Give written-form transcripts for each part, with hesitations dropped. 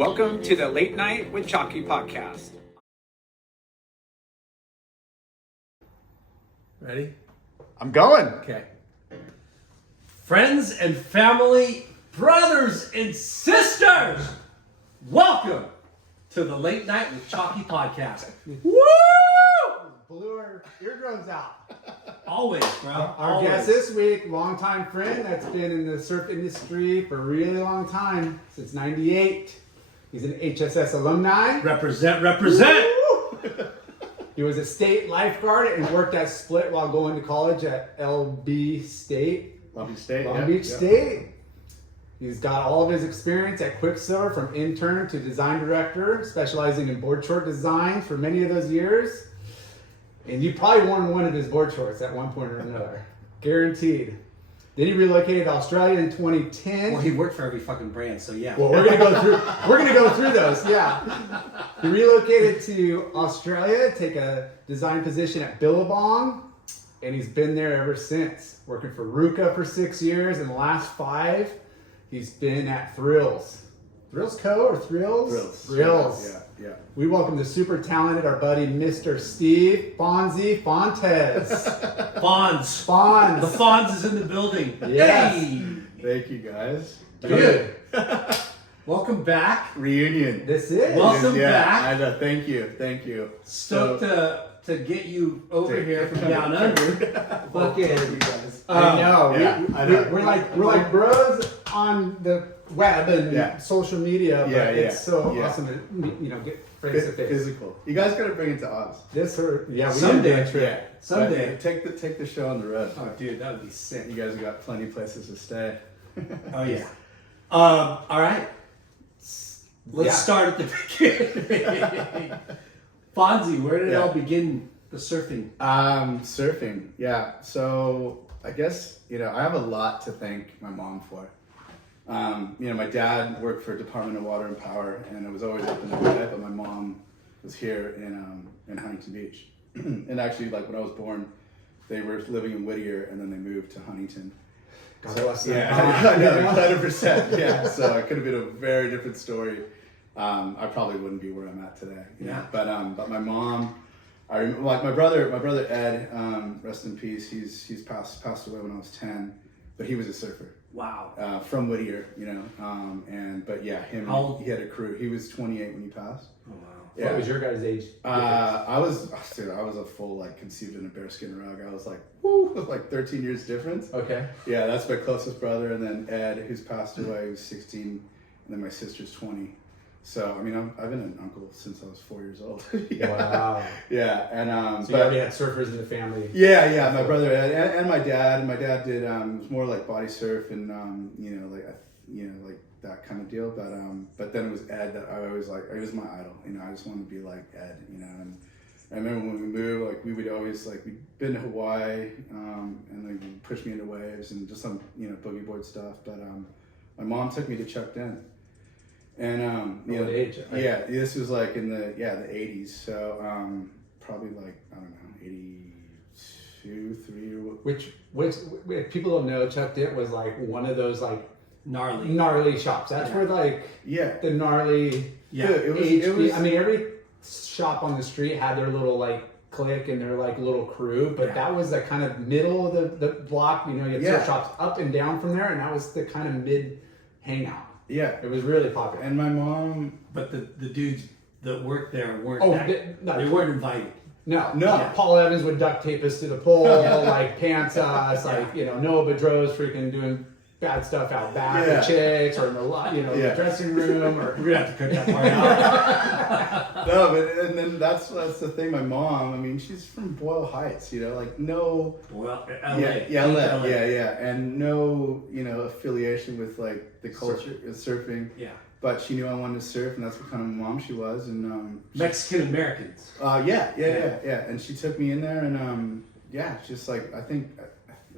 Welcome to the Late Night with Chalky podcast. Ready? I'm going. Okay. Friends and family, brothers and sisters, welcome to the Late Night with Chalky podcast. Woo! Blew our eardrums out. Always, bro. Our Always. guest this week, longtime friend that's been in the surf industry for a really long time, since '98. He's an HSS alumni. Represent. Woo! He was a state lifeguard and worked at Split while going to college at LB State. Long Beach State. Long Beach State. He's got all of his experience at Quiksilver from intern to design director, specializing in board short design for many of those years. And you probably worn one of his board shorts at one point or another. Guaranteed. Then he relocated to Australia in 2010. Well, he worked for every fucking brand, so yeah. Well, we're gonna go through those, yeah. He relocated to Australia, take a design position at Billabong, and he's been there ever since. Working for RVCA for 6 years, and the last 5, he's been at Thrills. Thrills Co. or Thrills? Thrills. Yeah. We welcome the super talented, our buddy, Mr. Steve Fonzie Fontes. Fonz. Fonz. The Fonz is in the building. Yes. Hey. Thank you, guys. Good. Welcome back. Reunion. This is. Welcome Yeah, back. I know. Thank you. Stoked to get you over here from down under. Fucking. You guys. I know. Yeah, I know. We're like bros on the web and social media, but it's so awesome to get face to face. Physical. You guys gotta bring it to us. This hurt. Yeah, we Someday. did a trip. Someday. But take the show on the road. Oh, dude, that would be sick. You guys have got plenty of places to stay. Oh yeah. All right. Let's start at the beginning. Fonzie, where did it all begin? The surfing. Surfing. Yeah. So I guess I have a lot to thank my mom for. My dad worked for Department of Water and Power, and it was always up in LA, but my mom was here in Huntington Beach. And actually, like when I was born, they were living in Whittier, and then they moved to Huntington. God bless them. Yeah, I know, 100%. Yeah, so it could have been a very different story. I probably wouldn't be where I'm at today. Yeah. But my mom, like my brother Ed, rest in peace. He's passed away when I was 10, but he was a surfer. Wow. From Whittier, but yeah, How old? he had a crew. He was 28 when he passed. Oh wow. Yeah. What was your guys' age? I was a full conceived in a bearskin rug. I was like, woo, 13 years difference. Okay. Yeah, that's my closest brother, and then Ed, who's passed away, who's 16, and then my sister's 20. So I mean, I've been an uncle since I was 4 years old. Yeah. Wow. Yeah, and So you already had surfers in the family. Yeah, my brother Ed and my dad. My dad did it was more like body surf and like that kind of deal. But then it was Ed that I always like. He was my idol. I just wanted to be like Ed. And I remember when we moved, we would always we'd been to Hawaii, and he'd push me into waves and just some boogie board stuff. But my mom took me to Chuck Den. And What age? yeah, this was in the 80s. So probably I don't know, 82, 3 or Which if people don't know, Chuck Dent was one of those Gnarly shops. That's where yeah. the gnarly It was. I mean, every shop on the street had their little clique and their little crew, but that was the kind of middle of the block. You had surf shops up and down from there, and that was the kind of mid hangout. Yeah, It was really popular. and my mom. But the dudes that worked there weren't they weren't invited. No. No. Paul Evans would duct tape us to the pole, pants us, Noah Bedros freaking doing bad stuff out back with chicks or in the dressing room or. We're gonna have to cut that part out. No, but and then that's the thing. My mom. I mean, she's from Boyle Heights. No. Well, LA. And no, affiliation with the culture of surfing. Yeah. But she knew I wanted to surf, and that's what kind of mom she was. And Mexican Americans. Yeah. And she took me in there, and just I think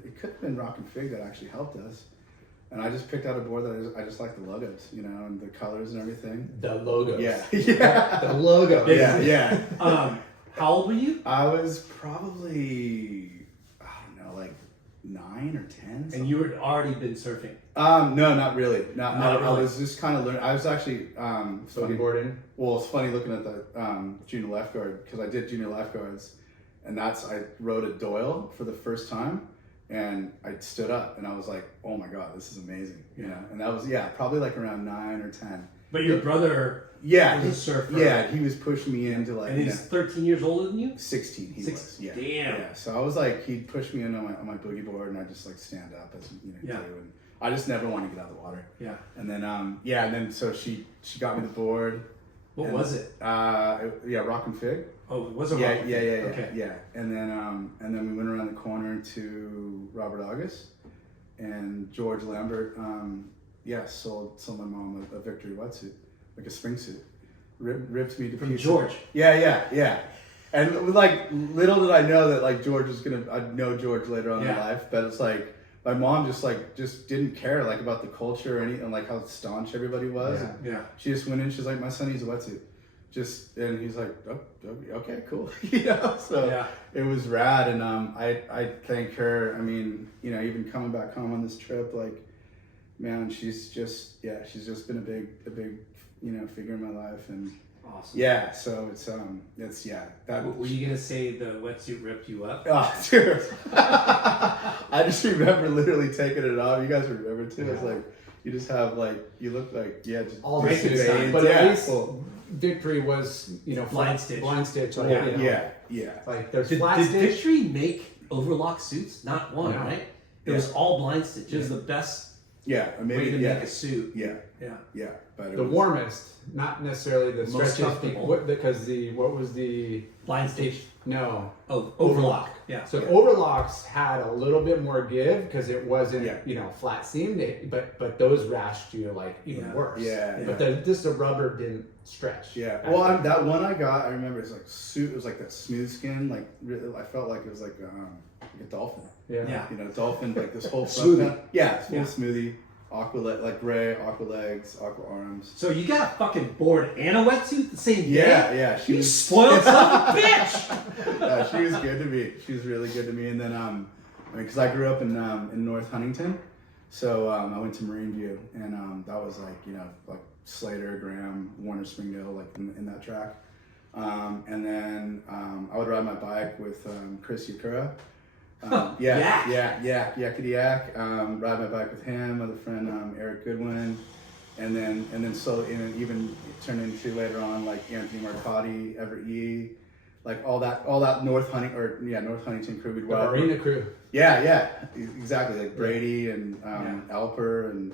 it could have been Rock and Fig that actually helped us. And I just picked out a board that I just like the logos, and the colors and everything. The logos. Yeah. The logos. Yeah. How old were you? I was probably, I don't know, 9 or 10. And you had already been surfing. No, not really. Not I really. was just kind of learning. I was actually funny. Bodyboarding. Well, it's funny looking at the junior lifeguard because I did junior lifeguards, and I rode a Doyle for the first time, and I stood up and I was like, oh my god, this is amazing, you know. And that was probably like around 9 or 10. But your brother was a surfer. Yeah, he was pushing me into like. And he's 13 years older than you? 16 he was. Yeah. Damn. Yeah. So I was like, he'd push me in on my boogie board, and I just like stand up as you know do, and I just never wanted to get out of the water. Yeah. And then so she got me the board. What was it? Rock and Fig. Oh, it was a Yeah. Okay. Yeah. And then we went around the corner to Robert August, and George Lambert. Sold my mom a Victory wetsuit, like a spring suit. Ripped me to From pieces. George. Yeah. And like little did I know that like George was I'd know George later on in life, but it's like my mom just didn't care like about the culture or anything, like how staunch everybody was. Yeah. She She just went in. She's like, my son needs a wetsuit. And he's like, oh, okay, cool. You know, so it was rad, and I thank her. I mean, you know, even coming back home on this trip, like, man, she's just been a big figure in my life, and Awesome. yeah, so it's that. Were you gonna say the wetsuit ripped you up? Oh, dude. I just remember literally taking it off. You guys remember too. It's like you just have like you look like just All the just suits, veins. but at least Well, Victory was Blind stitch. Blind stitch. Like, yeah. Like there's Did flat stitch. Victory make overlock suits? Not one, No. right? It was all blind stitch. It was the best Yeah, or maybe way to make a suit. Yeah, Yeah. but it The was, warmest, not necessarily the Most stretches. comfortable. Because what was the Blind stitch. no? Oh, overlock. Yeah. So overlocks had a little bit more give because it wasn't Yeah. flat seamed, but those rashed you like even worse. Yeah. But the rubber didn't stretch. Yeah, well, that one I got, I remember it's like suit. It was like that smooth skin, like really, I felt like it was like a dolphin. Yeah. You know, dolphin, like this whole Smoothie. full smoothie, like gray, aqua legs, aqua arms. So you got a fucking board and a wetsuit the same day? Yeah. She You was spoiled son of a bitch! yeah, she was good to me. She was really good to me. And then, because I grew up in North Huntington, so I went to Marine View, and that was like Slater, Graham, Warner, Springdale, like in that track. And then I would ride my bike with Chris Yakura. Yakety Yak. Ride my bike with him, other friend Eric Goodwin, and then so even turned into later on like Anthony Marcotti, Everett Yee, like all that North Huntington crew. We'd The Marina crew. Exactly, like Brady and Alper and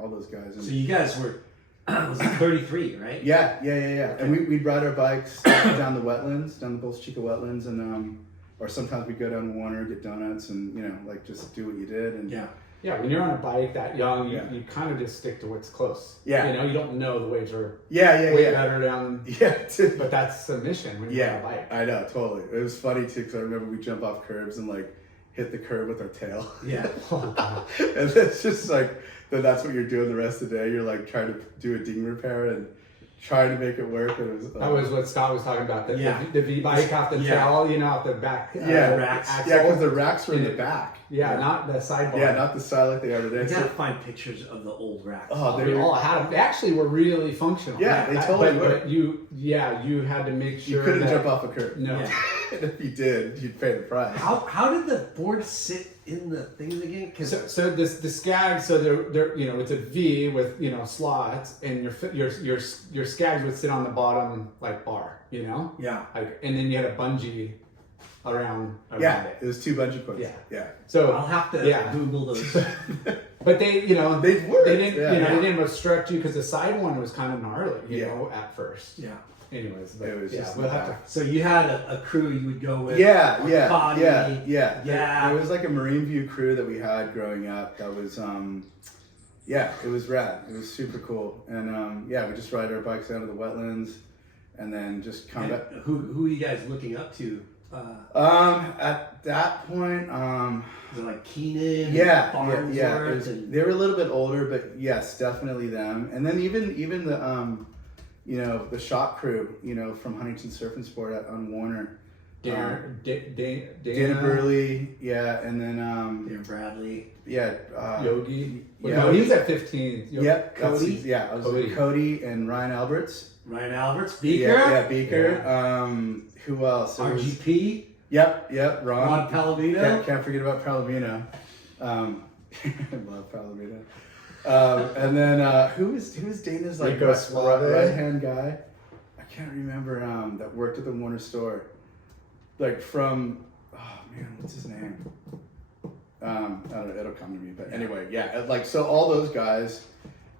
all those guys. And, So you guys were, was it 33, right? Yeah. And we'd ride our bikes down the wetlands, down the Bolsa Chica wetlands, and or sometimes we'd go down to Warner, get donuts, and just do what you did. And Yeah, when you're on a bike that young, Yeah. you kind of just stick to what's close. Yeah. You don't know the waves are way better down. Yeah, dude. But that's the mission when you're on a bike. I know, totally. It was funny too because I remember we jump off curbs and like hit the curb with our tail. Yeah. And it's just like that's what you're doing the rest of the day. You're like trying to do a ding repair and trying to make it work. And it was That was what Scott was talking about. The V-bike off the Yeah. trail, off the back. racks. axle. yeah, because the racks were in the back. Yeah, not the sidebar. Yeah, not the side like they are today. You So- gotta find pictures of the old racks. Oh, They all had them. They actually were really functional. Yeah, they totally were. But you had to make sure you couldn't that, jump off a curb. No. Yeah. And if you did, you'd pay the price. How did the board sit in the things again? So the skag, so they're it's a V with slots, and your skags would sit on the bottom like bar, Yeah. like, and then you had a bungee around Yeah, it. it was 2 bungee cords. Yeah. Yeah. So I'll have to Google those. but they They worked. they didn't Yeah. they didn't obstruct you because the side one was kind of gnarly, Yeah. at first. Yeah. Anyways, but It was just we'll have to. So you had a crew you would go with. Yeah. Yeah. There was like a Marine View crew that we had growing up that was, it was rad. It was super cool. And we just ride our bikes down to the wetlands and then just come back. Who are you guys looking up to? At that point, Was it like Keenan? Farnsworth, and- they were a little bit older, but yes, definitely them. And then even the the shop crew, from Huntington Surf and Sport on Warner, Dana Burley, yeah, and then Dan Bradley. Yogi. Yeah. No, he was at 15. Yep, Cody? I was Cody. with Cody and Ryan Alberts. Ryan Alberts. Beaker. Yeah, Beaker. Who else? There was- RGP. Yep, Ron Palomino. Can't forget about Palomino. I love Palomino. And then who was Dana's like Rico Suave. right hand guy? I can't remember. That worked at the Warner store. Like from, oh man, what's his name? I don't know. It'll come to me. But anyway, yeah. Like so, all those guys,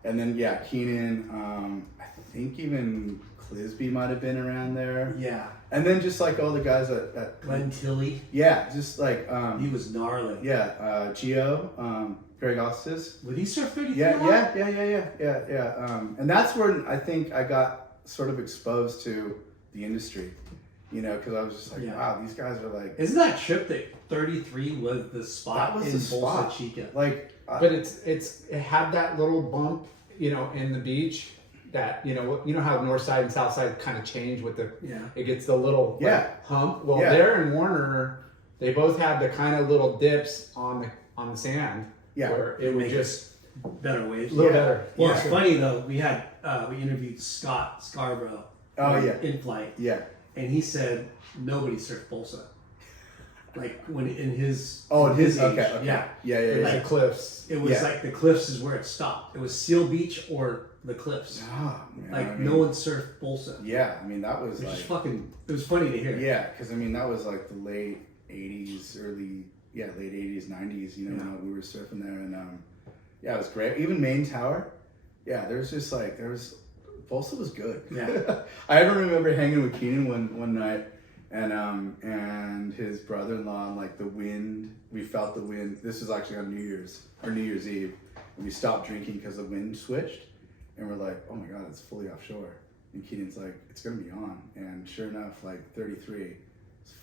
and then Keenan. I think even Clisby might have been around there. Yeah. And then just like all the guys at Glenn Tilley. yeah, just like He was gnarly. yeah, Gio, Greg Ostis. Would he surf 33? Yeah. And that's where I think I got sort of exposed to the industry, you know, because I was just like, wow, these guys are like. Isn't that trip that 33 was the spot That was in the spot. Bolsa Chica? Like, But it had that little bump, you know, in the beach. That you know how north side and south side kind of change with the it gets the little hump. Well, there in Warner, they both had the kind of little dips on the sand where it would just better waves. a little better. Well, it's funny though. We interviewed Scott Scarborough. In flight. Yeah. And he said nobody surfed Bolsa. Like when in his his age. okay. Yeah. Like the cliffs. It was like the cliffs is where it stopped. It was Seal Beach or the cliffs. Oh, man, like no one surfed Bolsa. Yeah, I mean that was Which like is fucking. It was funny to hear. Yeah, because I mean that was like the late '80s, late '80s, '90s. You know, when we were surfing there, and it was great. Even Main Tower. Yeah, there was Bolsa was good. Yeah. I ever remember hanging with Keenan one night, and his brother-in-law, and like the wind. We felt the wind. This was actually on New Year's Eve, and we stopped drinking because the wind switched. And we're like, oh my God, it's fully offshore. And Keenan's like, it's going to be on. And sure enough, like 33 is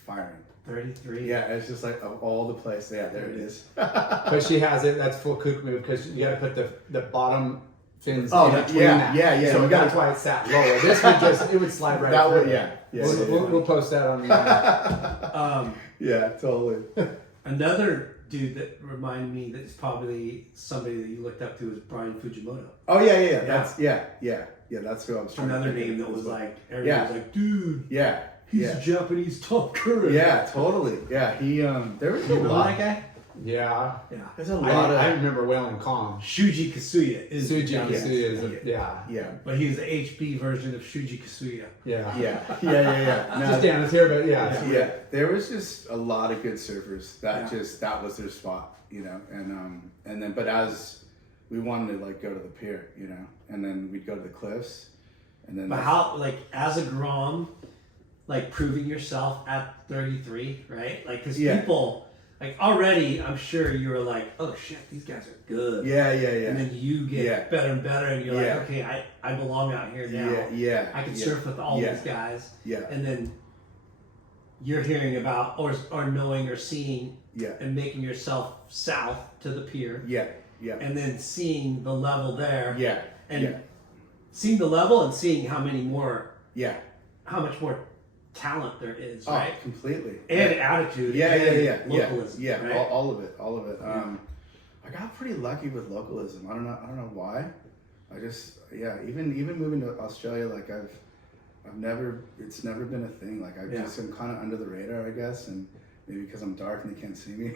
firing. 33? Yeah, it's just like of all the places. Yeah, there it is. But she has it, that's full kook move because you got to put the bottom fins Oh, in between yeah. So You that's why it sat lower. This would it would slide right through. We'll post that on the yeah, totally. Another dude that reminded me that's probably somebody that you looked up to is Brian Fujimoto. Oh yeah. That's that's who I was trying to Another think name of. that was like everybody was like, dude, he's a Japanese Tom Curry. Yeah, totally. Yeah, he there was a lot. That guy? Yeah. There's a lot I remember Whalen Kong. Shuji Kasuya is yeah. But he's the HB version of Shuji Kasuya. Yeah. No, Just down his here, but yeah. There was just a lot of good surfers that was their spot, you know, and then but as we wanted to like go to the pier, you know, and then we'd go to the cliffs, and then. But how like as a Grom, like proving yourself at 33, right? Like because people. Like already, I'm sure you were like, "Oh shit, these guys are good." Yeah. And then you get better and better, and you're like, "Okay, I belong out here now. Yeah. I can surf with all these guys." Yeah. And then you're hearing about or knowing or seeing and making yourself south to the pier. Yeah. And then seeing the level there. Yeah. And seeing the level and seeing how many more. Yeah. How much more talent there is, right? Completely. And attitude. And localism. Yeah. Right? All of it. I got pretty lucky with localism. I don't know why. I just even moving to Australia, like it's never been a thing. Like I'm kind of under the radar, I guess, and maybe because I'm dark and they can't see me.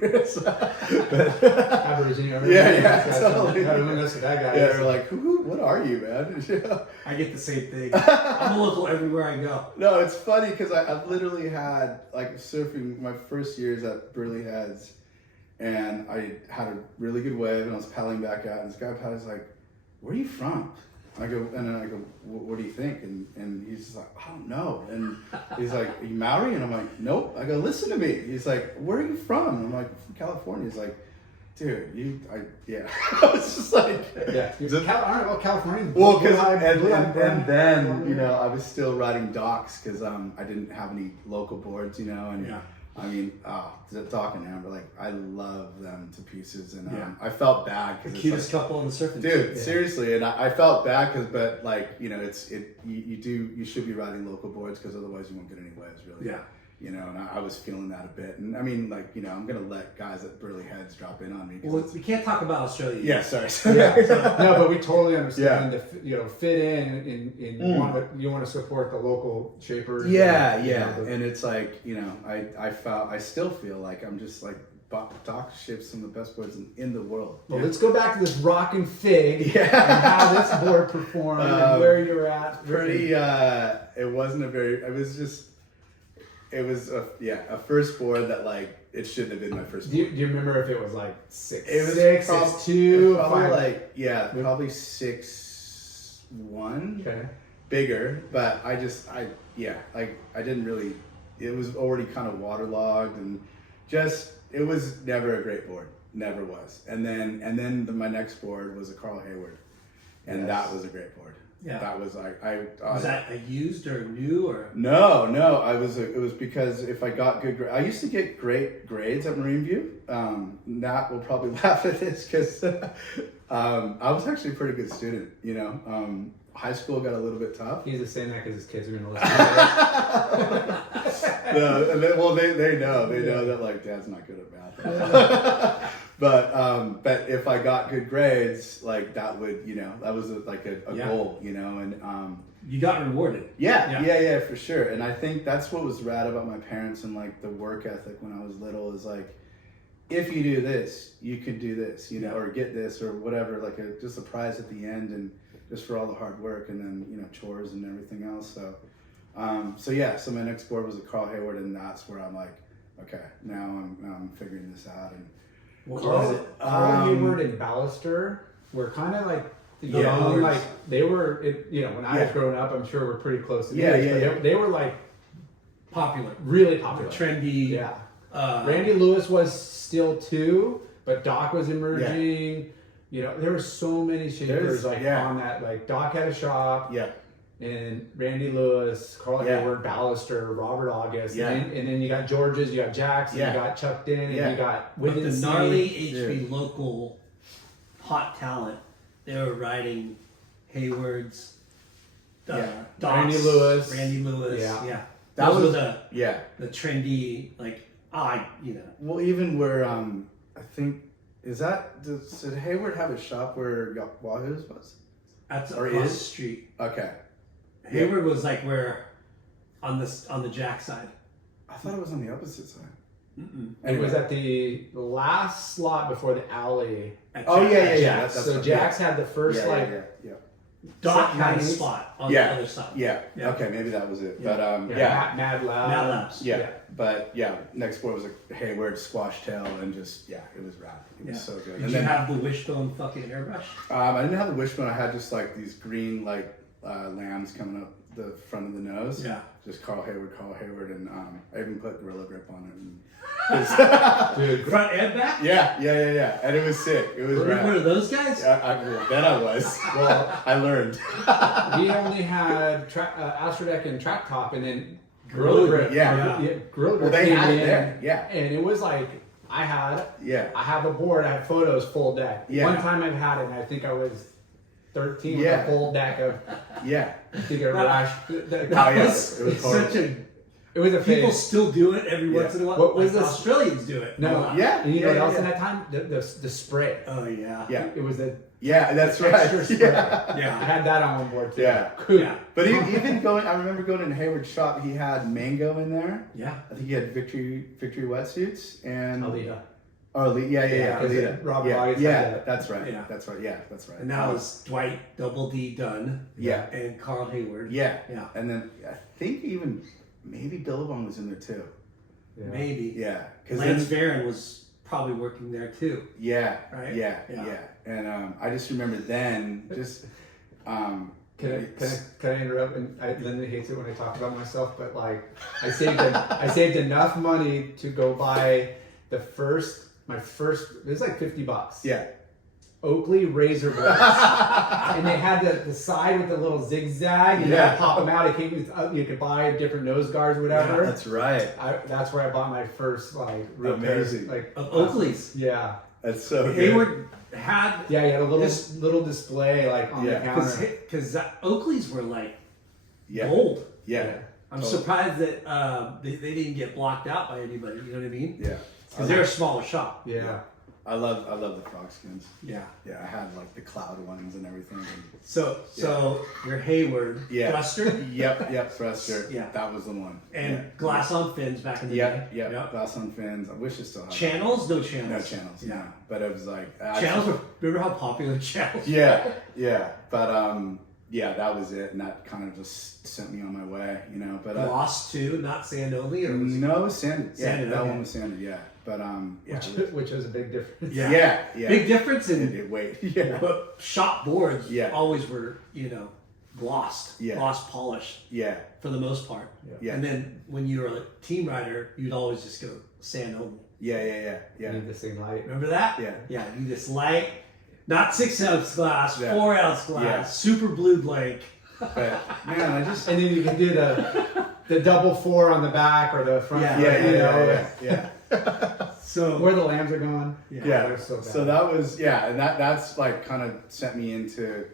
Aboriginal. Totally. That guy. Yeah, they're like, what are you, man? I get the same thing. I'm a local everywhere I go. No, it's funny because I've literally had like surfing my first years at Burley Heads, and I had a really good wave, and I was paddling back out, and this guy was like, "Where are you from?" I go, what do you think? And he's just like, I don't know. And he's like, are you Maori? And I'm like, nope. I go, listen to me. He's like, where are you from? And I'm like, from California. He's like, dude, I was just like, California. Well, and then, you know, I was still riding docks because I didn't have any local boards, you know, and I mean, Doc and Amber, like, I love them to pieces, and I felt bad because cutest couple in the surfing. Dude, seriously, and I felt bad but like, you know, you should be riding local boards because otherwise you won't get any waves, really. Yeah. You know, and I was feeling that a bit. And I mean, like, you know, I'm going to let guys at Burley Heads drop in on me. Well, we can't talk about Australia. Yeah, sorry. Yeah. No, but we totally understand the, you know, fit in you want to support the local shapers. Yeah, and, yeah. You know, And it's like, you know, I still feel like I'm just like, Doc ships some of the best boards in the world. well, let's go back to this Rockin' Fig Yeah. and how this board performed and where you're at. Pretty, it wasn't a very, it was a first board that like, it shouldn't have been my first Do board. you remember if it was like 6'6", It was 6'2", probably 5"? like, yeah, probably 6'1", Okay. bigger, but I didn't really, it was already kind of waterlogged and just, it was never a great board, never was. And then my next board was a Carl Hayward, and that was a great board. Yeah. That was Was that a used or new or? No, it was because if I got good grades, I used to get great grades at Marine View. Nat will probably laugh at this because I was actually a pretty good student, you know. High school got a little bit tough. He's just saying that because his kids are going to listen to this. No, and they know that like Dad's not good at math. But if I got good grades, like that would, you know, that was a goal, you know, and You got rewarded. yeah, for sure. And I think that's what was rad about my parents and like the work ethic when I was little is like, if you do this, you could do this, you know, or get this or whatever, like just a prize at the end and just for all the hard work and then, you know, chores and everything else. So my next board was a Carl Hayward, and that's where I'm like, okay, now I'm figuring this out. And Carl Hayward and Ballaster were kind of like young, like they were, you know, when I was growing up, I'm sure we're pretty close to age, but they were like Popular. really popular. Trendy. Yeah. Randy Lewis was still too, but Doc was emerging. Yeah. You know, there were so many shapers on that. Like Doc had a shop. Yeah. And Randy Lewis, Carl Hayward, Ballaster, Robert August, and then you got George's, you got Jack's, you got Chuck Den, and you got with Within the gnarly HB local hot talent. They were riding Hayward's, Doc's, Randy Lewis, yeah. That was the trendy, like, you know. Well, even where I think did Hayward have a shop where Wahoo's was? That's or across is the street. Okay. Hayward was like where on the Jack side. I thought it was on the opposite side. It was at the last slot before the alley. Yeah. So Jack's had the first Doc had a spot on the other side. Yeah. Okay, maybe that was it. But Mad Labs. Yeah. But next board was a Hayward squash tail and just it was rad. It was so good. Did you have the wishbone fucking airbrush? I didn't have the wishbone. I had just like these green like lambs coming up the front of the nose. Yeah. Just Carl Hayward, and I even put Gorilla Grip on it. Dude, front and back? Yeah, and it was sick. It was rad. One of those guys? Then I was. Well, I learned. We only had Astrodeck and Track Top, and then Gorilla Grip. Gorilla Grip. Well, they had came it in, there. Yeah. And it was like I have a board. I have photos full deck. Yeah. One time I've had it, and I think I was 13 with a full deck of. Yeah. I think I rash. It was such a. It was a people phase. still do it every once in a while. What was like this? Australians do it. No. And you know what else in that time? The spray. Oh yeah. Yeah. It was the that's right. extra spray. Yeah. I had that on one board too. Yeah. Cool. Yeah. But even going, I remember going in Hayward's shop. He had mango in there. Yeah. I think he had victory wetsuits and Alita. Oh, Alita. Robert August had that. That's right. Yeah. That's right. Yeah, that's right. And now it's Dwight Double D Dunn. Yeah. And Carl Hayward. Yeah. Yeah. And then I think even maybe Billabong was in there too. Yeah. Maybe. Yeah. Lance Barron was probably working there too. Yeah. Right? Yeah. And I just remember then just. Can I interrupt? And Linda hates it when I talk about myself, but like I saved enough money to go buy my first. It was like $50. Yeah. Oakley razor blades, and they had the side with the little zigzag. And you had to pop them out. It came with, you could buy different nose guards, or whatever. Yeah, that's right. That's where I bought my first real amazing pair, of Oakleys. Yeah. That's so good. Hayward had. Yeah, he had a little display on the counter. Because Oakleys were like Yeah. gold. Yeah. I'm surprised that they didn't get blocked out by anybody. You know what I mean? Yeah. Because they're a smaller shop. Yeah. I love the frog skins. Yeah. Yeah, I had like the cloud ones and everything. So your Hayward thruster. Yep, thruster. Yeah. That was the one. And glass on fins back in the day. Yep, glass on fins. I wish it still had Channels? No that. channels. No channels. Yeah. No. But it was like Channels were. Remember how popular channels? Yeah. But yeah, that was it, and that kind of just sent me on my way, you know. But Gloss too, not sand only, or was it? no, sanded. Yeah, Sanded, that okay. one was sanded. Yeah, but yeah, Which was a big difference. Yeah. yeah. Big difference in. Weight. Yeah. But shop boards Yeah. always were, glossed, Yeah. gloss polished Yeah. for the most part. Yeah. And then when you were a team rider, you'd always just go sand only. Yeah. You need the same light. Remember that? Yeah. Yeah, you just light, not 6 ounce glass, Yeah. 4 ounce glass, Yeah. super blue blank. But man, I just And then you can do the double 4 on the back or the front. Yeah. yeah. So Where the lambs are going. Yeah. They're so bad. So that was and that's like kind of sent me into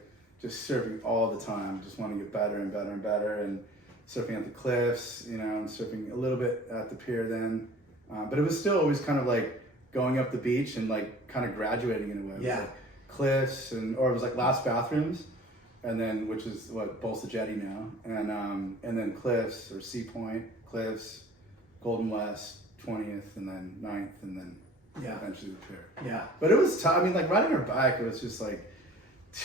just surfing all the time. Just want to get better and better and better, and surfing at the cliffs, and surfing a little bit at the pier then. But it was still always kind of like going up the beach and like kind of graduating in a way. It was Yeah. like cliffs or it was like last bathrooms, and then which is what Bolsa Jetty now, and then cliffs or Sea Point, cliffs, Golden West, 20th, and then 9th, and then eventually the pier. yeah. But it was tough. I mean, like riding our bike, it was just like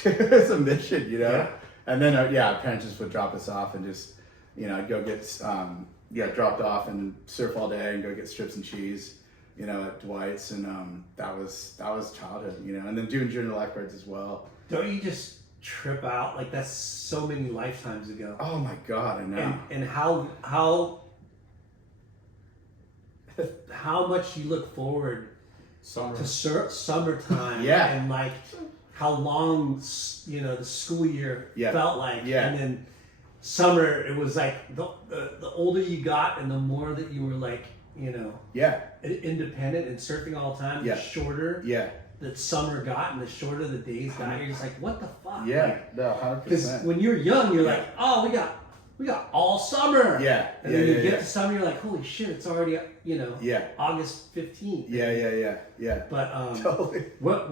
it's a mission, Yeah. And then parents just would drop us off and just I'd go get dropped off and surf all day and go get strips and cheese, at Dwight's, and that was childhood, and then doing junior lifeguards as well. Don't you just trip out? Like that's so many lifetimes ago. Oh my God, I know. And how much you look forward Summer. to summertime. Yeah. And like how long the school year felt like. Yeah. And then summer, it was like the older you got and the more that you were like independent and surfing all the time, the shorter that summer got and the shorter the days got. You're just like, what the fuck? Yeah, no, 100%. Because when you're young, you're like, oh, we got all summer. Yeah. And then you get to summer, you're like, holy shit, it's already August 15th. Yeah. But Totally. what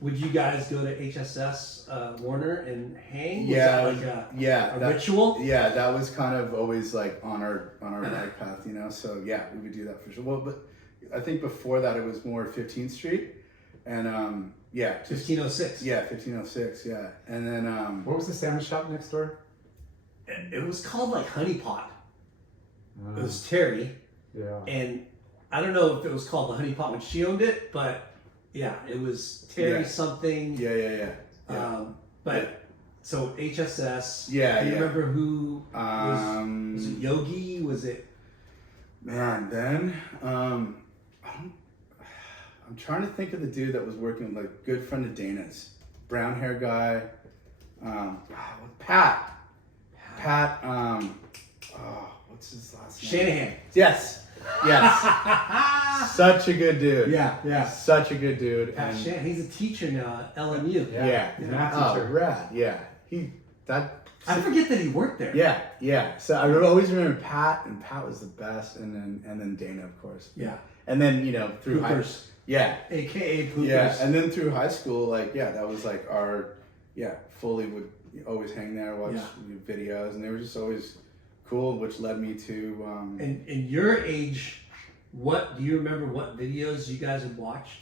would you guys go to HSS Warner and hang? Was that like a ritual? Yeah, that was kind of always like on our bike path, So yeah, we would do that for sure. Well, but I think before that it was more 15th Street, and 1506. Yeah, 1506. Yeah, and then What was the sandwich shop next door? It was called like Honey Pot. It was Terry, and I don't know if it was called the Honey Pot when she owned it, but yeah, it was Terry something. Yeah. But so HSS. Yeah, Do you yeah. remember who was it? Yogi? Was it? Man, then I'm trying to think of the dude that was working with like good friend of Dana's, brown hair guy, Pat. What's his last name? Shanahan. Yes. Such a good dude. Yeah. Such a good dude. Pat And Shanahan. He's a teacher now at LMU. yeah. He's a math teacher. Rad. Yeah. I forget that he worked there. Yeah. So I always remember Pat, and Pat was the best, and then Dana, of course. Yeah. And then through Poopers. Yeah. AKA Poopers. Yeah, and then through high school, that was like our, fully would always hang there, watch videos, and they were just always cool, which led me to. And in your age, what do you remember? What videos you guys would watch?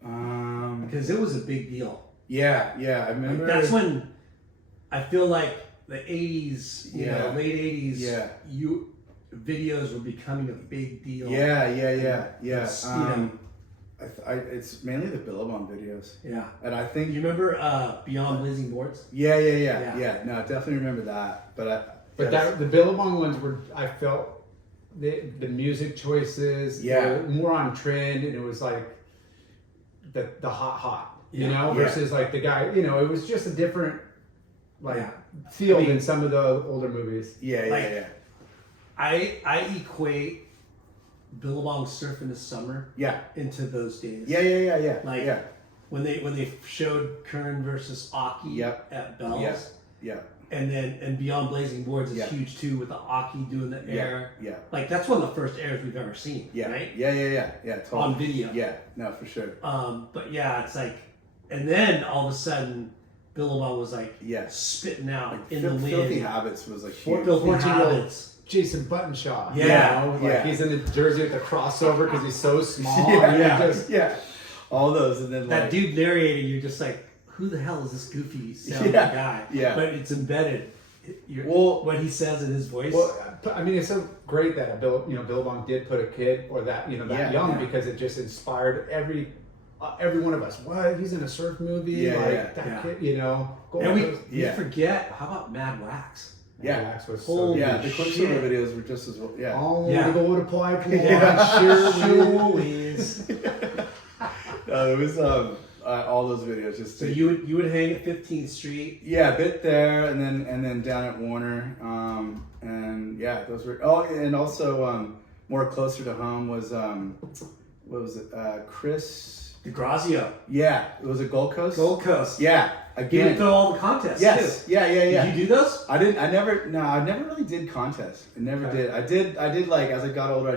Because it was a big deal. Yeah, I remember. That's when I feel like the '80s, late '80s, videos were becoming a big deal. Yeah. It's, it's mainly the Billabong videos. Yeah. And I think You remember Beyond Blazing Boards? Yeah. No, I definitely remember that. But The Billabong ones were, I felt, the music choices were more on trend, and it was like the hot, versus like the guy, it was just a different feel than some of the older movies. Yeah. I equate Billabong Surf in the Summer into those days. Yeah. When they showed Kern versus Aki at Bell's. Yeah. and Beyond Blazing Boards is huge too, with the Aki doing the air. Yeah. Like that's one of the first airs we've ever seen. Yeah. Right. Yeah. Totally. On video. Yeah. No, for sure. But yeah, it's like, and then all of a sudden, Billabong was like spitting out Like, in the wind. Filthy Habits was like huge. Filthy 14-year-old Habits. Jason Buttonshaw. Yeah. You know? Like he's in the jersey with the crossover because he's so small. Yeah. All those, and then That dude narrating, you're just like, who the hell is this goofy sounding guy? Yeah. But it's embedded. What he says in his voice. Well, I mean, it's so great that Billabong did put a kid or that that young because it just inspired every one of us. What? He's in a surf movie? Kid, And we forget. How about Mad Wax? Wax was Holy the Quiksilver videos were just as well. Yeah. Oh, go to apply pool. Sure is. It was all those videos just. So you would hang at 15th Street. Yeah, a bit there, and then down at Warner, and those were. Oh, and also more closer to home was what was it? Chris DeGrazio. Yeah, it was a Gold Coast. Gold Coast. Yeah, He again. would throw all the contests. Yes. Too. Yeah. Did you do those? I never really did contests. I never did. I did like as I got older.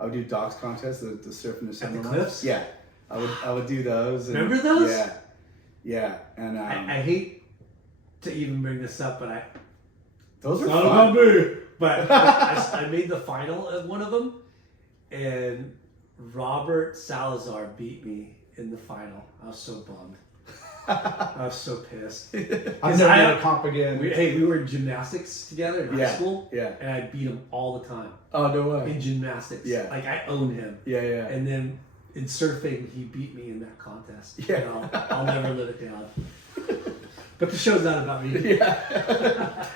I would do docks contests, the surf and the summer At the ones. cliffs? Yeah, I would do those. And, Remember those? Yeah, and I hate to even bring this up, but those were not fun. about me. But I made the final of one of them, and Robert Salazar beat me in the final. I was so bummed. I was so pissed. I'm never gonna comp again. We were in gymnastics together in high school. Yeah. And I beat him all the time Oh, no way. in gymnastics. Yeah. Like I own him. Yeah. And then in surfing, he beat me in that contest. Yeah. And I'll never live it down. But the show's not about me. Yeah.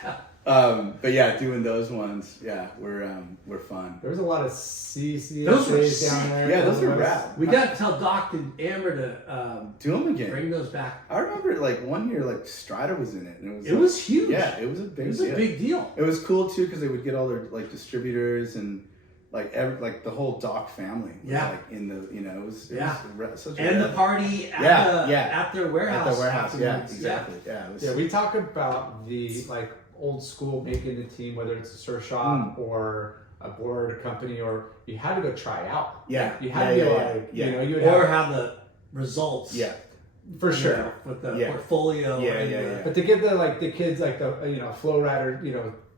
But yeah, doing those ones, were fun. There was a lot of CC Those were essays down there. Yeah, those are rad. We got to tell Doc and Amber to Do them again. bring those back. I remember like one year, like Strider was in it, and It was huge. Yeah, it was a big. It was a big deal. It was cool too because they would get all their like distributors and like the whole Doc family. Was, Yeah. like in the it was such a And the rad- party at at their warehouse. at the warehouse. Yeah, afterwards. exactly. Yeah, it was, Yeah, we talk about the like old school making the team, whether it's a surf shop or a board company, or you had to go try out. Yeah. You had to be you would Or have have the results. Yeah. for sure. You know, with the Yeah. portfolio. Yeah, and yeah, the- yeah. But to give the kids like the flow rider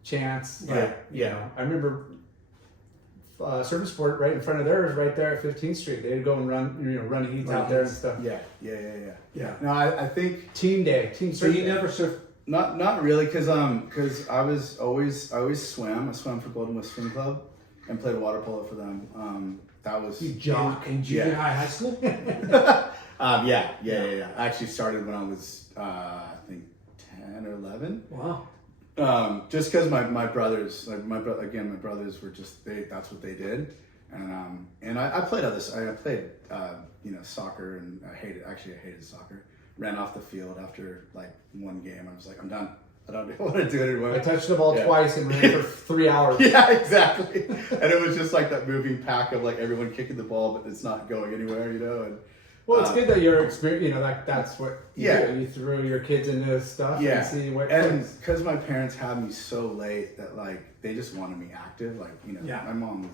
chance. Yeah, Like, I remember Surf Sport right in front of theirs, right there at 15th Street. They'd go and run heats out there and stuff. Yeah. No, I think Team day, team So surf. you day. never surf. not really because I was always swam. I swam for Golden West Swim Club and played water polo for them. That was You jock. In junior Yeah. high school? yeah. I actually started when I was I think 10 or 11. Wow. Just because my brothers, my brothers were just that's what they did, and I played others. I played soccer, and I hated soccer. Ran off the field after like one game. I was like, I'm done. I don't want to do it anymore. I touched the ball twice and ran for 3 hours. Yeah, exactly. And it was just like that moving pack of like everyone kicking the ball, but it's not going anywhere, And Well, it's good that you're experienced. That's what you Yeah. do. You threw your kids into stuff Yeah, and see what and clicks. because my parents had me so late that like they just wanted me active. Like Yeah. my mom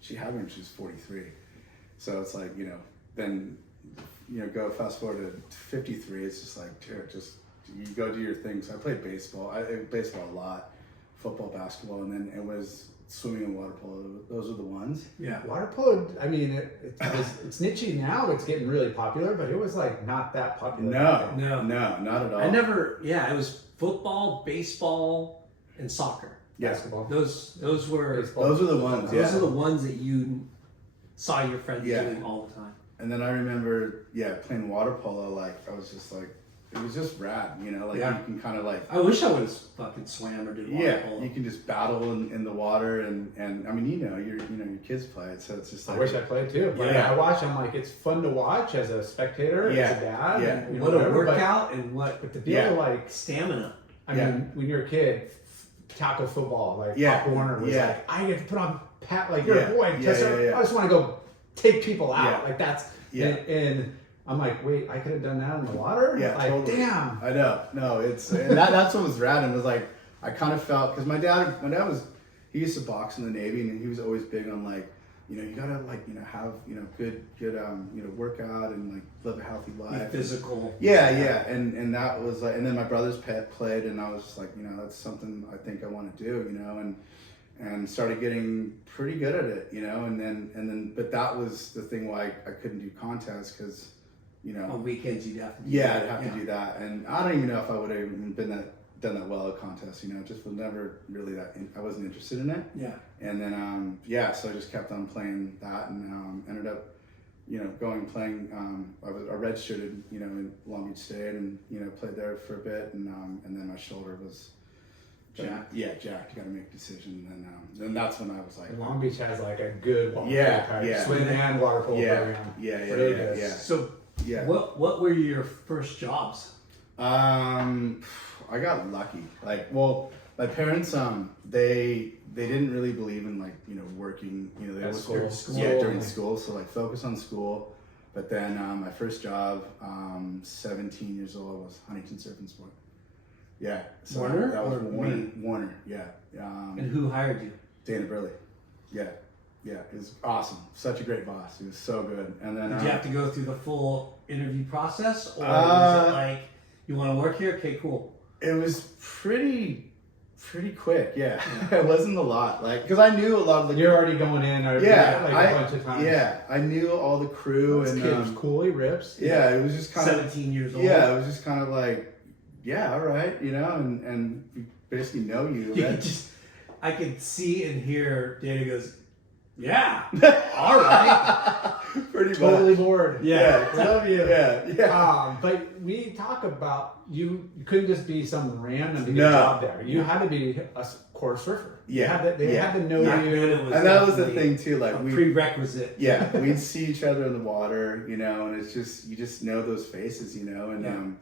she had me when she was 43, so it's like then go fast forward to 53. It's just like just you go do your thing. So I played baseball. I played baseball a lot, football, basketball, and then it was swimming and water polo. Those are the ones. Yeah. Water polo, I mean, it's niche now. It's getting really popular, but it was like not that popular. No, not at all. It was football, baseball, and soccer. Yeah. Basketball. Those were Those are the ones. those are the ones that you saw your friends Yeah. doing all the time. And then I remember, playing water polo. Like I was just like, it was just rad, Like you can kind of like, I wish I would have fucking swam or did water polo. you can just battle in the water, and I mean, your kids play it, so it's just I like, wish I played too. Like, Yeah. I watch. I'm like, it's fun to watch as a spectator, Yeah. as a dad. Yeah. and, What a whatever, workout and what But to be able to like, stamina. I mean, when you're a kid, tackle football, like Yeah. Pop Warner was Yeah. like, I get to put on pat, like you're Yeah. a boy, Yeah, Tessa, yeah. I just want to go take people out. Yeah. Like that's Yeah. and I'm like, wait, I could have done that in the water? Yeah, like, totally. damn. I know. No, and that's what was rad. And it was like, I kind of felt, because my dad he used to box in the Navy, and he was always big on like, you gotta like, have, good, workout and like live a healthy life. Be physical. Yeah. And that was like, and then my brother's played, and I was just like, that's something I think I want to do, and started getting pretty good at it, and then, but that was the thing why I couldn't do contests, because, on weekends you'd have to do yeah, I'd have to do that. And I don't even know if I would have even done that well at contests, just was never really I wasn't interested in it. Yeah. And then, so I just kept on playing that, and ended up, playing, I redshirted, in Long Beach State, and, played there for a bit, and then my shoulder was jacked. Yeah, jacked. You got to make a decision, and then that's when I was like, And Long Beach has like a good water polo yeah. swim and water polo program. Yeah. So, yeah. What were your first jobs? I got lucky. Like, well, my parents, they didn't really believe in like, working, they At were school. Yeah, during school. So like focus on school. But then my first job, 17 years old, was Huntington Surf and Sport. Yeah. So Warner? That was Or Warner. me? Warner, yeah. And who hired you? Dana Burley. Yeah. Yeah, it was awesome. Such a great boss. He was so good. And then Did you have to go through the full interview process, or was it like, you want to work here? Okay, cool. It was pretty quick. Yeah, it wasn't a lot. Like, because I knew a lot of the. You're already going in. Like a bunch of times. Yeah, I knew all the crew. This and kid was cool. He rips. Yeah, it was just kind 17 years old. Yeah, it was just kind of like, yeah, all right, and we basically know you. You Right? could I could see and hear Dana goes, yeah, all right. Pretty Totally much. bored. Yeah. Love you. Yeah. But we talk about you couldn't just be some random to get No. a job there. You had to be a core surfer. Yeah. They had to know Back you. then it was And that was the definitely thing too. Like a we. prerequisite. Yeah, we'd see each other in the water, and it's just, you just know those faces, and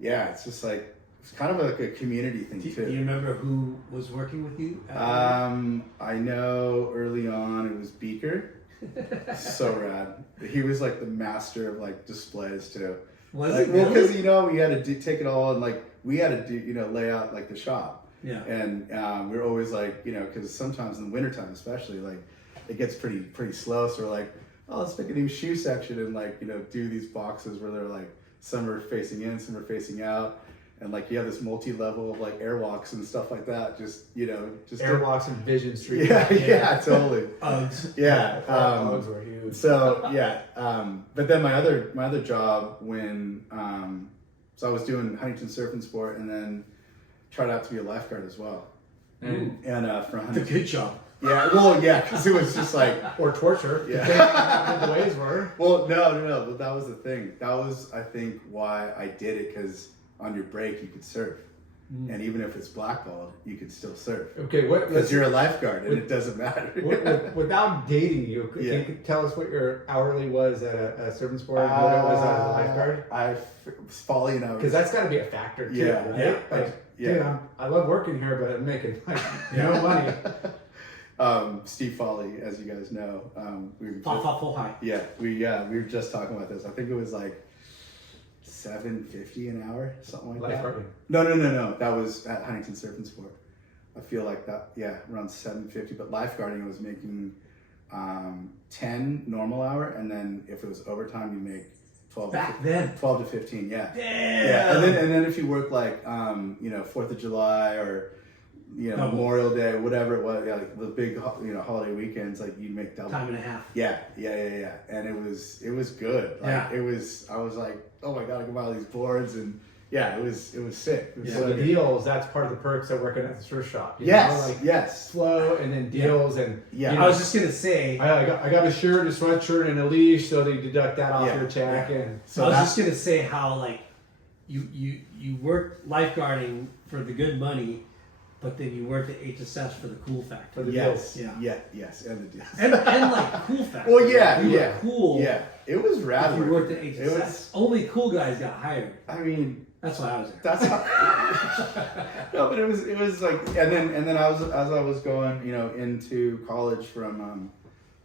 it's just like, it's kind of like a community thing Do you too. remember who was working with you? I know early on it was Beaker. So rad. He was like the master of like displays too. Was Like, it well, really? because we had to take it all, and like we had to do lay out like the shop. Yeah. And we were always like, because sometimes in the wintertime especially, like it gets pretty slow, so we're like, oh, let's make a new shoe section, and like do these boxes where they're like, some are facing in, some are facing out, and like you have this multi-level of like airwalks and stuff like that, just Airwalks and Vision Street. yeah, totally. Uggs. Yeah. Uggs were huge. So yeah, but then my other job when so I was doing Huntington Surf and Sport, and then tried out to be a lifeguard as well. And For The Huntington. good job. Yeah, well, yeah, because it was just like, or torture. Yeah. The ways were. well, no, but that was the thing. That was, I think, why I did it, because on your break you could surf, and even if it's blackballed, you could still surf. Okay, Because you're a lifeguard, and it doesn't matter. without dating you, can you tell us what your hourly was at a surf and sport, and what it was as a lifeguard? I was falling out. Because that's got to be a factor too, Yeah, right? yeah, Like, yeah. dude, I love working here, but I'm making like no money. Steve Foley, as you guys know, we were Full high. we were just talking about this. I think it was like $7.50 an hour, something like Lifeguarding. that. No. That was at Huntington Surf and Sport. I feel like that. Yeah, around $7.50. But lifeguarding, I was making 10 normal hour, and then if it was overtime, you make 12. Back then. 12 to 15. Yeah. Damn. Yeah, and then if you work like 4th of July or Memorial Day, whatever it was, like the big holiday weekends, like you'd make double. Time and a half. Yeah, and it was good. Like, Yeah. I was like, oh my god, I can buy all these boards, and yeah, it was sick. It was So so the good. deals, that's part of the perks of working at the surf shop. Yes. Flow and then deals and Yeah. I was just gonna say. I got a shirt, a sweatshirt, and a leash, so they deduct that off Yeah, your check. yeah. And So I was that's just gonna say how like you worked lifeguarding for the good money, but then you worked at HSS for the cool factor. for the yes, deals. yes, and the deals. And like cool factor. Well, yeah, you yeah, were cool. yeah. It was rad. If you worked at It HSS, was- only cool guys got hired. I mean, That's why I was there. that's how. No, but it was like, and then I was, as I was going, into college from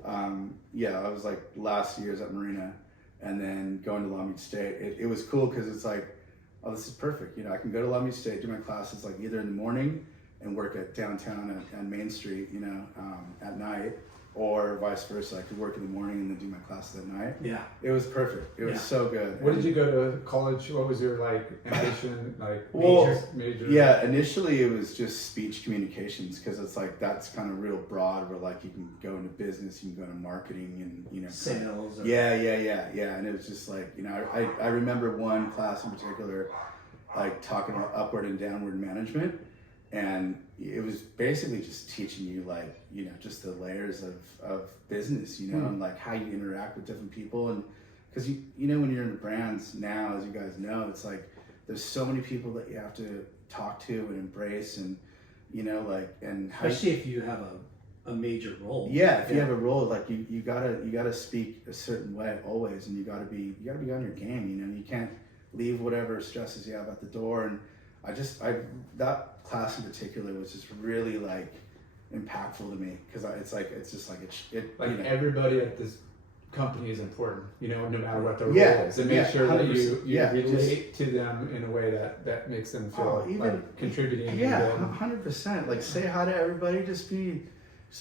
I was like last years at Marina, and then going to Long Beach State. It was cool because it's like, oh, this is perfect. You know, I can go to Long Beach State, do my classes like either in the morning and work at downtown and Main Street, you know, at night, or vice versa. I could work in the morning and then do my classes at night. Yeah. It was perfect. It was so good. What did you go to college? What was your like ambition? Like major? Yeah, initially it was just speech communications because it's like that's kind of real broad. Where like you can go into business, you can go into marketing, and you know sales. Yeah. And it was just like, you know, I remember one class in particular, like talking about upward and downward management. And it was basically just teaching you like, you know, just the layers of business, you know, and like how you interact with different people. And because you know, when you're in brands now, as you guys know, it's like there's so many people that you have to talk to and embrace, and you know, like, and especially if you have a major role. Yeah, if you have a role, like you gotta speak a certain way always, and you gotta be on your game. You know, you can't leave whatever stresses you have at the door. And that class in particular was just really like impactful to me because everybody at this company is important, you know, no matter what their role is, and make sure that you relate to them in a way that makes them feel like contributing. 100%. Like say hi to everybody, just be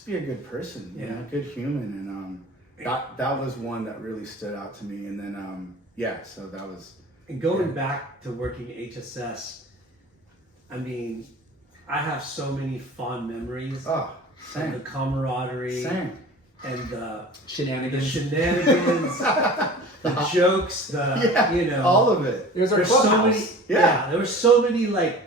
a good person, you know, a good human, and that was one that really stood out to me. And then so that was. And going back to working at HSS, I mean, I have so many fond memories of the camaraderie and the shenanigans, the jokes, you know, all of it. There's so many, there were so many, like,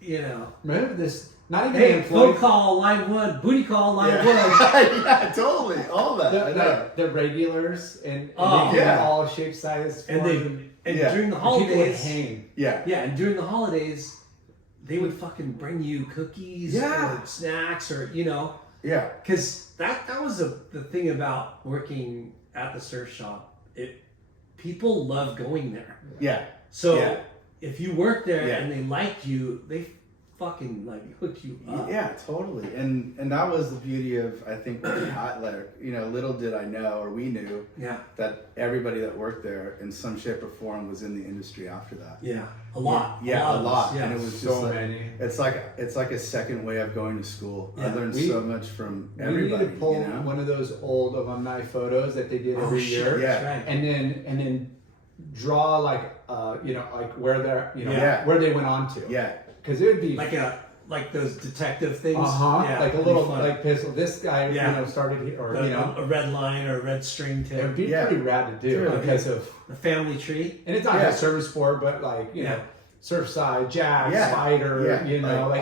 you know. Remember this? Not even hey, phone call, line 1, booty call, line 1. Yeah, totally, all that. The regulars and they came in all shapes, sizes, forms, and during the holidays, and during the holidays, they would fucking bring you cookies or snacks, or you know, because that was the thing about working at the surf shop. People love going there. So if you work there and they liked you, they fucking like hook you up. Yeah, totally. And that was the beauty of, I think, you know, little did I know, or we knew, that everybody that worked there in some shape or form was in the industry after that. A lot. A lot. And it was so just many. It's like a second way of going to school. I learned so much from everybody. We need to pull you know? one of those old alumni photos that they did every year, and then draw like you know, like where they're, you know, where they went on to. Because it would be like those detective things. Like a little like pistol. This guy, you know, started here, or you know, a red line or a red string tip. It'd be pretty rad to do because of the family tree. And it's not just service sport, but like you know, Surfside, Jack, Spider, you know, like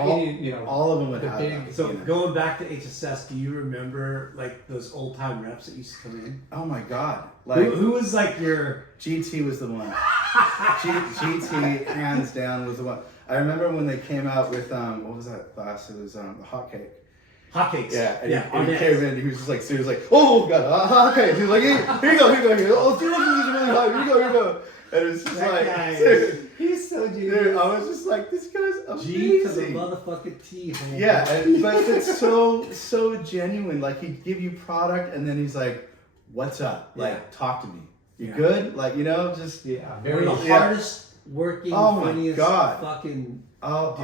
all of them would have big. So going back to HSS, do you remember like those old time reps that used to come in? Oh my God! Like who was like your GT was the one. GT hands down was the one. I remember when they came out with what was that class? It was the hotcake. Hotcakes. Yeah, and he came in. He was just like, seriously, like, oh God, hotcake. He was like, here you go. Oh, dude, this is really hot. Here you go. And it's just dude, he's so genius. Dude, I was just like, this guy's amazing. G to the motherfucking T. Man. Yeah, but it's so genuine. Like he'd give you product, and then he's like, what's up? Like, talk to me. You good? Like, you know, just very the hardest working, funniest fucking all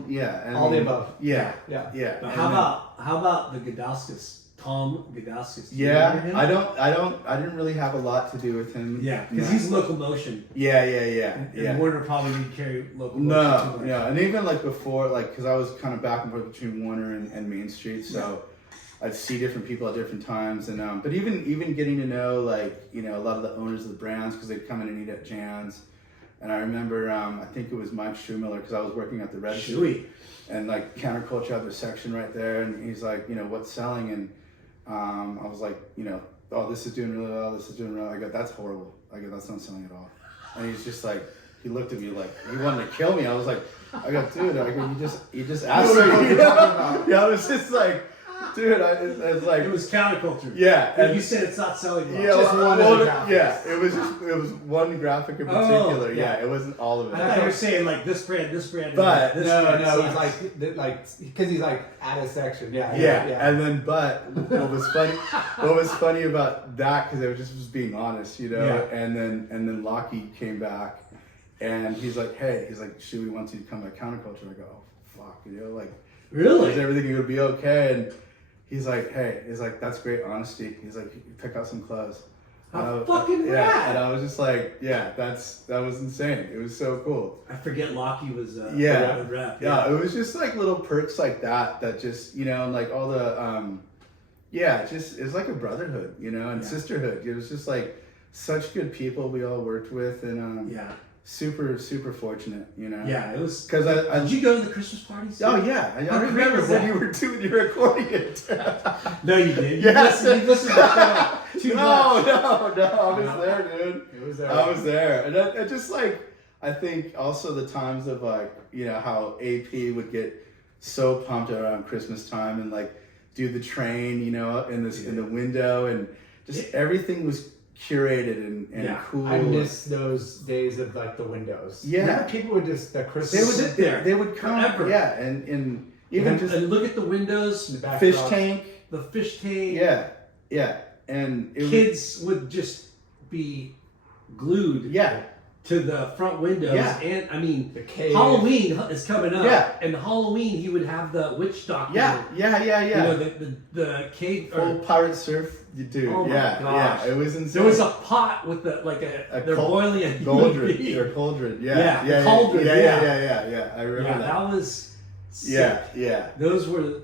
the above. Yeah. But how about the Gadauskas? Tom Gadauskas. Yeah, I didn't really have a lot to do with him. Yeah, because he's locomotion. Yeah. And Warner probably didn't carry locomotion. No, and even like before, like because I was kind of back and forth between Warner and Main Street, so I'd see different people at different times, and but even getting to know like you know a lot of the owners of the brands because they'd come in and eat at Jan's. And I remember, I think it was Mike Schuhmiller, because I was working at the Register. And like counterculture had their section right there. And he's like, you know, what's selling? And I was like, you know, oh, this is doing really well. This is doing really well. I go, that's horrible. I go, that's not selling at all. And he's just like, he looked at me like, he wanted to kill me. I was like, I go, dude, I go, you just asked me. I was just like, dude, it's like It was counterculture. yeah, And you said it's not selling well. yeah, Just one of the graphics. yeah. It was one graphic in particular. Yeah, it wasn't all of it. I thought you were saying like this brand, But- this No, brand no, it was sucks. like because he's like at a section. Yeah. And then, but what was funny about that, because I was just being honest, you know, and then Lockie came back, and he's like, should we want to come at counterculture? And I go, oh fuck, you know, like, Really? is everything going to be okay? And he's like, that's great honesty. He's like, pick out some clothes. How fucking yeah, rad! and I was just like, that was insane. It was so cool. I forget Lockie was the rep. Yeah, it was just like little perks like that just, you know, and like all the just it's like a brotherhood, you know, and sisterhood. It was just like such good people we all worked with, and super fortunate, you know. Yeah, it was. Because did you go to the Christmas parties? Oh yeah, I remember when you were doing your recording. No, you didn't. Yes. You listened to the show. No, I was there, dude. It was there. I was there, and I just like, I think also the times of like, you know, how AP would get so pumped around Christmas time and like do the train, you know, in the window, and just everything was curated and cool. I miss those days of like the windows. Yeah. Remember people would just the Christmas. They would sit there. They would come. Forever. Yeah, and even just and look at the windows, in the back fish row. tank. the fish tank. Yeah, and it Kids would just be glued to the front windows. Yeah. And I mean, The cave. Halloween is coming up. Yeah. And Halloween, he would have the witch doctor. Yeah. You know, the cave. Full pirate surf, dude. Oh my gosh. Yeah, it was insane. There was a pot with they're boiling a cauldron. beef. Or cauldron. Yeah, Yeah. cauldron, Yeah. I remember Yeah, that. that was sick. Yeah. Those were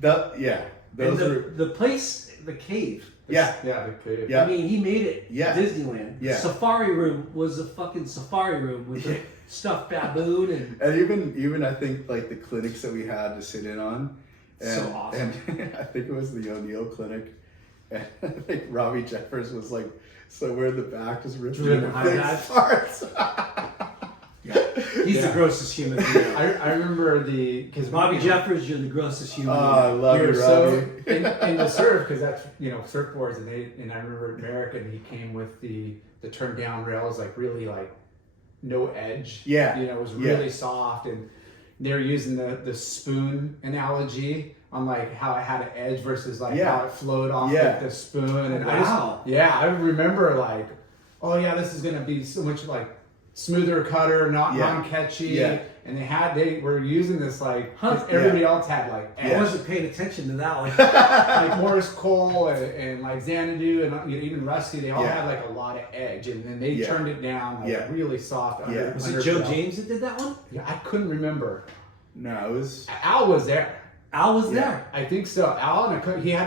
Those were. the place, the cave. Yeah. The cave. Yeah. I mean, he made it Disneyland. Yeah. Safari room was a fucking safari room with a stuffed baboon And even I think like the clinics that we had to sit in on. And, So awesome. And I think it was the O'Neill clinic. And I think Robbie Jeffers was like somewhere in the back just ripping Doing big high farts. He's the grossest human being. I remember because Bobby Jeffers, you're the grossest human Oh, I being. love you, You're so Robbie. in the surf because that's surfboards and I remember Merrick and he came with the turn down rails like really like no edge. Yeah. It was really soft, and they're using the spoon analogy on like how it had an edge versus like how it flowed off like the spoon. And Wow. I remember like, oh yeah, this is gonna be so much like smoother cutter, not non-catchy. Yeah. And they were using this like 'cause everybody else had like edge. I wasn't paying attention to that one. Like Morris Cole and like Xanadu and even Rusty, they all had like a lot of edge, and then they turned it down like really soft. Under, Was under it Joe belt. James that did that one? Yeah, I couldn't remember. No, it was. Al was there. Al was there. I think so. Al and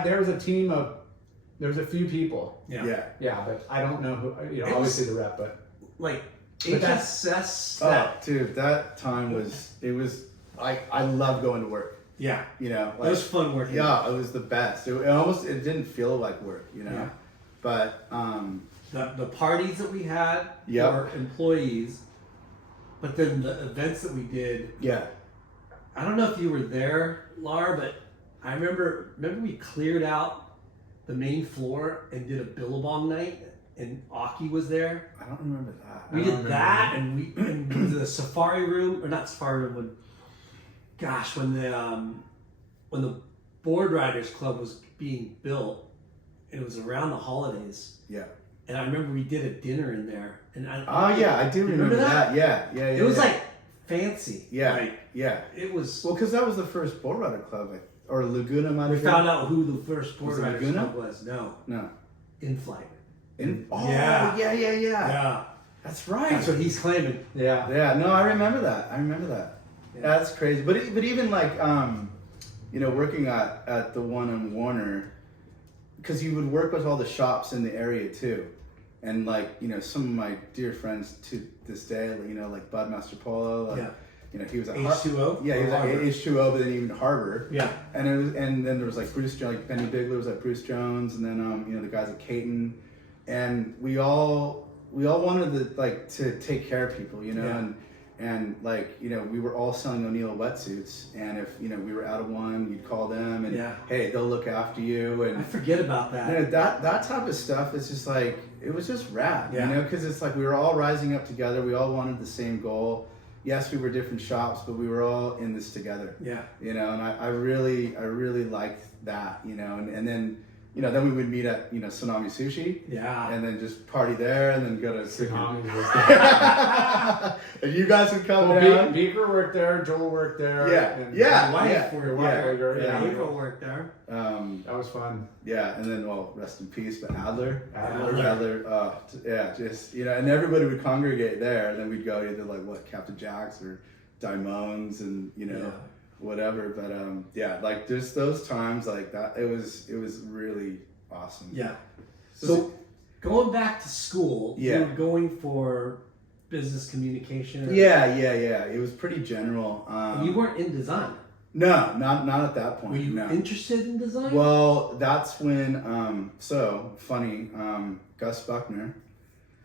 there was a team of, there was a few people. Yeah. Yeah, but I don't know who. Obviously the rep, but Like But that's- HSS. Oh, dude, that time was. It was. I love going to work. Yeah. You know, It was fun working. Yeah, it was the best. It didn't feel like work, you know. Yeah. But The parties that we had for employees, but then the events that we did. yeah, I don't know if you were there, Lar, but I remember we cleared out the main floor and did a Billabong night, and Aki was there. I don't remember that. We did that, and we did the safari room, or not safari room. When the Board Riders Club was being built, and it was around the holidays. Yeah. And I remember we did a dinner in there, and I do remember that. Yeah. It was like fancy. Yeah. Like, Yeah. it was. Well, because that was the first Bull Rider Club, or Laguna might We have been. found out who the first Board Was it Riders Laguna? Club was. No, No. In Flight. Yeah. Yeah. That's right. That's what he's claiming. yeah. Yeah, no, I remember that. Yeah. That's crazy. But even like working at the one on Warner, because you would work with all the shops in the area too, and like some of my dear friends to this day, like Budmaster Polo, he was at H2O. Yeah, he was at H2O, but then even Harbor. Yeah. And then there was like Bruce Jones, like Benny Bigler was at Bruce Jones, and then the guys at Caton, and we all wanted to take care of people, and like, you know, we were all selling O'Neill wetsuits, and if, you know, we were out of one, you'd call them and hey, they'll look after you. And I forget about that. You know, that type of stuff is just like, it was just rad, you know, because it's like we were all rising up together. We all wanted the same goal. Yes, we were different shops, but we were all in this together. Yeah. You know, and I really liked that, you know, and then, you know, then we would meet at, you know, Tsunami Sushi. Yeah. And then just party there and then go to Tsunami. And you guys would come down. Beaver worked there, Joel worked there. Yeah. And Yeah. April worked there. That was fun. Yeah. And then, well, rest in peace, but Adler, just, you know, and everybody would congregate there, and then we'd go either like Captain Jack's or Daimone's and, you know, whatever. But like just those times like that, it was really awesome. Yeah. So going back to school, you were going for business communication. Yeah. It was pretty general. You weren't in design. No, not at that point. Were you interested in design? Well, that's when so funny, Gus Buckner,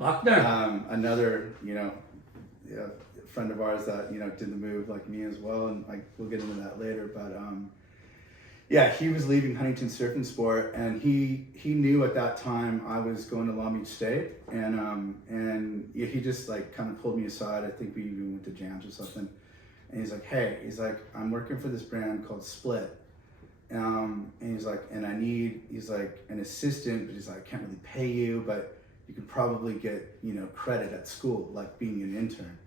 another, you know, friend of ours that, you know, did the move like me as well, and like we'll get into that later, but he was leaving Huntington Surf and Sport, and he knew at that time I was going to Long Beach State, and he just like kind of pulled me aside. I think we even went to jams or something, and he's like, hey, I'm working for this brand called Split, and he's like, and I need, he's like, an assistant, but he's like, I can't really pay you, but you could probably get, you know, credit at school, like being an intern.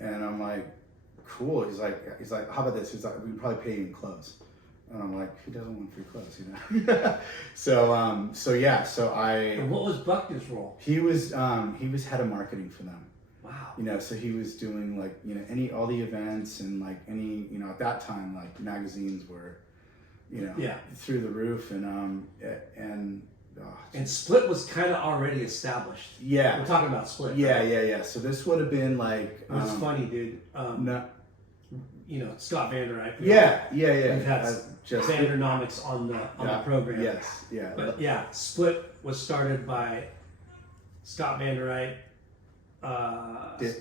And I'm like, cool. He's like, how about this? He's like, we can probably pay you in clothes. And I'm like, who doesn't want free clothes, you know? So I. And what was Buckner's role? He was head of marketing for them. Wow. You know, so he was doing like, you know, all the events and like any, you know, at that time, like magazines were, you know, through the roof, and Split was kind of already established. Yeah. We're talking about Split. Yeah. So this would have been like... It was funny, dude. You know, Scott Vanderite. Yeah. We've had Vandernomics on the program. Yes, yeah. But Split was started by Scott Vanderite,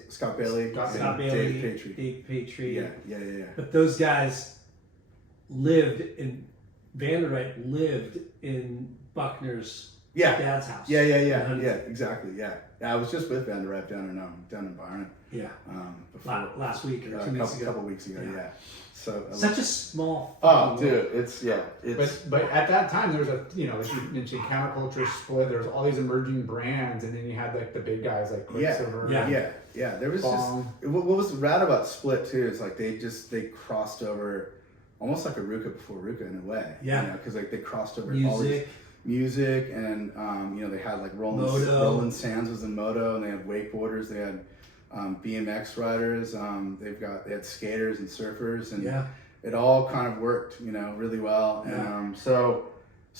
Scott Bailey, Dave Patry. Yeah. But those guys Vanderite lived in Buckner's dad's house. Yeah, exactly. Yeah, I was just with Vanderite down in Byron. Yeah. Last week or 2 weeks ago. A couple weeks ago. Yeah. So such a small. Oh, dude, it's. But at that time there was a, you know, like you mentioned counterculture, Split. There was all these emerging brands, and then you had like the big guys like Quiksilver. Yeah. There was Bong. Just what was rad about Split too is like they crossed over, almost like a Ruka before Ruka in a way. Yeah. You know, because like they crossed over all these music, and you know, they had like Roland Sands was in Moto, and they had wakeboarders, they had BMX riders, they had skaters and surfers, and it all kind of worked, you know, really well. And so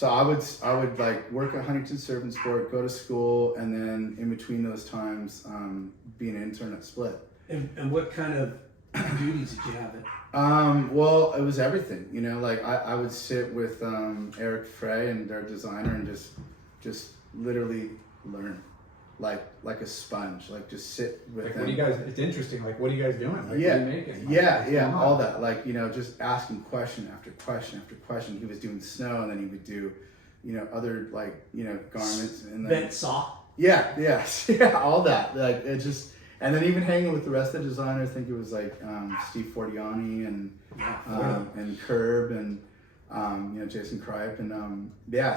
I would like work at Huntington Surf and Sport, go to school, and then in between those times be an intern at Split. And what kind of duties did you have it? Well, it was everything, you know, like I would sit with Eric Frey and their designer and just literally learn like a sponge, like just sit with them. What do you guys, it's interesting, like what are you guys doing? Like, what are you making? Like, all that, like, you know, just asking question after question after question. He was doing snow, and then he would do, you know, other like, you know, garments, and then bent saw. Yeah, all that, like it just. And then even hanging with the rest of the designers, I think it was like Steve Fortiani and Curb and you know, Jason Kripe, and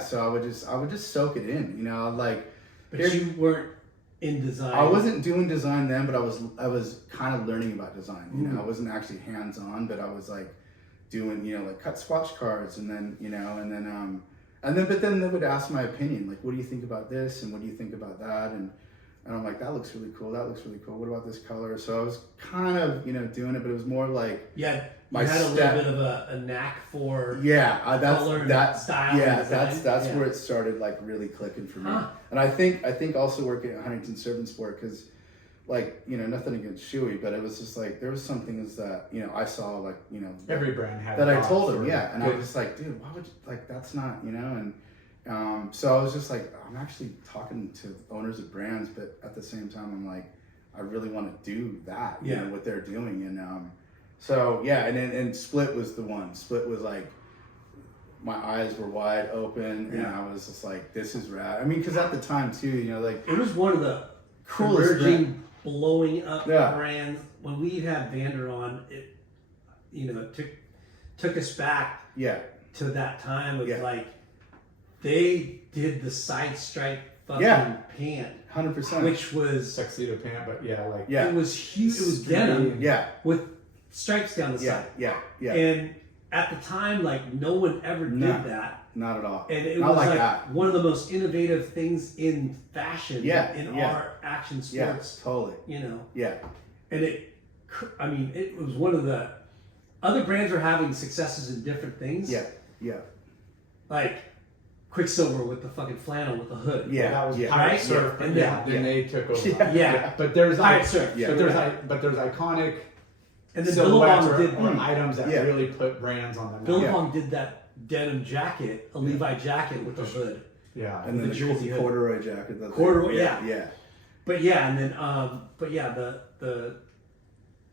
so I would just soak it in, you know, like. But you weren't in design. I wasn't doing design then, but I was kind of learning about design. You know, I wasn't actually hands on, but I was like doing, you know, like cut swatch cards, and then, you know, but then they would ask my opinion, like, what do you think about this, and what do you think about that, and I'm like, that looks really cool. That looks really cool. What about this color? So I was kind of, you know, doing it, but it was more like you had a little bit of a knack for color and style. Yeah, that's where it started like really clicking for me. And I think also working at Huntington Surf and Sport, because like, you know, nothing against Shuey, but it was just like there was some things that, you know, I saw, like, you know, every brand had that I told him, and I was just like, dude, why would you, like, that's not, you know, and. So I was just like, I'm actually talking to owners of brands, but at the same time, I'm like, I really want to do that, you Yeah. know, what they're doing. And so, yeah, and Split was the one. Split was like, my eyes were wide open, and I was just like, this is rad. I mean, because at the time, too, you know, like... It was one of the coolest emerging, blowing up Yeah. brands. When we had Vander on, it, you know, took us back Yeah. to that time of Yeah. like, they did the side stripe fucking Yeah. pant, 100%. which was, Tuxedo pant, but yeah, like Yeah. it was huge. It was denim Yeah. with stripes down the Yeah. side. Yeah. Yeah. And at the time, like, no one ever did No. that. Not at all. And it Not was like like that. one of the most innovative things in fashion Yeah, in yeah. our action Yeah, sports, totally. you know. Yeah. And it was one of the other brands were having successes in different things. Yeah. Yeah. Like Quiksilver with the fucking flannel with the hood. Yeah. that was yeah. Pirate Right? Surf, And then then- they took over. Yeah. But there's Pirate Surf. Yeah. but there's iconic And then silhouettes Billabong did or items that Yeah. really put brands on them. Billabong did that denim jacket, a Levi jacket with the hood. Yeah. And then the the jersey hood. corduroy jacket. That Corduroy, yeah. Yeah. But yeah, and then the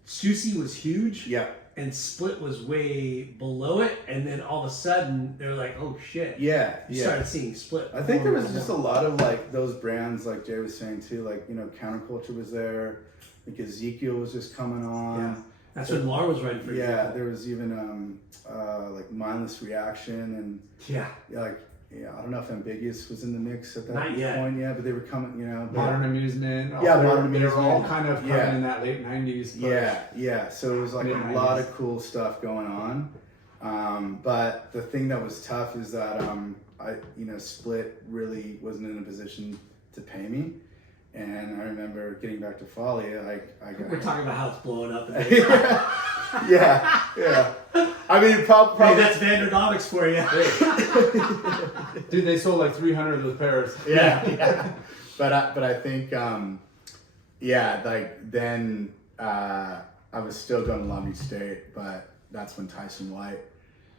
Stussy was huge. Yeah. And Split was way below it, and then all of a sudden they're like, "Oh shit!" Yeah. You Yeah. started seeing Split. I think there was just a lot of like those brands, like Jay was saying too, like, you know, Counterculture was there, like Ezekiel was just coming on. Yeah. That's when Laura was writing for Yeah, you. there was even like Mindless Reaction and Yeah. like, yeah, I don't know if Ambiguous was in the mix at that Not yet. point, yeah, but they were coming, you know. Modern Amusement. Yeah, they Modern were all Amusement. kind of coming Yeah. in that late 90s. push. Yeah. So it was like a Mid-90s. lot of cool stuff going on. But the thing that was tough is that Split really wasn't in a position to pay me. And I remember getting back to Folly, I got... We're talking about how it's blowing up. yeah. I mean, probably... Hey, that's Vandernomics for you. Dude, they sold like 300 of those pairs. Yeah. But I think, then I was still going to Long Beach State, but that's when Tyson White.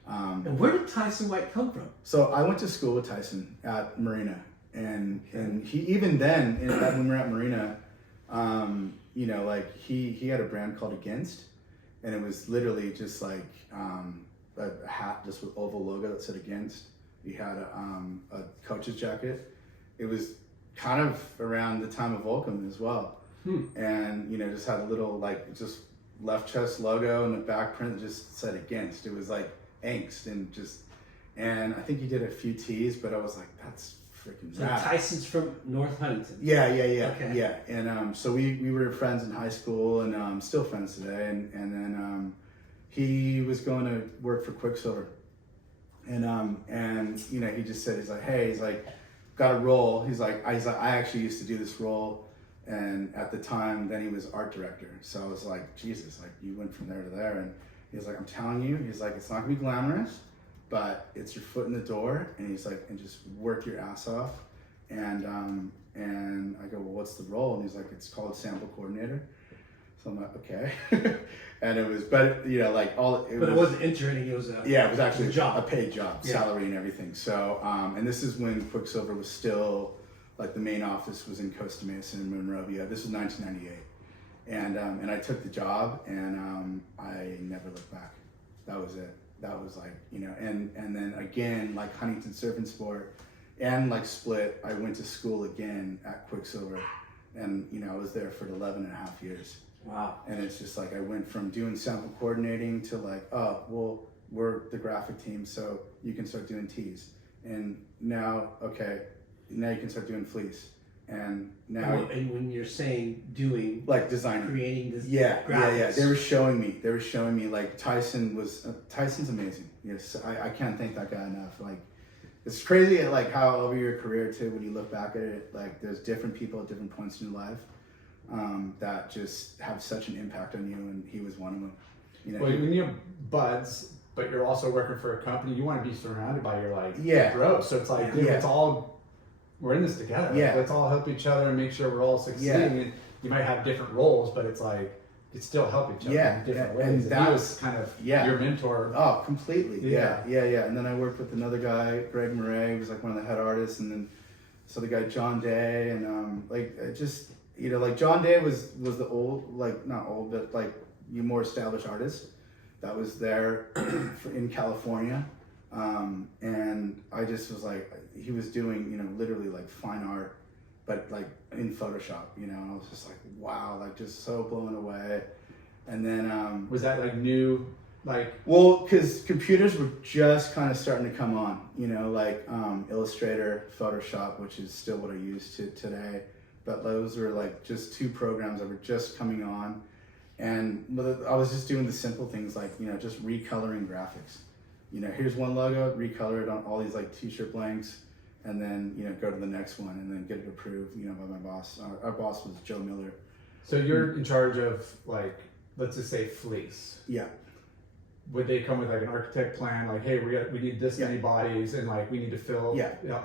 And where did Tyson White come from? So I went to school with Tyson at Marina, and he even then when we were at Marina, he had a brand called Against, and it was literally just like a hat just with oval logo that said Against. He had a coach's jacket. It was kind of around the time of Volcom as well, and just had a little like just left chest logo, and the back print just said Against. It was like angst and I think he did a few tees, but I was like, that's freaking So rad. Tyson's from North Huntington. Yeah. Okay. Yeah. And so we were friends in high school, and still friends today. And then he was going to work for Quiksilver, and he just said, he's like, got a role. He's like, I actually used to do this role, and at the time, then he was art director. So I was like, Jesus, like you went from there to there, and he's like, I'm telling you, he's like, it's not gonna be glamorous, but it's your foot in the door, and he's like, and just work your ass off. And I go, well, what's the role? And he's like, it's called sample coordinator. So I'm like, okay. And it was, but It wasn't interning, it was it was actually job. a paid job, Yeah. salary and everything. So, and this is when Quiksilver was still, like the main office was in Costa Mesa and Monrovia. This was 1998. And I took the job, and I never looked back. That was it. That was like, and then again, like Huntington Surf and Sport and like Split, I went to school again at Quiksilver, and I was there for 11 and a half years. Wow. And it's just like I went from doing sample coordinating to like, oh, well, we're the graphic team, so you can start doing tees. And now you can start doing fleece. And now, And when you're saying doing, like designing, creating this, yeah. graphics. They were showing me like Tyson's amazing. Yes, I can't thank that guy enough. Like, it's crazy like how over your career too, when you look back at it, like there's different people at different points in your life that just have such an impact on you, and he was one of them. Well, when you have buds, but you're also working for a company, you want to be surrounded by your Yeah. bros. So it's like, dude, it's all, we're in this together. Yeah. Like, let's all help each other and make sure we're all succeeding. Yeah. And you might have different roles, but it's like, you still help each other in different ways. and And that he was kind of Yeah. your mentor. Oh, completely. Yeah. Yeah. And then I worked with another guy, Greg Murray, who was like one of the head artists, and then this other guy, John Day, and you know, like John Day was the old, like not old, but like you more established artist that was there in California. And I just was like, he was doing, you know, literally like fine art, but like in Photoshop, you know, and I was just like, wow, like just so blown away. And then, was that like new, like? Well, cause computers were just kind of starting to come on, you know, like, Illustrator, Photoshop, which is still what I use today. But those were like just two programs that were just coming on. And I was just doing the simple things like, you know, just recoloring graphics. You know, here's one logo, recolor it on all these like t-shirt blanks, and then, you know, go to the next one and then get it approved, you know, by my boss. Our boss was Joe Miller. So you're in charge of like, let's just say fleece. Yeah. Would they come with like an architect plan, like, hey, we need this many bodies, and like we need to fill,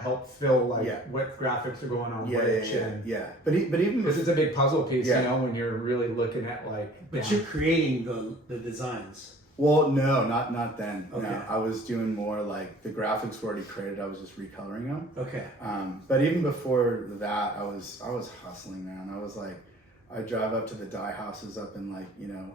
help fill like what graphics are going on which, and But even because it's a big puzzle piece, you know, when you're really looking at like. But you're creating the designs. Well, no, not then. Okay. No, I was doing more like the graphics were already created. I was just recoloring them. Okay. But even before that, I was hustling, man. I was like, I drive up to the dye houses up in like, you know.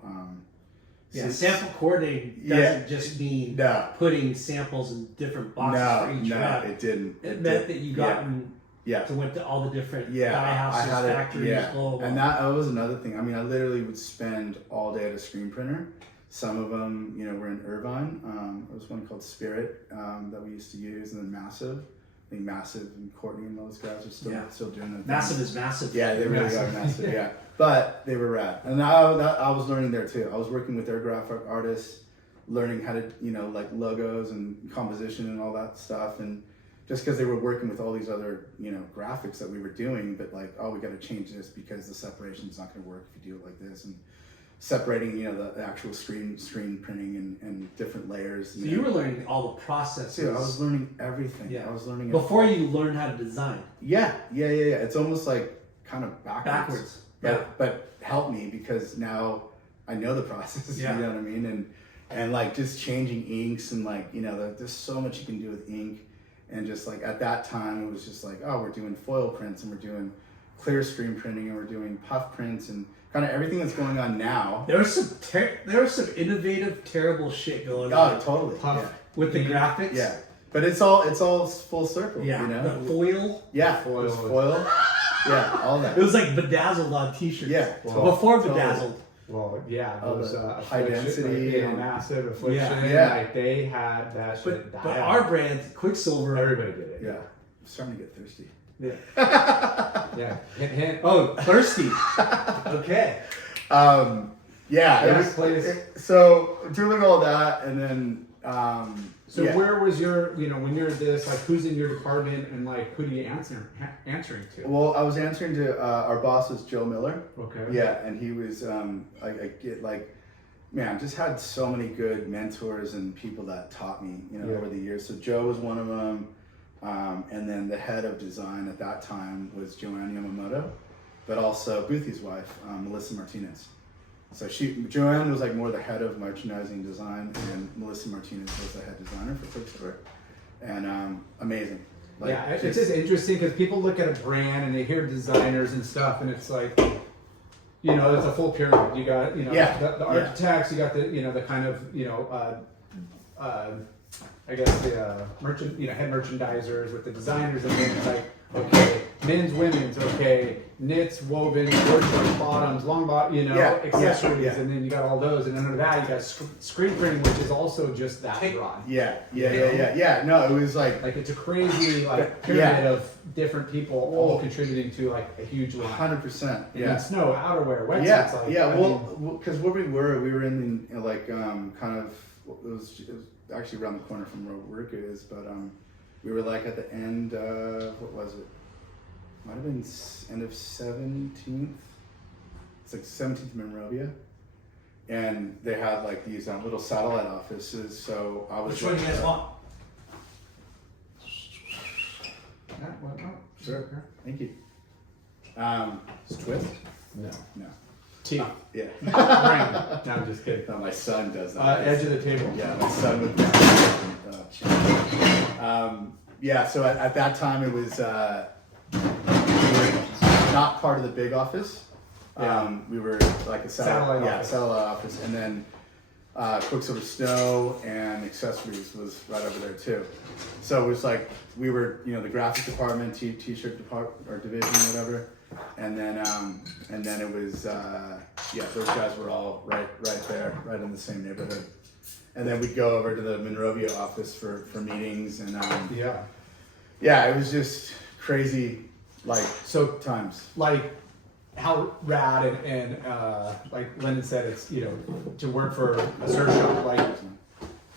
Sample coordinating doesn't just mean putting samples in different boxes for each rep. No, it didn't. It meant that you got to went to all the different dye houses, factories, blah, blah, blah. And that was another thing. I mean, I literally would spend all day at a screen printer. Some of them, you know, were in Irvine. There was one called Spirit that we used to use, and then Massive. I think Massive and Courtney and those guys are still doing that. Massive is massive. Yeah, they really got massive. Yeah, but they were rad, and I was learning there too. I was working with their graphic artists, learning how to, you know, like logos and composition and all that stuff, and just because they were working with all these other, you know, graphics that we were doing, but like, oh, we got to change this because the separation's not going to work if you do it like this, and separating, you know, the actual screen printing and different layers. So you were learning all the processes. Dude, I was learning everything. Yeah. I was learning before you learned how to design. Yeah. It's almost like kind of backwards. Yeah. But helped me because now I know the process. Yeah. You know what I mean? And like just changing inks and like, you know, there's so much you can do with ink. And just like at that time, it was just like, oh, we're doing foil prints and we're doing clear screen printing and we're doing puff prints and kind of everything that's going on now. There was some innovative, terrible shit going on. Oh, totally. With the graphics. Yeah, but it's all full circle. Yeah, you know? the foil. Yeah, foil. Yeah, all that. It was like bedazzled on t-shirts. Yeah, before bedazzled. Well, yeah, all those high density, like, massive affliction. Yeah. Like they had that shit. But our brand, Quiksilver, everybody did it. Yeah, I'm starting to get thirsty. Yeah. Yeah. Hint. Oh, thirsty. Okay. So doing all that, and then where was your, you know, when you're this, like, who's in your department and like who do you answering to? Well, I was answering to our boss was Joe Miller. Okay. Yeah, and he was just had so many good mentors and people that taught me, you know, over the years. So Joe was one of them. And then the head of design at that time was Joanne Yamamoto, but also Boothy's wife, Melissa Martinez. So Joanne was like more the head of merchandising design, and Melissa Martinez was the head designer for Quiksilver. And amazing. Like, it's just interesting because people look at a brand and they hear designers and stuff, and it's like, you know, it's a full pyramid. You got, you know, the architects, you got the, you know, the kind of, you know, I guess the head merchandisers with the designers, and then it's like, okay, men's, women's, okay, knits, woven, short bottoms, long bottom, you know, accessories, and then you got all those, and then under that you got screen printing, which is also just that broad. Yeah. No, it was like it's a crazy like pyramid of different people all contributing to like a huge line. 100%. Yeah. And snow, outerwear, wetsuits. Because where we were in like kind of it was actually around the corner from where work is, but we were like at the end, what was it? Might have been end of 17th. It's like 17th Monrovia. And they had like these little satellite offices, so I was... Which one do you guys want? Sure. Thank you. It's Twist? No. Teeth. Yeah. No, I'm just kidding. No, my son does that. Edge of the table. Yeah, my son would. So at that time it was. not part of the big office. Yeah. We were like a Satellite office. satellite office, and then Quiksilver Snow and accessories was right over there too. So it was like we were, you know, the graphic department, t-shirt department or division, whatever, and then it was those guys were all right there, right in the same neighborhood. And then we'd go over to the Monrovia office for meetings, and it was just crazy, like times. Like how rad and like Lyndon said, it's, you know, to work for a surf shop, like,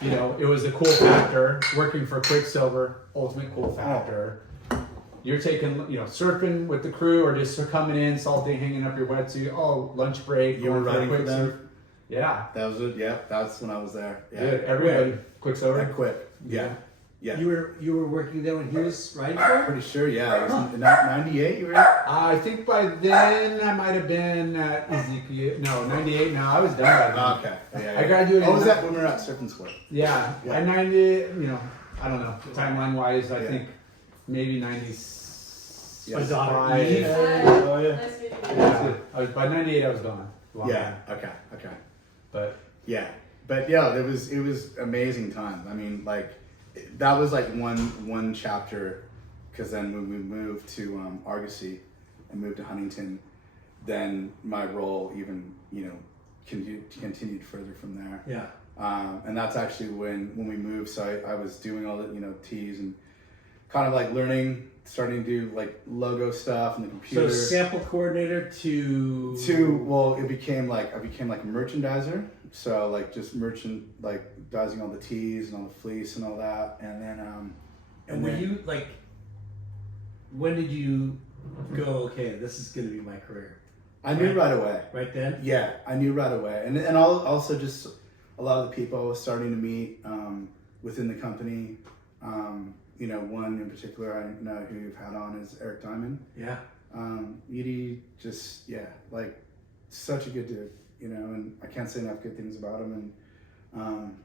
you know, it was a cool factor. Working for Quiksilver, ultimate cool factor. You're taking, you know, surfing with the crew or just coming in, salty, hanging up your wetsuit. Oh, lunch break. You were running for them? Yeah. That was it. Yeah, that's when I was there. Yeah, Dude, everybody. Quiksilver. I quit. Yeah. You were working there when he was riding for it? Pretty sure. Yeah, it was in 98. You were. I think by then I might have been at Ezekiel. No, 98. No, I was done by then. Okay. Yeah. I graduated. Oh, was that when we were at Surfing School? Yeah. Yeah. At 90, you know, I don't know. Timeline wise, I think maybe 96. My daughter. Five. Eve. Oh yeah. Nice meeting you. Yeah. I was by 98. I was gone. Long Yeah. time. Okay. But But yeah, it was amazing times. I mean, like that was like one chapter, because then when we moved to Argosy and moved to Huntington, then my role even, you know, continued further from there. Yeah. And that's actually when we moved. So I was doing all the, you know, teas and kind of like starting to do like logo stuff on the computer. So sample coordinator it became like I became like a merchandiser. So like just merchandising all the tees and all the fleece and all that, and then And were you like, when did you go, okay, this is going to be my career? I knew right away. Right then? Yeah, I knew right away, and also just a lot of the people I was starting to meet within the company. You know, one in particular I know who you've had on is Eric Diamond. Yeah. Edie, just like such a good dude, you know, and I can't say enough good things about him. And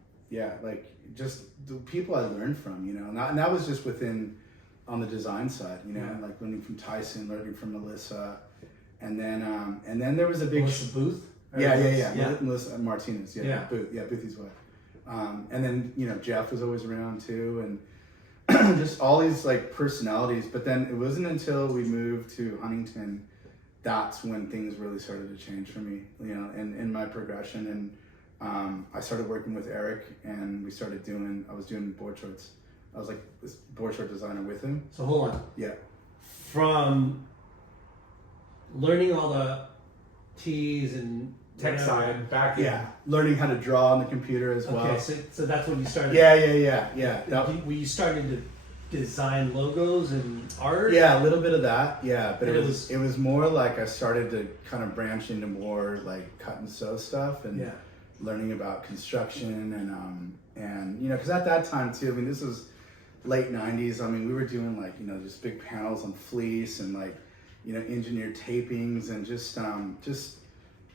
like just the people I learned from, you know, and that was just on the design side, you know, like learning from Tyson, learning from Melissa, and then there was a big Melissa Booth? Yeah. Melissa Martinez, Yeah. Boothy's wife, and then, you know, Jeff was always around too, and just all these like personalities. But then it wasn't until we moved to Huntington that's when things really started to change for me, you know, in my progression. And I started working with Eric, and I was doing board shorts. I was like this board short designer with him. So hold on. Yeah. From learning all the T's and tech whatever. side back. Yeah. Learning how to draw on the computer as well. Okay, so that's when you started. Yeah. Were you starting to design logos and art? Yeah, a little bit of that. Yeah, but And it was more like I started to kind of branch into more like cut and sew stuff, and learning about construction, and you know, because at that time too, I mean, this was late 90s. I mean, we were doing like, you know, just big panels on fleece and like, you know, engineered tapings, and just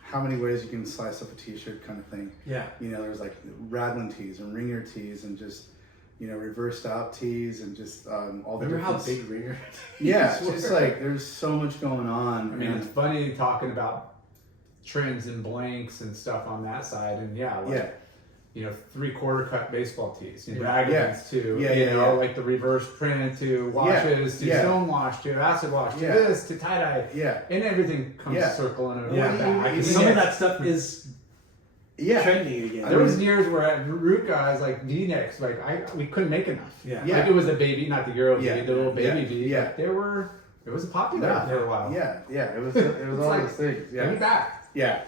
how many ways you can slice up a t-shirt kind of thing. Yeah. You know, there was like Radlin tees and ringer tees and just, you know, reversed out tees and just all the Remember how different... big ringer? Yeah, it's just like there's so much going on. I mean, it's funny talking about trends and blanks and stuff on that side, and you know, 3/4 cut baseball tees, and ragans to like the reverse print to washes to stone wash to acid wash to this to tie dye, and everything comes circling around back. And some of that stuff is trending again. There was years where at RVCA I was like V-necks, like we couldn't make enough. Like it was a baby, not the Euro V, the little baby V. Yeah, it was a popular for a while. Yeah, it was all like, those things. Bring it back. Yeah.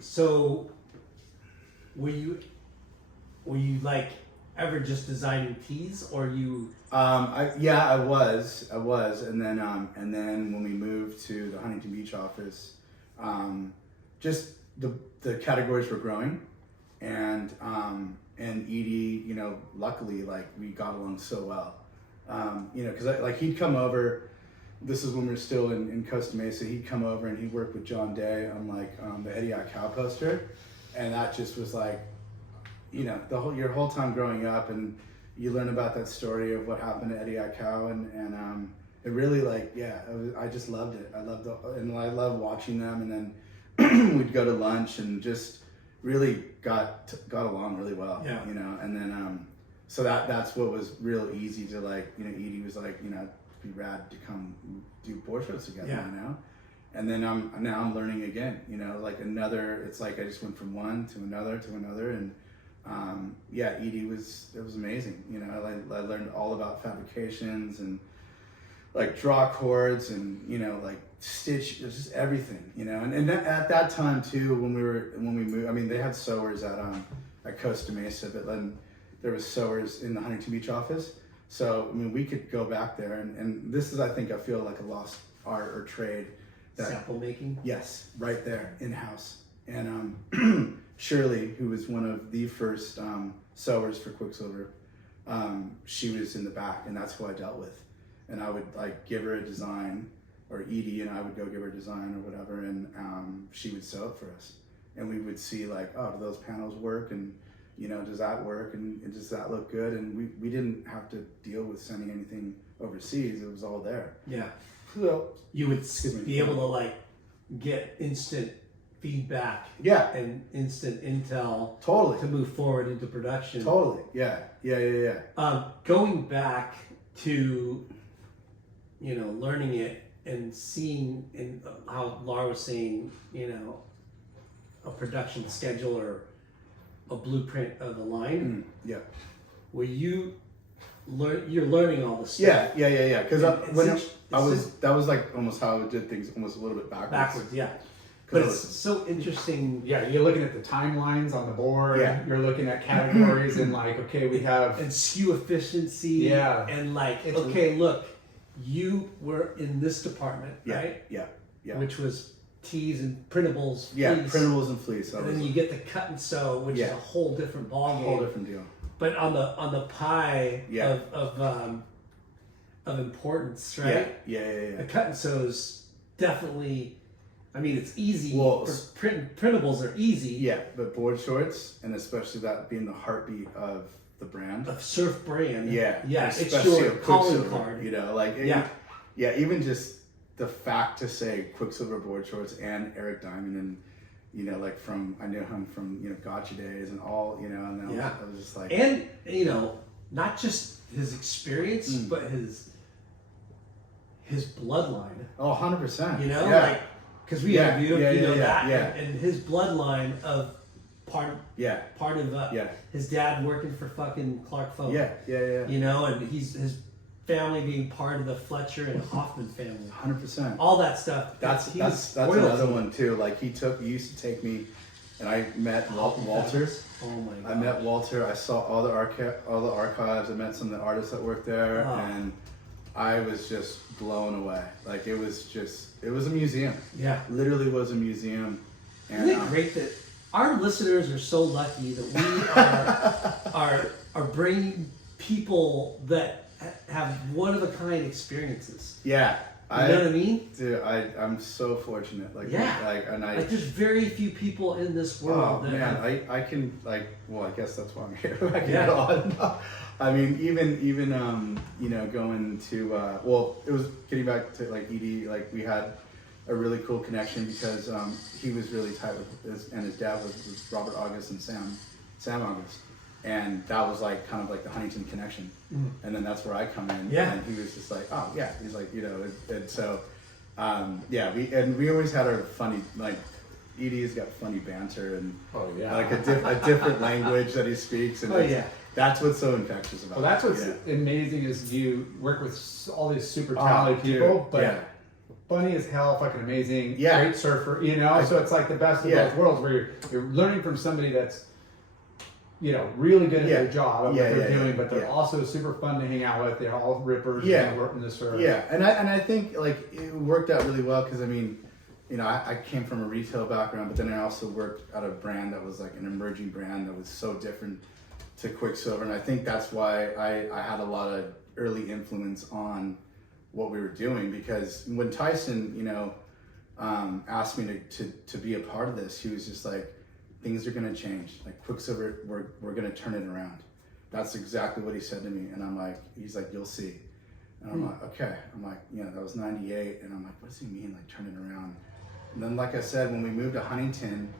So were you like ever just designing tees, or you? I was, and then when we moved to the Huntington Beach office, just the categories were growing, and Edie, you know, luckily like we got along so well, you know, because like he'd come over. This is when we were still in Costa Mesa. He'd come over and he'd work with John Day on like the Eddie Cow poster, and that just was like, you know, your whole time growing up, and you learn about that story of what happened to Eddie Cow, it really I just loved it. I love watching them, and then we'd go to lunch and just really got along really well. Yeah. You know, and then so that's what was real easy to like. You know, Edie was like, you know, it'd be rad to come do board shows together. Yeah. You know. And then now I'm learning again, you know, like it's like I just went from one to another, and Edie it was amazing. You know, I learned all about fabrications and like draw cords and, you know, like stitch, it was just everything, you know. And at that time too, when we moved, I mean, they had sewers at Costa Mesa, but then there was sewers in the Huntington Beach office. So, I mean, we could go back there and this is, I feel like a lost art or trade. Sample making? Yes, right there, in-house. And Shirley, who was one of the first sewers for Quiksilver, she was in the back, and that's who I dealt with. And I would like give her a design, or Edie and I would go give her a design or whatever, and she would sew it for us. And we would see like, oh, do those panels work? And, you know, does that work? And does that look good? And we didn't have to deal with sending anything overseas. It was all there. Yeah. So you would be able to like get instant feedback, and instant intel, totally, to move forward into production. Totally, yeah. Going back to, you know, learning it and seeing, and how Laura was saying, you know, a production schedule or a blueprint of the line. Where you're learning all this stuff. Yeah. Because that was like almost how I did things, almost a little bit backwards. Yeah. But it's so interesting. Yeah, you're looking at the timelines on the board. Yeah. You're looking at categories and like, okay, we have and SKU efficiency. Yeah. And like, okay, look, you were in this department, right? Yeah. Which was tees and printables. Yeah, fleece. printables and fleece. And then you get the cut and sew, which is a whole different ballgame. Whole different deal. But on the pie of importance, right? Yeah. The cut and sew is definitely, I mean, it's easy. Well, printables are easy. Yeah, but board shorts, and especially that being the heartbeat of the brand. Of surf brand. Yeah. It's your calling card. You know, like, even just the fact to say Quiksilver board shorts and Eric Diamond, and, you know, like I knew him from, you know, Gotcha days and all, you know, and then I was just like. And, you know, not just his experience, but his bloodline. Oh, 100%. You know, like, because we interviewed him, you know that, yeah. And his bloodline of part of his dad working for fucking Clark Folk. Yeah. You know, and his family being part of the Fletcher and Hoffman family. 100%. All that stuff. That's another one too. Like he used to take me, and I met Walter. Oh my god. I met Walter. I saw all the archives. I met some of the artists that worked there, and I was just blown away. Like it was a museum. Yeah. Literally was a museum. And, Isn't it great that our listeners are so lucky that we are bringing people that have one of a kind experiences. Yeah. You know what I mean? Dude, I'm so fortunate. Like there's very few people in this world. Oh man, I can like. Well, I guess that's why I'm here. I can go on. I mean, even you know, going to well, it was getting back to like Edie. Like we had a really cool connection because he was really tight with his dad was Robert August and Sam August. And that was like kind of like the Huntington connection. And then that's where I come in. Yeah. And he was just like, oh yeah. He's like, you know, and so we always had our funny, like Edie's got funny banter and like a different language that he speaks, and that's what's so infectious about it. Well, that's what's amazing is you work with all these super talented people, but funny as hell, fucking amazing, great surfer, you know. So it's like the best of both worlds, where you're learning from somebody that's, you know, really good at their job, what they're doing, but they're also super fun to hang out with. They're all rippers. Working the surf. Yeah, and I think like it worked out really well because I mean, you know, I came from a retail background, but then I also worked at a brand that was like an emerging brand that was so different to Quiksilver, and I think that's why I had a lot of early influence on what we were doing, because when Tyson, you know, asked me to be a part of this, he was just like, things are going to change. Like Quiksilver, we're going to turn it around. That's exactly what he said to me. And I'm like, he's like, you'll see. And I'm like, okay. I'm like, that was 98. And I'm like, what does he mean, like turning around? And then, like I said, when we moved to Huntington,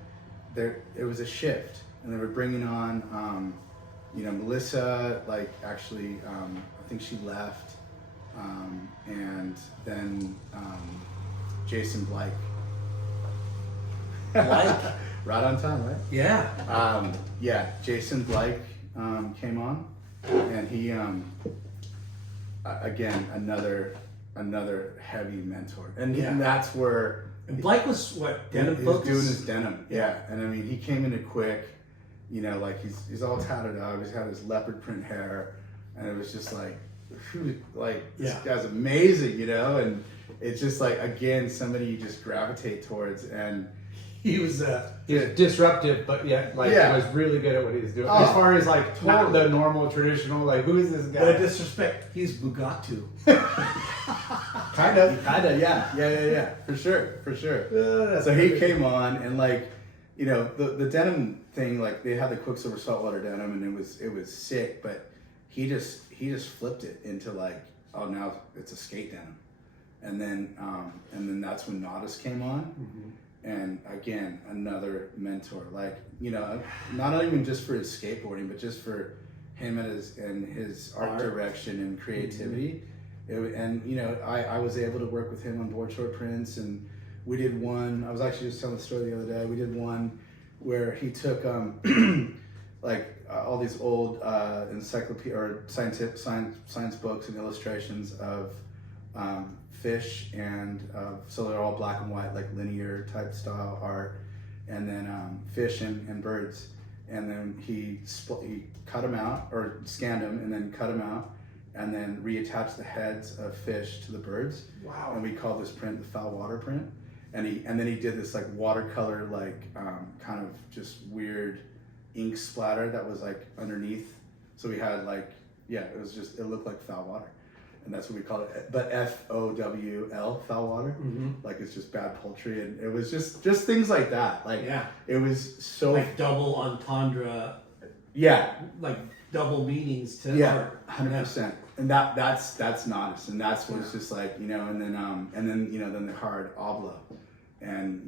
it was a shift. And they were bringing on, Melissa, like actually, I think she left. And then Jason Blake. Blake? Right on time, right? Yeah. Jason Blake came on, and he, again, another heavy mentor. And that's where... And Blake was what, denim He's focus? doing his denim, yeah. And I mean, he came into Quick, like he's all tatted up. He's had his leopard print hair, and it was just like, this guy's amazing, and it's just like, again, somebody you just gravitate towards. And he was disruptive, but was really good at what he was doing. As far as like not the normal traditional, like who is this guy? The disrespect. He's Bugatu. Kind of, yeah, for sure. So he came on, and like, the denim thing, like they had the Quiksilver saltwater denim, and it was sick, but he just flipped it into like, oh, now it's a skate denim, and then that's when Nadas came on. Mm-hmm. And again, another mentor, like, not even just for his skateboarding, but just for him and his art direction and creativity. Mm-hmm. I was able to work with him on board short prints, and we did one. I was actually just telling the story the other day. We did one where he took all these old encyclopedia or science books and illustrations of fish, and so they're all black and white, like linear type style art, and then fish and birds, and then he cut them out, or scanned them and then cut them out, and then reattached the heads of fish to the birds. Wow. And we called this print the foul water print, and then he did this like watercolor, like kind of just weird ink splatter that was like underneath, so we had like, it looked like foul water. And that's what we call it, but FOWL, foul water. Mm-hmm. Like it's just bad poultry, and it was just things like that. Like it was so like double entendre. Yeah, like double meanings to art. 100%. And that's Nadas, and that's what it's just like, and then the hard Oblo, and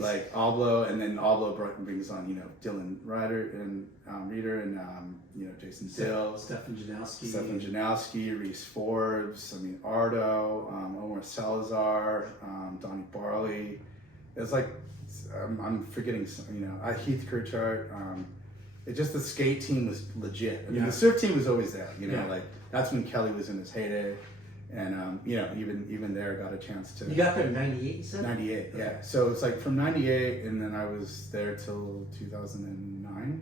like Oblo, and then Oblo brings on Dylan Ryder and Reader, and Jason Dill, Stefan Janowski, Reese Forbes, Ardo, Omar Salazar, Donnie Barley. It's like I'm forgetting some, Heath Kirchart. It just, the skate team was legit. The surf team was always there. Like that's when Kelly was in his heyday. And even there got a chance to. You got there in '98, you said? 98, yeah. So it's like from '98, and then I was there till 2009.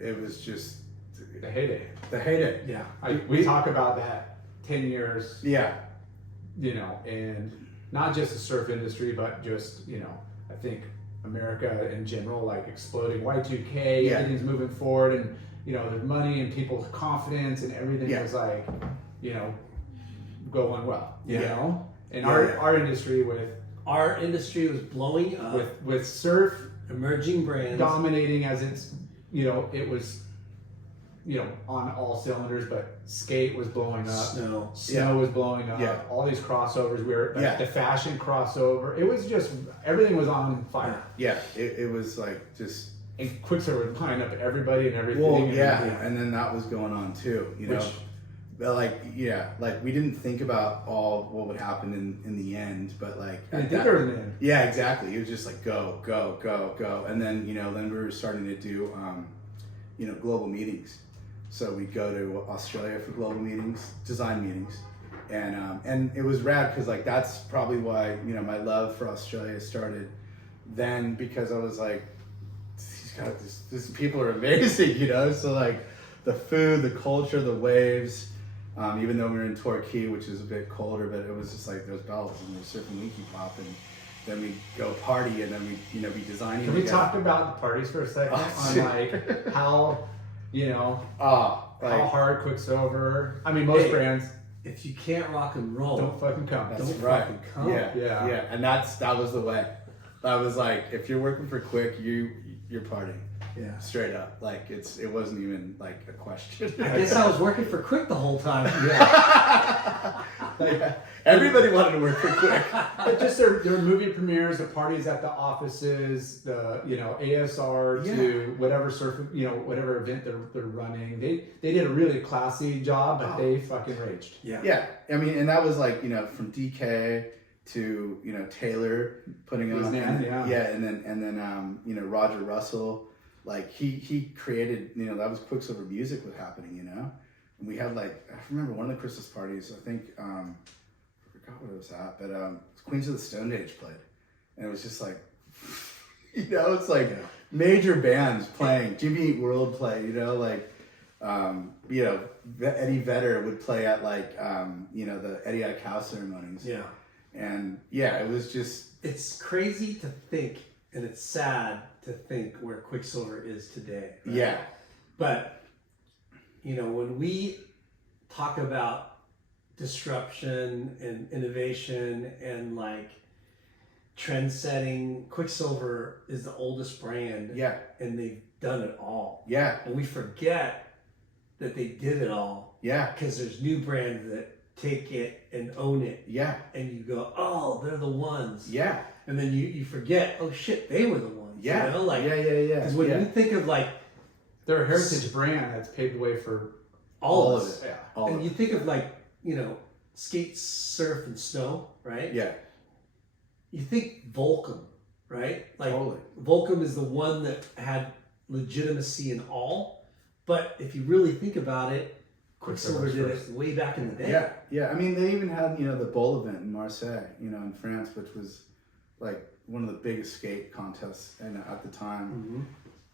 It was just the heyday. Yeah. We talk about that 10 years. Yeah. And not just the surf industry, but just I think America in general, like exploding Y2K, everything's moving forward, and there's money and people's confidence, and everything was like, going well, and our industry was blowing up with surf emerging brands dominating as it's it was on all cylinders, but skate was blowing up, snow was blowing up, all these crossovers, the fashion crossover, it was just, everything was on fire. It was like just, and Quiksilver was buying up everybody and everything. Well, and then that was going on too, But like we didn't think about all what would happen in the end, but like I think there was an end. Yeah, exactly. It was just like go, and then then we were starting to do global meetings. So we'd go to Australia for global meetings, design meetings, and it was rad because like that's probably why my love for Australia started then, because I was like, these people are amazing, So like the food, the culture, the waves. Even though we were in Torquay, which is a bit colder, but it was just like those bells, and we were surfing Leaky Pop, and then we go party, and then we be designing. Can we talk about the parties for a second? On like how how hard Quiksilver. Most brands. If you can't rock and roll, don't fucking come. That's right. Yeah. And that was the way. I was like, if you're working for Quick, you're partying. Yeah. Straight up. Like it wasn't even like a question. I guess I was working for Quick the whole time. Like, everybody wanted to work for Quick. But just their movie premieres, the parties at the offices, the ASR to whatever whatever event they're running. They did a really classy job, but they fucking raged. Yeah. I mean, and that was like, from DK to Taylor putting on and then Roger Russell, like he created, that was Quiksilver music was happening, and we had like, I remember one of the Christmas parties, I think I forgot what it was at, but Queens of the Stone Age played, and it was just like it's like major bands playing, Jimmy Eat World play, Eddie Vedder would play at like the Eddie Aikau ceremonies. And it was just... It's crazy to think, and it's sad to think where Quiksilver is today. Right? Yeah. But, when we talk about disruption and innovation and like trend setting, Quiksilver is the oldest brand. Yeah. And they've done it all. Yeah. And we forget that they did it all. Yeah. Because there's new brands that take it and own it. Yeah. And you go, oh, they're the ones. Yeah. And then you forget, oh shit, they were the ones. Yeah. Because when you think of like... They're a heritage brand that's paved the way for all of it. Yeah. And you think of like, skate, surf, and snow, right? Yeah. You think Volcom, right? Like Totally. Volcom is the one that had legitimacy in all. But if you really think about it, Quiksilver did it way back in the day. Yeah, yeah. I mean, they even had, the bowl event in Marseille, in France, which was like one of the biggest skate contests at the time. Mm-hmm.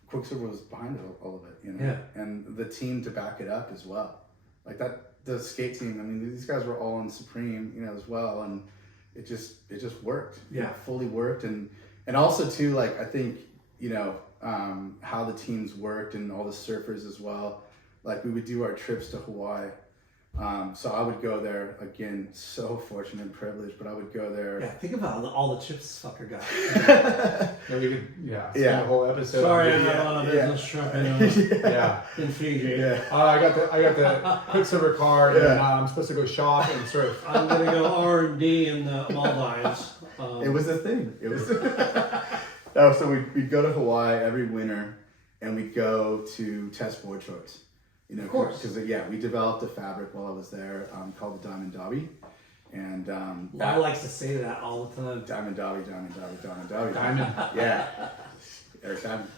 Quiksilver was behind all of it, Yeah. And the team to back it up as well. Like the skate team, I mean, these guys were all in Supreme, as well, and it just worked. Yeah. It fully worked, and also too, like, I think, how the teams worked and all the surfers as well. Like, we would do our trips to Hawaii. So I would go there, again, so fortunate and privileged, but I would go there. Yeah, think about all the trips this fucker got. We could, spend a whole episode. Sorry, I'm not on a business trip in Fiji. Yeah. I got the Quiksilver card, and I'm supposed to go shop and surf. I'm gonna go R&D in the Maldives. It was a thing. It was. No, so we'd go to Hawaii every winter, and we'd go to test board shorts. Of course. Because we developed a fabric while I was there called the Diamond Dobby. And I likes to say that all the time. Diamond Dobby. Diamond. Yeah. Every time.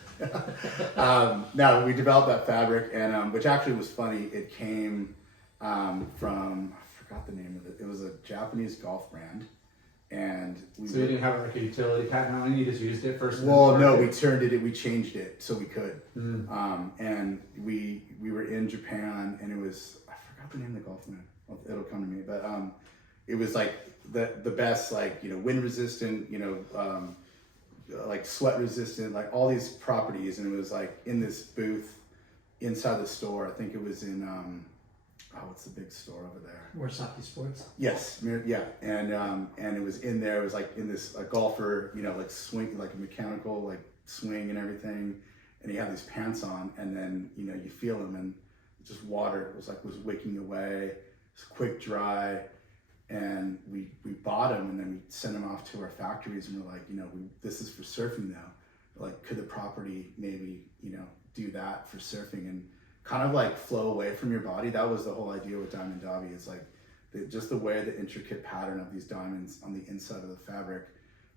No, we developed that fabric, and which actually was funny. It came from, I forgot the name of it. It was a Japanese golf brand. And so you didn't have like a utility patent on it, you just used it first? Well, no, we changed it so we could. Mm. And we were in Japan, and it was, I forgot the name of the golf brand. It'll come to me, but it was like the best, like, wind resistant, like sweat resistant, like all these properties, and it was like in this booth inside the store. I think it was in what's the big store over there? Warsaki Sports. Yes, yeah, and it was in there. It was like in this golfer, like swing, like a mechanical like swing and everything, and he had these pants on, and then you feel them, and just water was wicking away. It's quick dry, and we bought them, and then we sent them off to our factories, and we're like, this is for surfing now. Like, could the property maybe do that for surfing and kind of like flow away from your body? That was the whole idea with Diamond Dobby. It's like just the way the intricate pattern of these diamonds on the inside of the fabric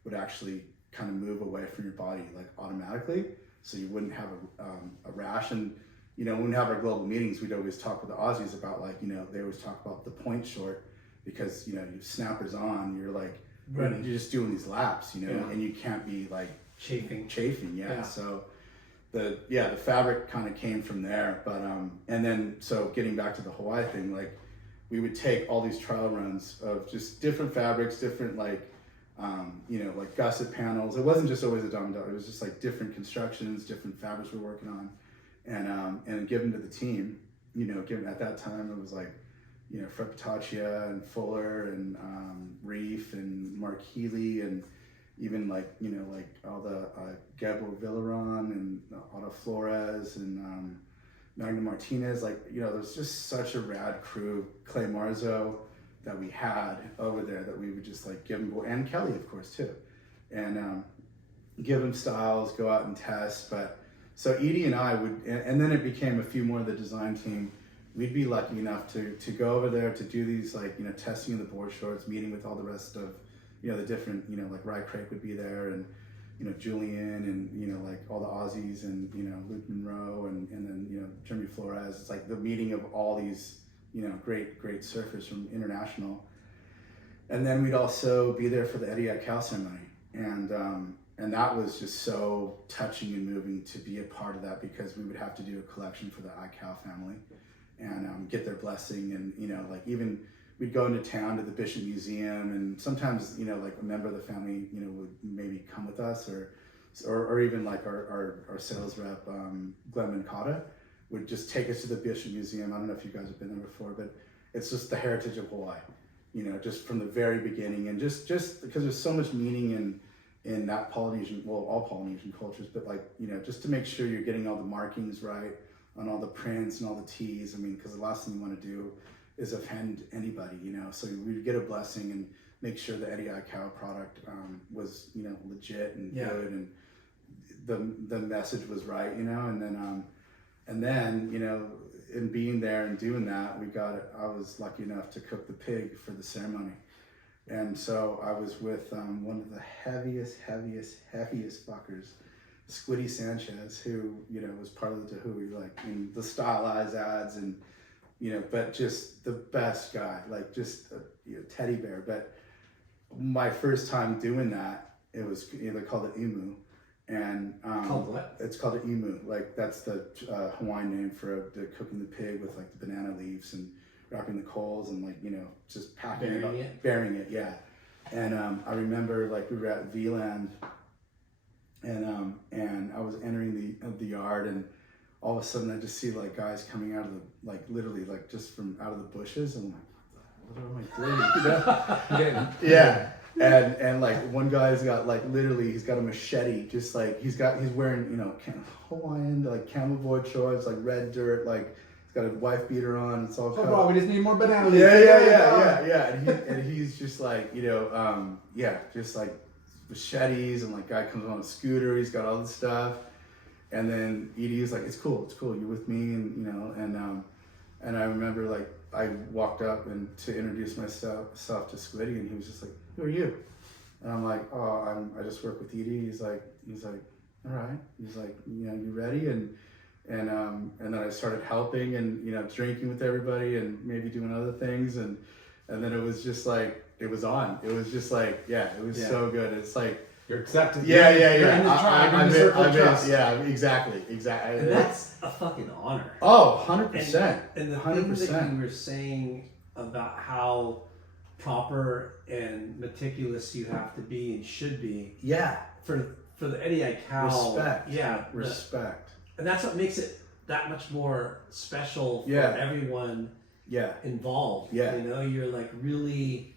would actually kind of move away from your body like automatically, so you wouldn't have a rash. And when we have our global meetings, we'd always talk with the Aussies about like they always talk about the point short, because you snappers on, you're like you're just doing these laps, and you can't be like chafing. So the fabric kind of came from there, but and then so getting back to the Hawaii thing, like we would take all these trial runs of just different fabrics, different like like gusset panels. It wasn't just always a Diamond Dobby. It was just like different constructions, different fabrics we're working on, and give them to the team. Given at that time it was like Fred Pataccia and Fuller and Reef and Mark Healy, and even like, you know, like all the Gabriel Villaron and Otto Flores and Magna Martinez, like, you know, there's just such a rad crew, Clay Marzo, that we had over there that we would just like give them, and Kelly, of course, too. And give them styles, go out and test. But so Edie and I would, and then it became a few more of the design team. We'd be lucky enough to go over there to do these, like, you know, testing of the board shorts, meeting with all the rest of, you know, the different, you know, like Rye Craig would be there, and, you know, Julian, and, you know, like all the Aussies, and, you know, Luke Monroe, and then, you know, Jeremy Flores. It's like the meeting of all these, you know, great surfers from international. And then we'd also be there for the Eddie Aikau ceremony. And that was just so touching and moving to be a part of that, because we would have to do a collection for the Aikau family and get their blessing. And, you know, like even we'd go into town to the Bishop Museum, and sometimes, you know, like a member of the family, you know, would maybe come with us, or even like our sales rep, Glenn Mancata, would just take us to the Bishop Museum. I don't know if you guys have been there before, but it's just the heritage of Hawaii, you know, just from the very beginning. And just because there's so much meaning in that Polynesian, well, all Polynesian cultures, but like, you know, just to make sure you're getting all the markings right on all the prints and all the tees. I mean, because the last thing you want to do is offend anybody, you know. So we would get a blessing and make sure the Eddie Aikau product was, you know, legit and good, and the message was right, you know. And then, you know, in being there and doing that, I was lucky enough to cook the pig for the ceremony. And so I was with one of the heaviest fuckers, Squiddy Sanchez, who, you know, was part of the Tahui, like in the stylized ads, and, you know, but just the best guy, like just a, you know, teddy bear. But my first time doing that, it was, you know, they called it imu. And called what? It's called an imu. Like that's the Hawaiian name for the cooking the pig with like the banana leaves and wrapping the coals and, like, you know, just packing burying it, yeah. And I remember, like, we were at VLAND, and I was entering the yard, and all of a sudden I just see like guys coming out of the, like, literally like just from out of the bushes, and I'm like, what am I doing? You know? Yeah. And like one guy's got, like, literally he's got a machete, just like he's wearing, you know, Hawaiian, like, camel board shorts, like red dirt, like he's got a wife beater on. It's all covered. Oh, we just need more banana leaves. Yeah. And he's just like, you know, just like machetes, and like guy comes on a scooter. He's got all this stuff, and then Edie was like, it's cool. You're with me, and, you know, and I remember, like, I walked up and to introduce myself to Squiddy, and he was just like, who are you? And I'm like, oh, I just work with Edie. He's like, all right. He's like, you know, you ready? And then I started helping and, you know, drinking with everybody and maybe doing other things. And then it was just like, it was on. It was just like, yeah, it was so good. It's like, you're accepted. Yeah. You're in the tribe, in the circle of trust. Yeah, exactly. And that's a fucking honor. Oh, 100%. And the 100%. thing that you were saying about how proper and meticulous you have to be and should be. Yeah. For the Eddie Aikau. Respect. Yeah. Respect. And that's what makes it that much more special for everyone involved. Yeah. You know, you're like really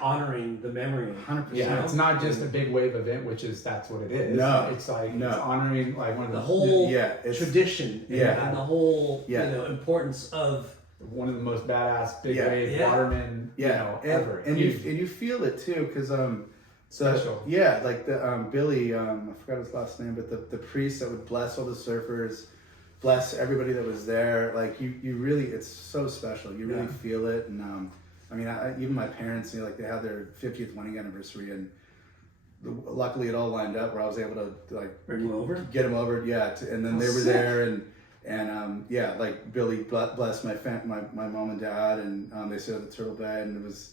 honoring the memory. 100%. Yeah, it's not just a big wave event, that's what it is. No. It's like, it's honoring, like, one of the whole it's tradition and the whole, you know, importance of one of the most badass big wave watermen, you know, ever. And you feel it too, because special. Yeah, like the Billy, I forgot his last name, but the priest that would bless all the surfers, bless everybody that was there. Like you really, it's so special. You really feel it. And I mean, even my parents, you know, like they had their 50th wedding anniversary, and luckily it all lined up where I was able to, like, get them over. And then they were there, and like Billy blessed my mom and dad, and they stayed at the Turtle Bay, and it was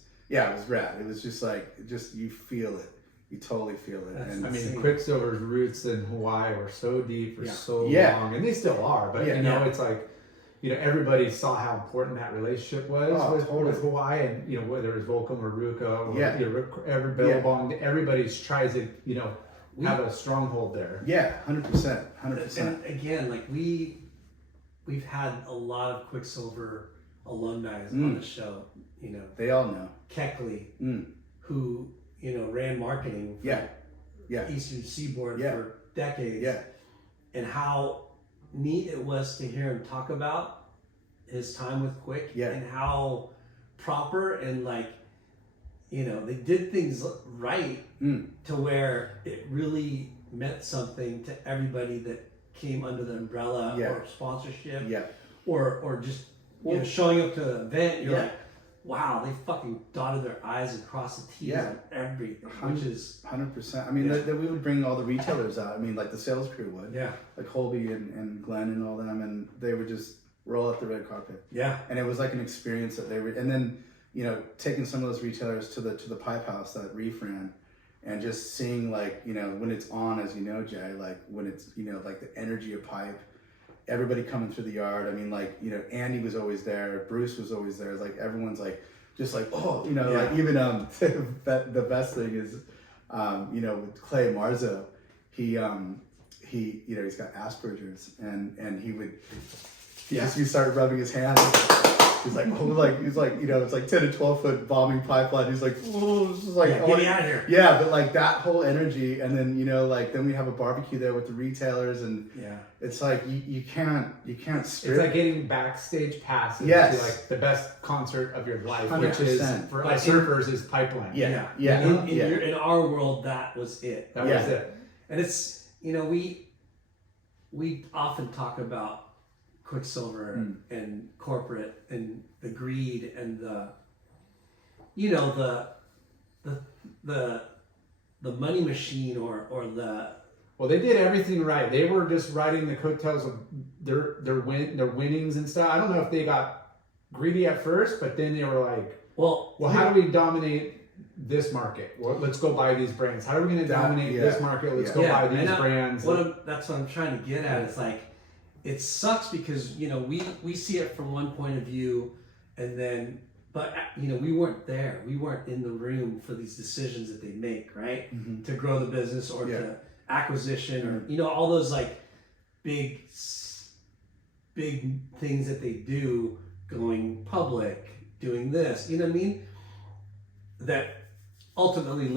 rad. It was just like, you feel it. You totally feel it. And I mean, Quiksilver's roots in Hawaii were so deep for so long, and they still are. But you know, it's like, you know, everybody saw how important that relationship was with Hawaii, and, you know, whether it was Volcom or Ruka or you know, every Billabong, everybody's tries to, you know, have a stronghold there. Yeah, 100%, 100%. And again, like we've had a lot of Quiksilver alumni on the show. You know, they all know Keckley, who, ran marketing for Eastern Seaboard for decades. Yeah. And how neat it was to hear him talk about his time with Quik and how proper and they did things right to where it really meant something to everybody that came under the umbrella or sponsorship or just showing up to an event. You're like, wow, they fucking dotted their I's and crossed the T's on everything, which is 100%. I mean, we would bring all the retailers out. I mean, like the sales crew would. Yeah. Like Holby and Glenn and all them, and they would just roll out the red carpet. Yeah. And it was like an experience that they were, and then, taking some of those retailers to the Pipe House that Reef ran, and just seeing when it's on, as you know, Jay, when it's, like the energy of Pipe, everybody coming through the yard. I mean, Andy was always there, Bruce was always there. It's like everyone's oh, even the best thing is, with Clay Marzo, he's got Asperger's, and he would he started rubbing his hands. He's like, it's like 10 to 12 foot bombing pipeline. He's like, oh, it's just like, get me out of here. Yeah, but that whole energy, and then then we have a barbecue there with the retailers, and it's like you can't strip. It's like getting backstage passes to the best concert of your life, 100%. Which is for us surfers is Pipeline. In our world, that was it. That was it. And it's we often talk about Quiksilver and corporate and the greed and the money machine or the. Well, they did everything right. They were just riding the coattails of their winnings and stuff. I don't know if they got greedy at first, but then they were like, well, how do we dominate this market? Well, let's go buy these brands. How are we going to dominate this market? Let's go buy these brands. That's what I'm trying to get at. It's like, it sucks because we see it from one point of view, and then we weren't there. We weren't in the room for these decisions that they make, right? Mm-hmm. To grow the business or to acquisition or all those big things that they do, going public, doing this. You know what I mean? That ultimately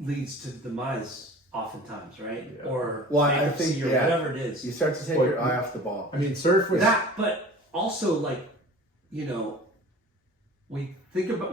leads to demise. Oftentimes, right? Yeah. Or I think or whatever it is. You start to take your eye off the ball. I mean, surf was that, but also we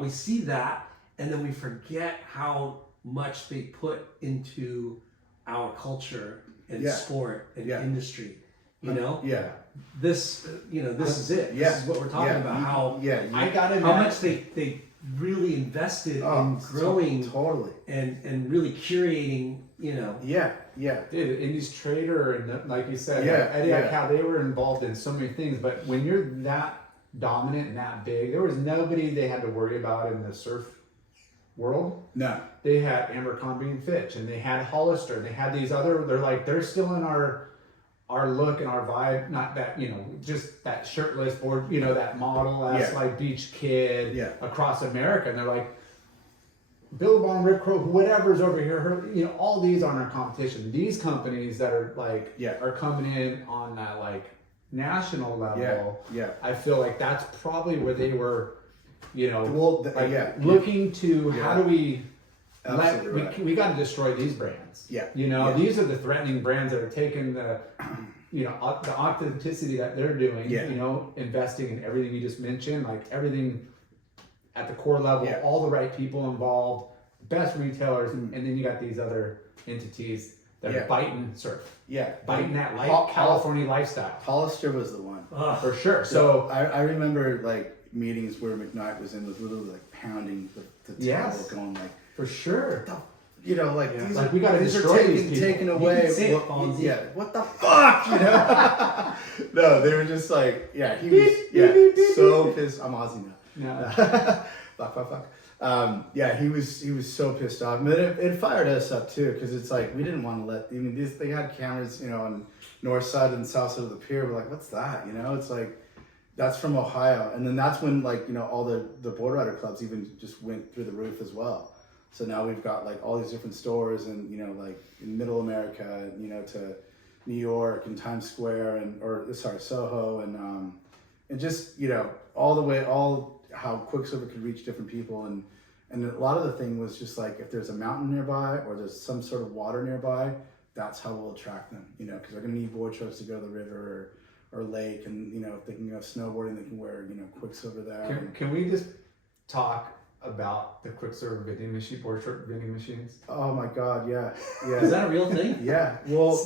see that, and then we forget how much they put into our culture and sport and industry. This is it. This is what we're talking about. How much they really invested in growing totally and really curating. Dude, Indies Trader and like you said, Eddie, how they were involved in so many things. But when you're that dominant and that big, there was nobody they had to worry about in the surf world. No, they had Abercrombie and Fitch, and they had Hollister, and they had these other. They're still in our look and our vibe. Not that just that shirtless board, that model beach kid across America, and they're like. Billabong, Rip Curl, whatever's over here, all these aren't our competition. These companies that are are coming in on that national level. I feel like that's probably where they were, looking to how do we we got to destroy these brands. These are the threatening brands that are taking the the authenticity that they're doing. Investing in everything you just mentioned, everything. At the core level, all the right people involved, best retailers, and then you got these other entities that are biting surf. Biting that California lifestyle. Hollister was the one. For sure. So I remember meetings where McKnight was in, was literally pounding the table, going for sure. These we got to destroy these people. Taken away. What the fuck? No, they were just he was so pissed. I'm Aussie now. Fuck. He was so pissed off. But it fired us up too, because it's we didn't want to let. I mean, they had cameras, on north side and south side of the pier. We're like, what's that? It's that's from Ohio, and then that's when all the board rider clubs even just went through the roof as well. So now we've got all these different stores, and in Middle America, to New York and Times Square Soho and just all the way how Quiksilver could reach different people, and And a lot of the thing was just like, if there's a mountain nearby or there's some sort of water nearby, that's how we'll attract them, you know, because they're going to need board shorts to go to the river or lake. And, you know, if they can go snowboarding, they can wear, you know, Quiksilver there. Can we just talk about the Quiksilver vending machine, board short vending machines? Oh my God, yeah. Is that a real thing? Yeah, well,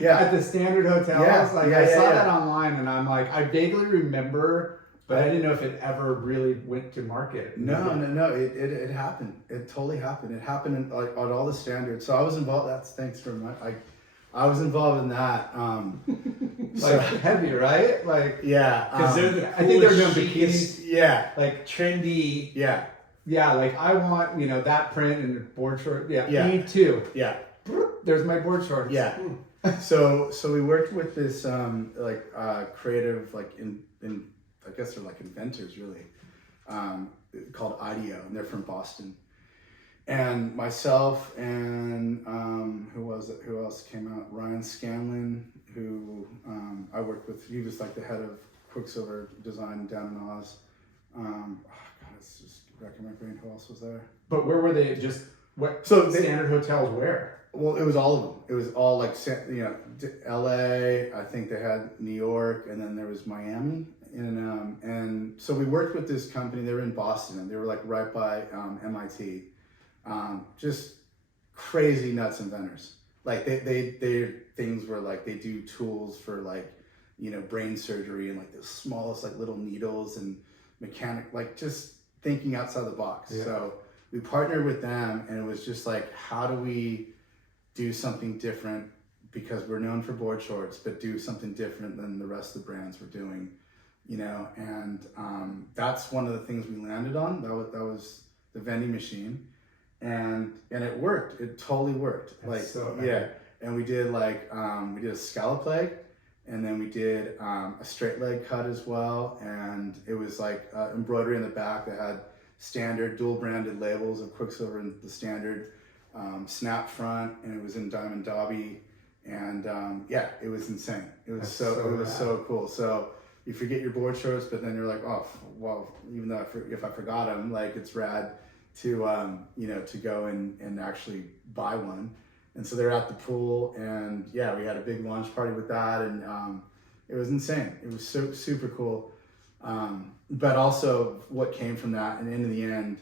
yeah. At the standard hotels, I saw that online, and I'm like, I vaguely remember, but I didn't know if it ever really went to market. No, it happened. It totally happened. It happened in, like, on all the standards. So I was involved. Thanks very much. I was involved in that. Like heavy, right? Like yeah, Because they're the I think they're doing coolest, bikinis. chicest, yeah, like trendy. yeah, Yeah, like I want, you know, that print and board short. Yeah, Yeah. me too. yeah. There's my board shorts. Yeah. So we worked with this creative, like in I guess they're like inventors really, called IDEO, and they're from Boston. And myself and who else came out? Ryan Scanlon, who I worked with. He was like the head of Quiksilver Design down in Oz. God, it's just wrecking my brain. Who else was there? But where were they? Just what? So standard hotels where? Well, it was all of them. It was all like, you know, LA. I think they had New York, and then there was Miami. And so we worked with this company. They were in Boston, and they were like right by MIT. Just crazy nuts inventors. Like they things were like, they do tools for like, you know, brain surgery and like the smallest like little needles and like just thinking outside the box. Yeah. So we partnered with them, and it was just like, how do we do something different, because we're known for board shorts, but do something different than the rest of the brands we're doing, you know? And that's one of the things we landed on. That was the vending machine, and it worked. It totally worked. That's And we did like we did a scallop leg, and then we did a straight leg cut as well, and it was like embroidery in the back that had standard dual branded labels of Quiksilver and the standard snap front, and it was in diamond dobby, and it was insane. It was so cool. So you forget your board shorts, but then you're like, oh well, even though if I forgot them, like it's rad to to go and actually buy one. And so they're at the pool, and we had a big launch party with that, and it was insane. It was so super cool. But also what came from that, and in the end,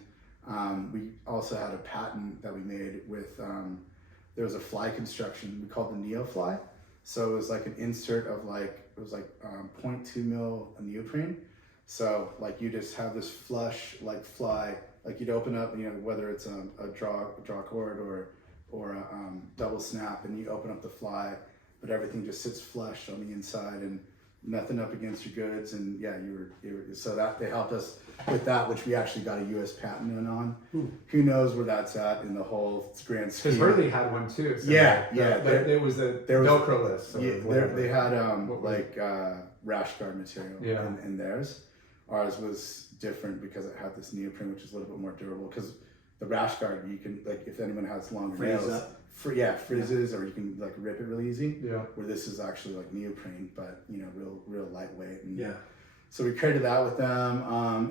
we also had a patent that we made with, there was a fly construction we called the Neo Fly. So it was like an insert of like, it was like 0.2 mil neoprene. So like you just have this flush like fly, like you'd open up, you know, whether it's a draw cord or a double snap, and you open up the fly, but everything just sits flush on the inside and nothing up against your goods. And you were so that they helped us with that, which we actually got a US patent in on. Who knows where that's at in the whole grand scheme. Because Hurley had one too. So there was a Velcro list. They had rash guard material in theirs. Ours was different because it had this neoprene, which is a little bit more durable. Because the rash guard, you can, like, if anyone has longer nails, frizzes, or you can like rip it really easy. Yeah. Where this is actually like neoprene, but you know, real lightweight. And so we created that with them,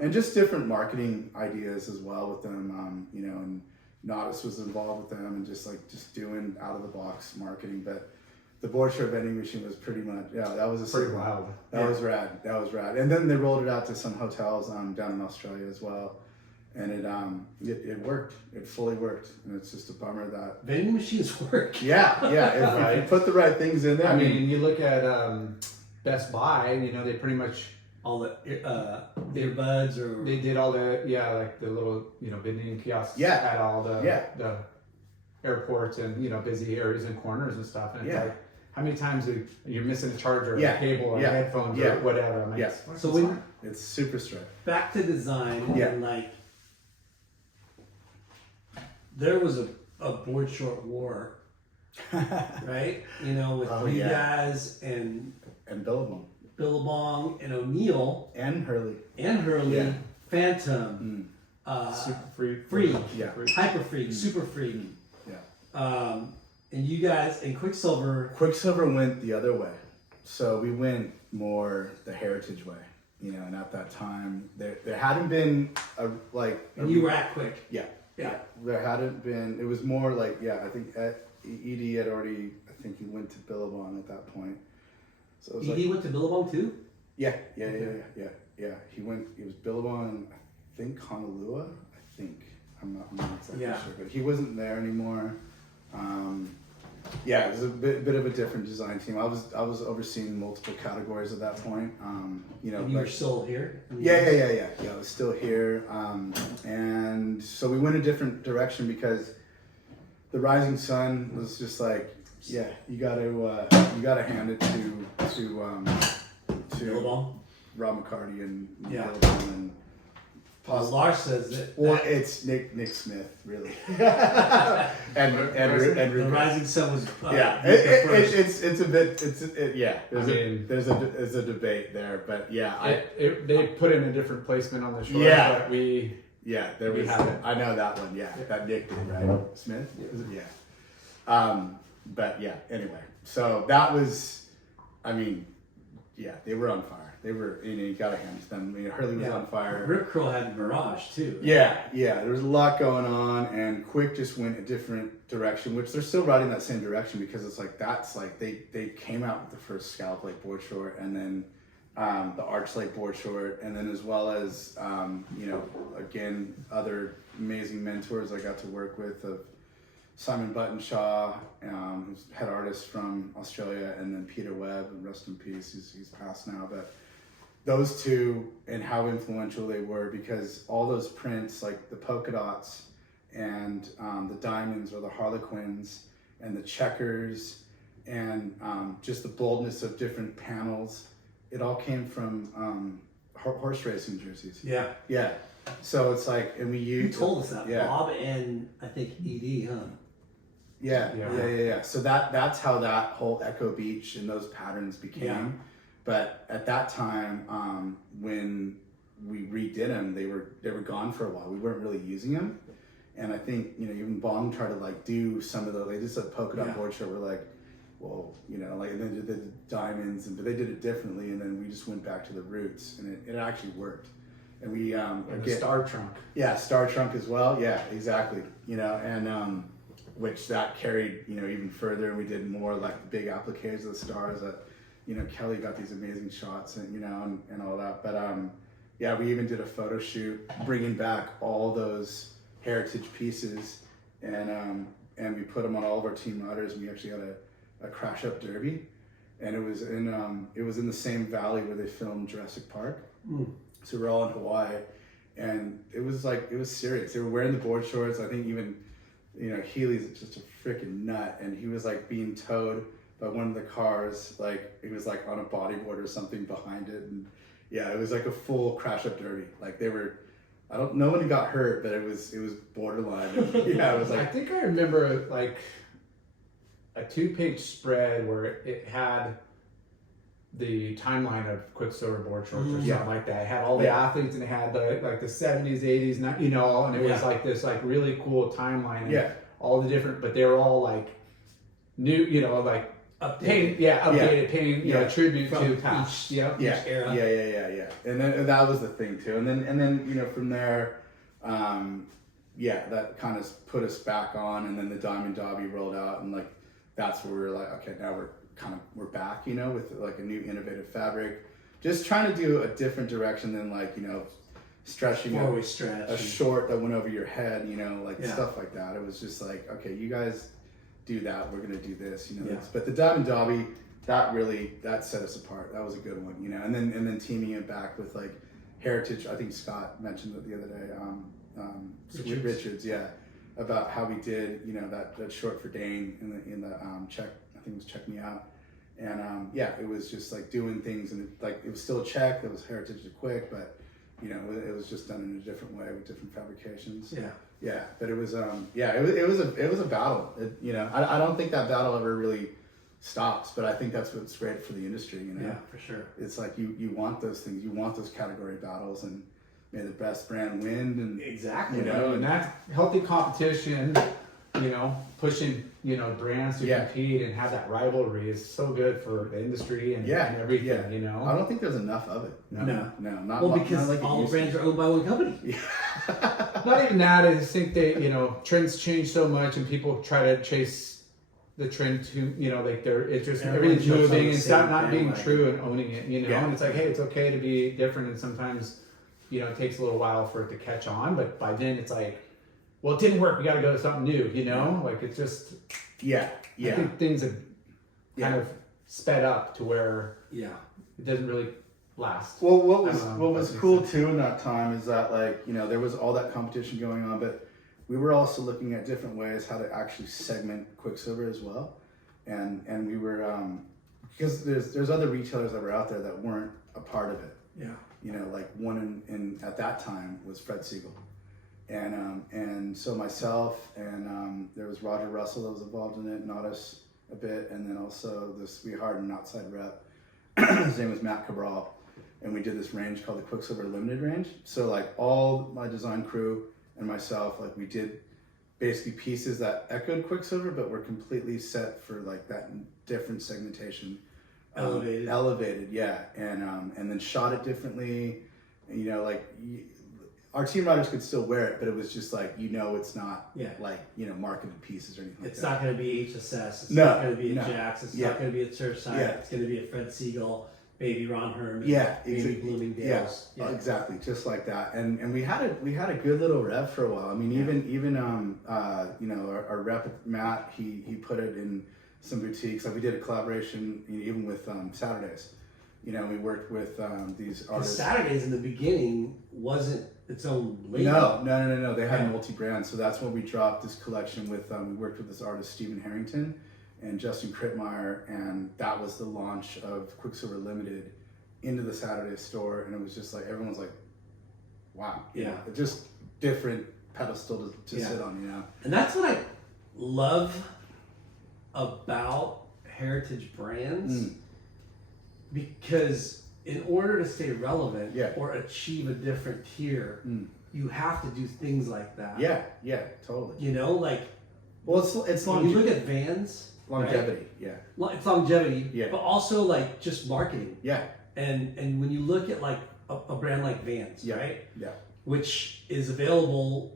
and just different marketing ideas as well with them. You know, and Nodis was involved with them, and just doing out of the box marketing. But the board short vending machine was pretty much that was pretty wild. That was rad. That was rad. And then they rolled it out to some hotels down in Australia as well. And it worked. It fully worked, and it's just a bummer that vending machines work. If you put the right things in there. I mean, you look at Best Buy, you know, they pretty much all the earbuds, or they did all the like the little, you know, vending kiosks at all the airports and, you know, busy areas and corners and stuff. And it's like, how many times are you missing a charger, or a cable, or headphones, or whatever? I'm like, so it's super straight. Back to design, and like, there was a board short war, right? You know, with you guys and Billabong and O'Neill and Hurley, Phantom, Super Free, Hyper Freak, Super Freak, and you guys and Quiksilver. Quiksilver went the other way, so we went more the heritage way. and at that time there hadn't been And you were at Quick. Yeah. Yeah. There hadn't been. It was more like, I think Edie had already. I think he went to Billabong at that point. So it was Edie went to Billabong too. Yeah. He went. It was Billabong. I think Honolulu. I think I'm not exactly sure, but he wasn't there anymore. It was a bit of a different design team. I was overseeing multiple categories at that point. And you were still here? Yeah. I was still here, and so we went a different direction because the Rising Sun was just like, you gotta hand it to Billabong? Rob McCarty and Billabong and Lars says that. Well, it's Nick Smith, really, and the Rising Sun was it's a bit there's a debate there, but they put in a different placement on the short. But there was I know that one, that Nick did, right? Smith, but anyway, so that was, they were on fire. They were, you gotta hand it to them. Hurley was on fire. Rip Curl had Mirage too. Yeah. There was a lot going on, and Quick just went a different direction, which they're still riding that same direction because it's like they came out with the first scallop lake board short, and then the arch lake board short, and then as well as again other amazing mentors I got to work with of Simon Buttonshaw, who's head artist from Australia, and then Peter Webb, rest in peace. He's passed now, but those two and how influential they were, because all those prints like the polka dots and the diamonds or the harlequins and the checkers and just the boldness of different panels, it all came from horse racing jerseys. Yeah. So it's like, and we used. You told us that, Bob and I think Ed, huh? Yeah. So that's how that whole Echo Beach and those patterns became. Yeah. But at that time, when we redid them, they were gone for a while. We weren't really using them, and I think even Bong tried to do some of those. They just a polka dot board shirt. We're like, well, and then did the diamonds, but they did it differently, and then we just went back to the roots, and it actually worked. And we the Star Trunk. Yeah, Star Trunk as well. Yeah, exactly. And which that carried even further, and we did more like big appliques of the stars that. Kelly got these amazing shots and and all that. But we even did a photo shoot bringing back all those heritage pieces, and we put them on all of our team riders. And we actually had a crash up derby, and it was in the same valley where they filmed Jurassic Park. So we're all in Hawaii, and it was serious. They were wearing the board shorts. I think even Healy's just a freaking nut, and he was being towed by one of the cars, it was on a bodyboard or something behind it, and it was a full crash up derby. No one got hurt, but it was borderline. And, it was I think I remember a 2-page spread where it had the timeline of Quiksilver board shorts or something like that. It had all the athletes, and it had the 70s, 80s, and it was this really cool timeline. And all the different, but they were all new, updated, paying tribute to past, each era. Yeah. And then that was the thing too. And then from there, that kind of put us back on. And then the Diamond Dobby rolled out, and that's where we were okay, now we're back, with a new innovative fabric, just trying to do a different direction than stretching a short that went over your head, stuff like that. It was just okay, you guys do that, we're gonna do this, But the Diamond Dobby, that set us apart. That was a good one, and then teaming it back with heritage. I think Scott mentioned it the other day. Richards, about how we did that short for Dane in the check. I think it was Check Me Out, and it was just doing things, and it was still a check. It was heritage to Quick, but it was just done in a different way with different fabrications. But it was it was a battle. I don't think that battle ever really stops, but I think that's what's great for the industry. Yeah, for sure. It's you want those things, you want those category battles, and may the best brand win. And exactly, and that's healthy competition. you know, pushing, you know, brands to compete and have that rivalry is so good for the industry and everything, you know. I don't think there's enough of it. No, not well, not because like all the brands are owned by one company. Not even that. I just think they, you know, trends change so much, and people try to chase the trend to, you know, like it's just everything's moving and stop not being true and owning it, you know. And it's like, hey, it's okay to be different, and sometimes, you know, it takes a little while for it to catch on, but by then it's like, well, it didn't work. We got to go to something new, you know. Like it's just I think things have kind of sped up to where it doesn't really last. Well, what was cool too in that time is that, like, you know, there was all that competition going on, but we were also looking at different ways how to actually segment Quiksilver as well, and we were because there's other retailers that were out there that weren't a part of it. Yeah. You know, like one in at that time was Fred Siegel, and so myself and there was Roger Russell that was involved in it, not us a bit, and then also we hired an outside rep. His name was Matt Cabral, and we did this range called the Quiksilver Limited range. So like all my design crew and myself, like we did basically pieces that echoed Quiksilver, but were completely set for like that different segmentation. Elevated, yeah, and then shot it differently. You know, like our team riders could still wear it, but it was just like, you know, it's not like, you know, marketed pieces or anything. It's not going to be HSS. It's not going to be a Jax. It's not going to be a Surfside. Yeah. It's going to be a Fred Siegel, baby Ron Herman. Baby Bloomingdale's. Yeah, exactly, just like that. And we had a good little rev for a while. I mean, even you know, our rep Matt, he put it in some boutiques. Like we did a collaboration even with Saturdays. You know, we worked with these artists. Saturdays in the beginning wasn't its own label. No. They had multi-brand. So that's when we dropped this collection with, we worked with this artist, Stephen Harrington and Justin Krittmeyer. And that was the launch of Quiksilver Limited into the Saturday store. And it was just like, everyone's like, wow. You know, just different pedestal to sit on, you know. And that's what I love about heritage brands, because in order to stay relevant or achieve a different tier, you have to do things like that. Yeah, totally. You know, like, well, it's when you look at Vans, longevity, right? It's longevity, but also like just marketing. And when you look at like a brand like Vans, right? Which is available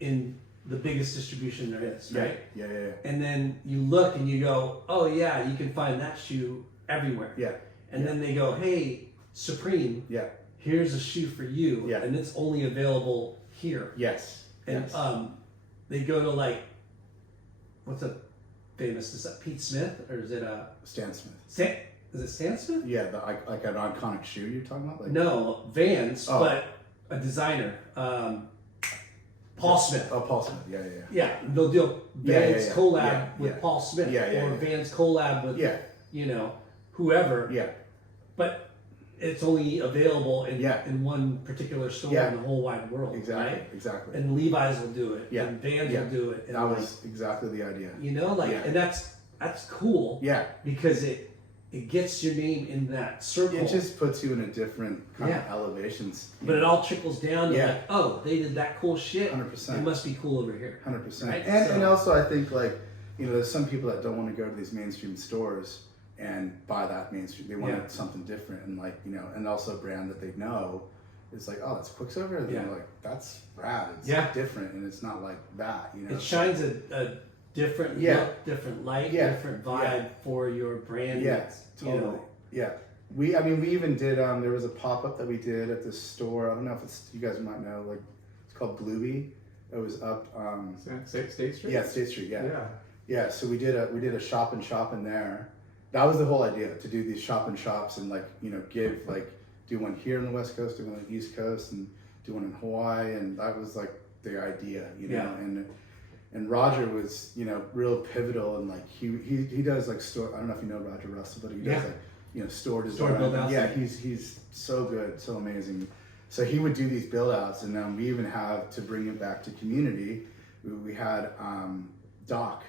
in the biggest distribution there is, right? Yeah. And then you look and you go, oh yeah, you can find that shoe everywhere. And then they go, hey, Supreme, here's a shoe for you, and it's only available here. And they go to like, what's a famous, is that Pete Smith or is it Stan Smith? Is it Stan Smith? Yeah, like an iconic shoe you're talking about? Like, no, Vans, but a designer. Paul Smith. Oh, Paul Smith. Yeah. Yeah, they'll do Vans collab with Paul Smith, or Vans collab with you know, whoever. But it's only available in one particular store in the whole wide world. Exactly. And Levi's will do it. And Vans will do it. And that was exactly the idea. You know, like, and that's cool. Because it gets your name in that circle. It just puts you in a different kind of elevations. But it all trickles down to like, oh, they did that cool shit. 100%. It must be cool over here. 100%. Right? And also I think, like, you know, there's some people that don't want to go to these mainstream stores and buy that mainstream. They want something different, and like, you know, and also a brand that they know is like, oh, that's Quiksilver. And they're like, that's rad. It's different, and it's not like that, you know. It shines a different look, different light, different vibe for your brand. Totally. You know. We even did, there was a pop-up that we did at this store. I don't know if it's, you guys might know, like, it's called Bluebee. It was up State Street? Yeah, State Street, yeah. So we did a shop and shop in there. That was the whole idea, to do these shop and shops and, like, you know, do one here on the West Coast, do one on the East Coast, and do one in Hawaii, and that was like the idea, you know. And Roger was, you know, real pivotal, and like he does like store. I don't know if you know Roger Russell, but he does like, you know, store design. He's so good, so amazing. So he would do these build outs, and we even have, to bring it back to community, we had Doc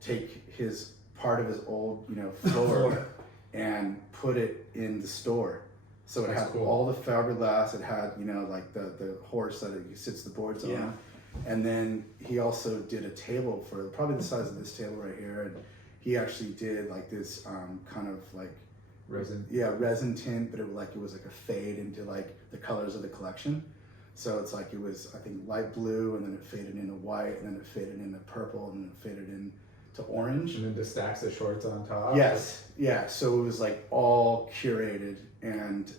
take his part of his old, you know, floor and put it in the store. So it had all the fiberglass. It had, you know, like the horse that he sits the boards on. And then he also did a table for probably the size of this table right here, and he actually did like this kind of like resin tint, but it was like a fade into like the colors of the collection. So it's like it was, I think, light blue, and then it faded into white, and then it faded into purple, and then it faded into orange. And then the stacks of shorts on top. Yes, yeah. So it was like all curated, and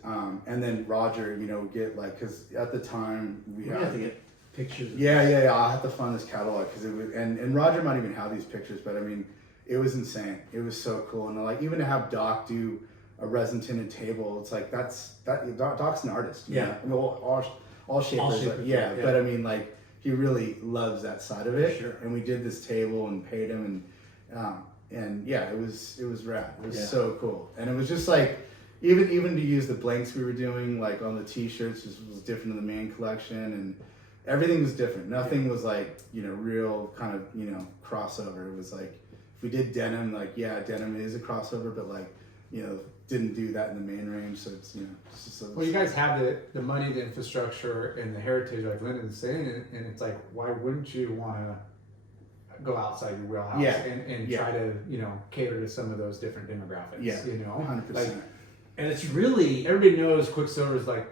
then Roger, get like, because at the time we have to get pictures. Yeah. I'll have to find this catalog because it was, and Roger might even have these pictures, but I mean, it was insane. It was so cool, and like even to have Doc do a resin tinted table, it's like Doc's an artist. Yeah. All shapers, yeah. But I mean, like, he really loves that side of it. Sure. And we did this table and paid him, and yeah, it was rad. It was so cool, and it was just like, even to use the blanks we were doing, like on the t-shirts, just was different in the main collection, and everything was different. Nothing was like real kind of crossover. It was like if we did denim, like denim is a crossover, but like didn't do that in the main range, so it's just well, you guys have the money, the infrastructure, and the heritage, like Lyndon's saying, and it's like, why wouldn't you want to go outside your wheelhouse and try to cater to some of those different demographics? 100%. Like, and it's really, everybody knows Quiksilver is like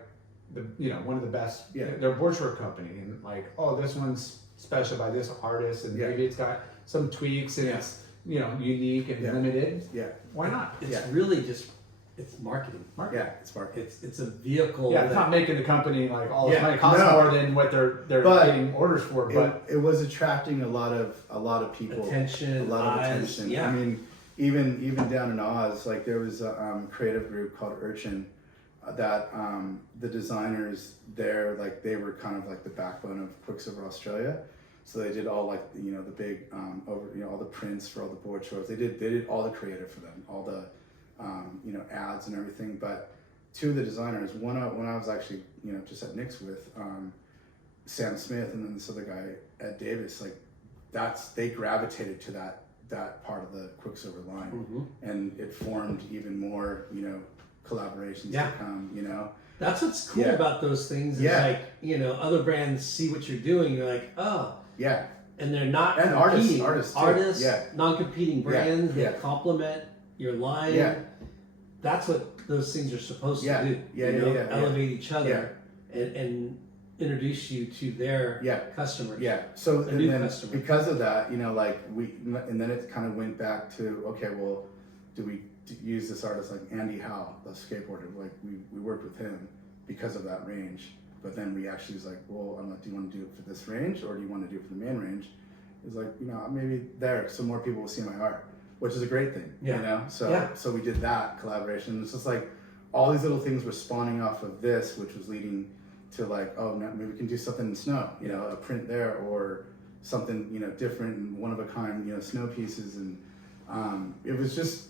the one of the best. They're a board short company, and like, oh, this one's special by this artist, and maybe it's got some tweaks, and it's unique and limited. Yeah, why not? It's really just. It's marketing. Yeah, it's marketing. It's a vehicle. Yeah, it's not making the company like all this money costs more than what they're getting orders for. But it was attracting a lot of people, attention, a lot of eyes, attention. Yeah. I mean, even down in Oz, like there was a creative group called Urchin that the designers there, like they were kind of like the backbone of Quiksilver Australia. So they did all like the big all the prints for all the board shorts. They did all the creative for them, all the ads and everything. But two of the designers, when I was actually just at Nick's with Sam Smith, and then this other guy Ed Davis, like they gravitated to that part of the Quiksilver line, and it formed even more collaborations to come. That's what's cool about those things. Is like other brands see what you're doing, you're like, oh yeah, and they're not and competing. artists non-competing brands that complement your line. Yeah. That's what those things are supposed to do. Elevate each other and introduce you to their customers. Yeah. So a and new then customer. because of that, and then it kind of went back to, okay, well, do we use this artist like Andy Howe, the skateboarder? Like we worked with him because of that range. But then we actually was like, well, I'm like, do you want to do it for this range, or do you want to do it for the main range? It's like, maybe there, so more people will see my art, which is a great thing, So we did that collaboration. It's just like all these little things were spawning off of this, which was leading to like, oh, now maybe we can do something in snow, a print there, or something, different and one of a kind, snow pieces. And it was just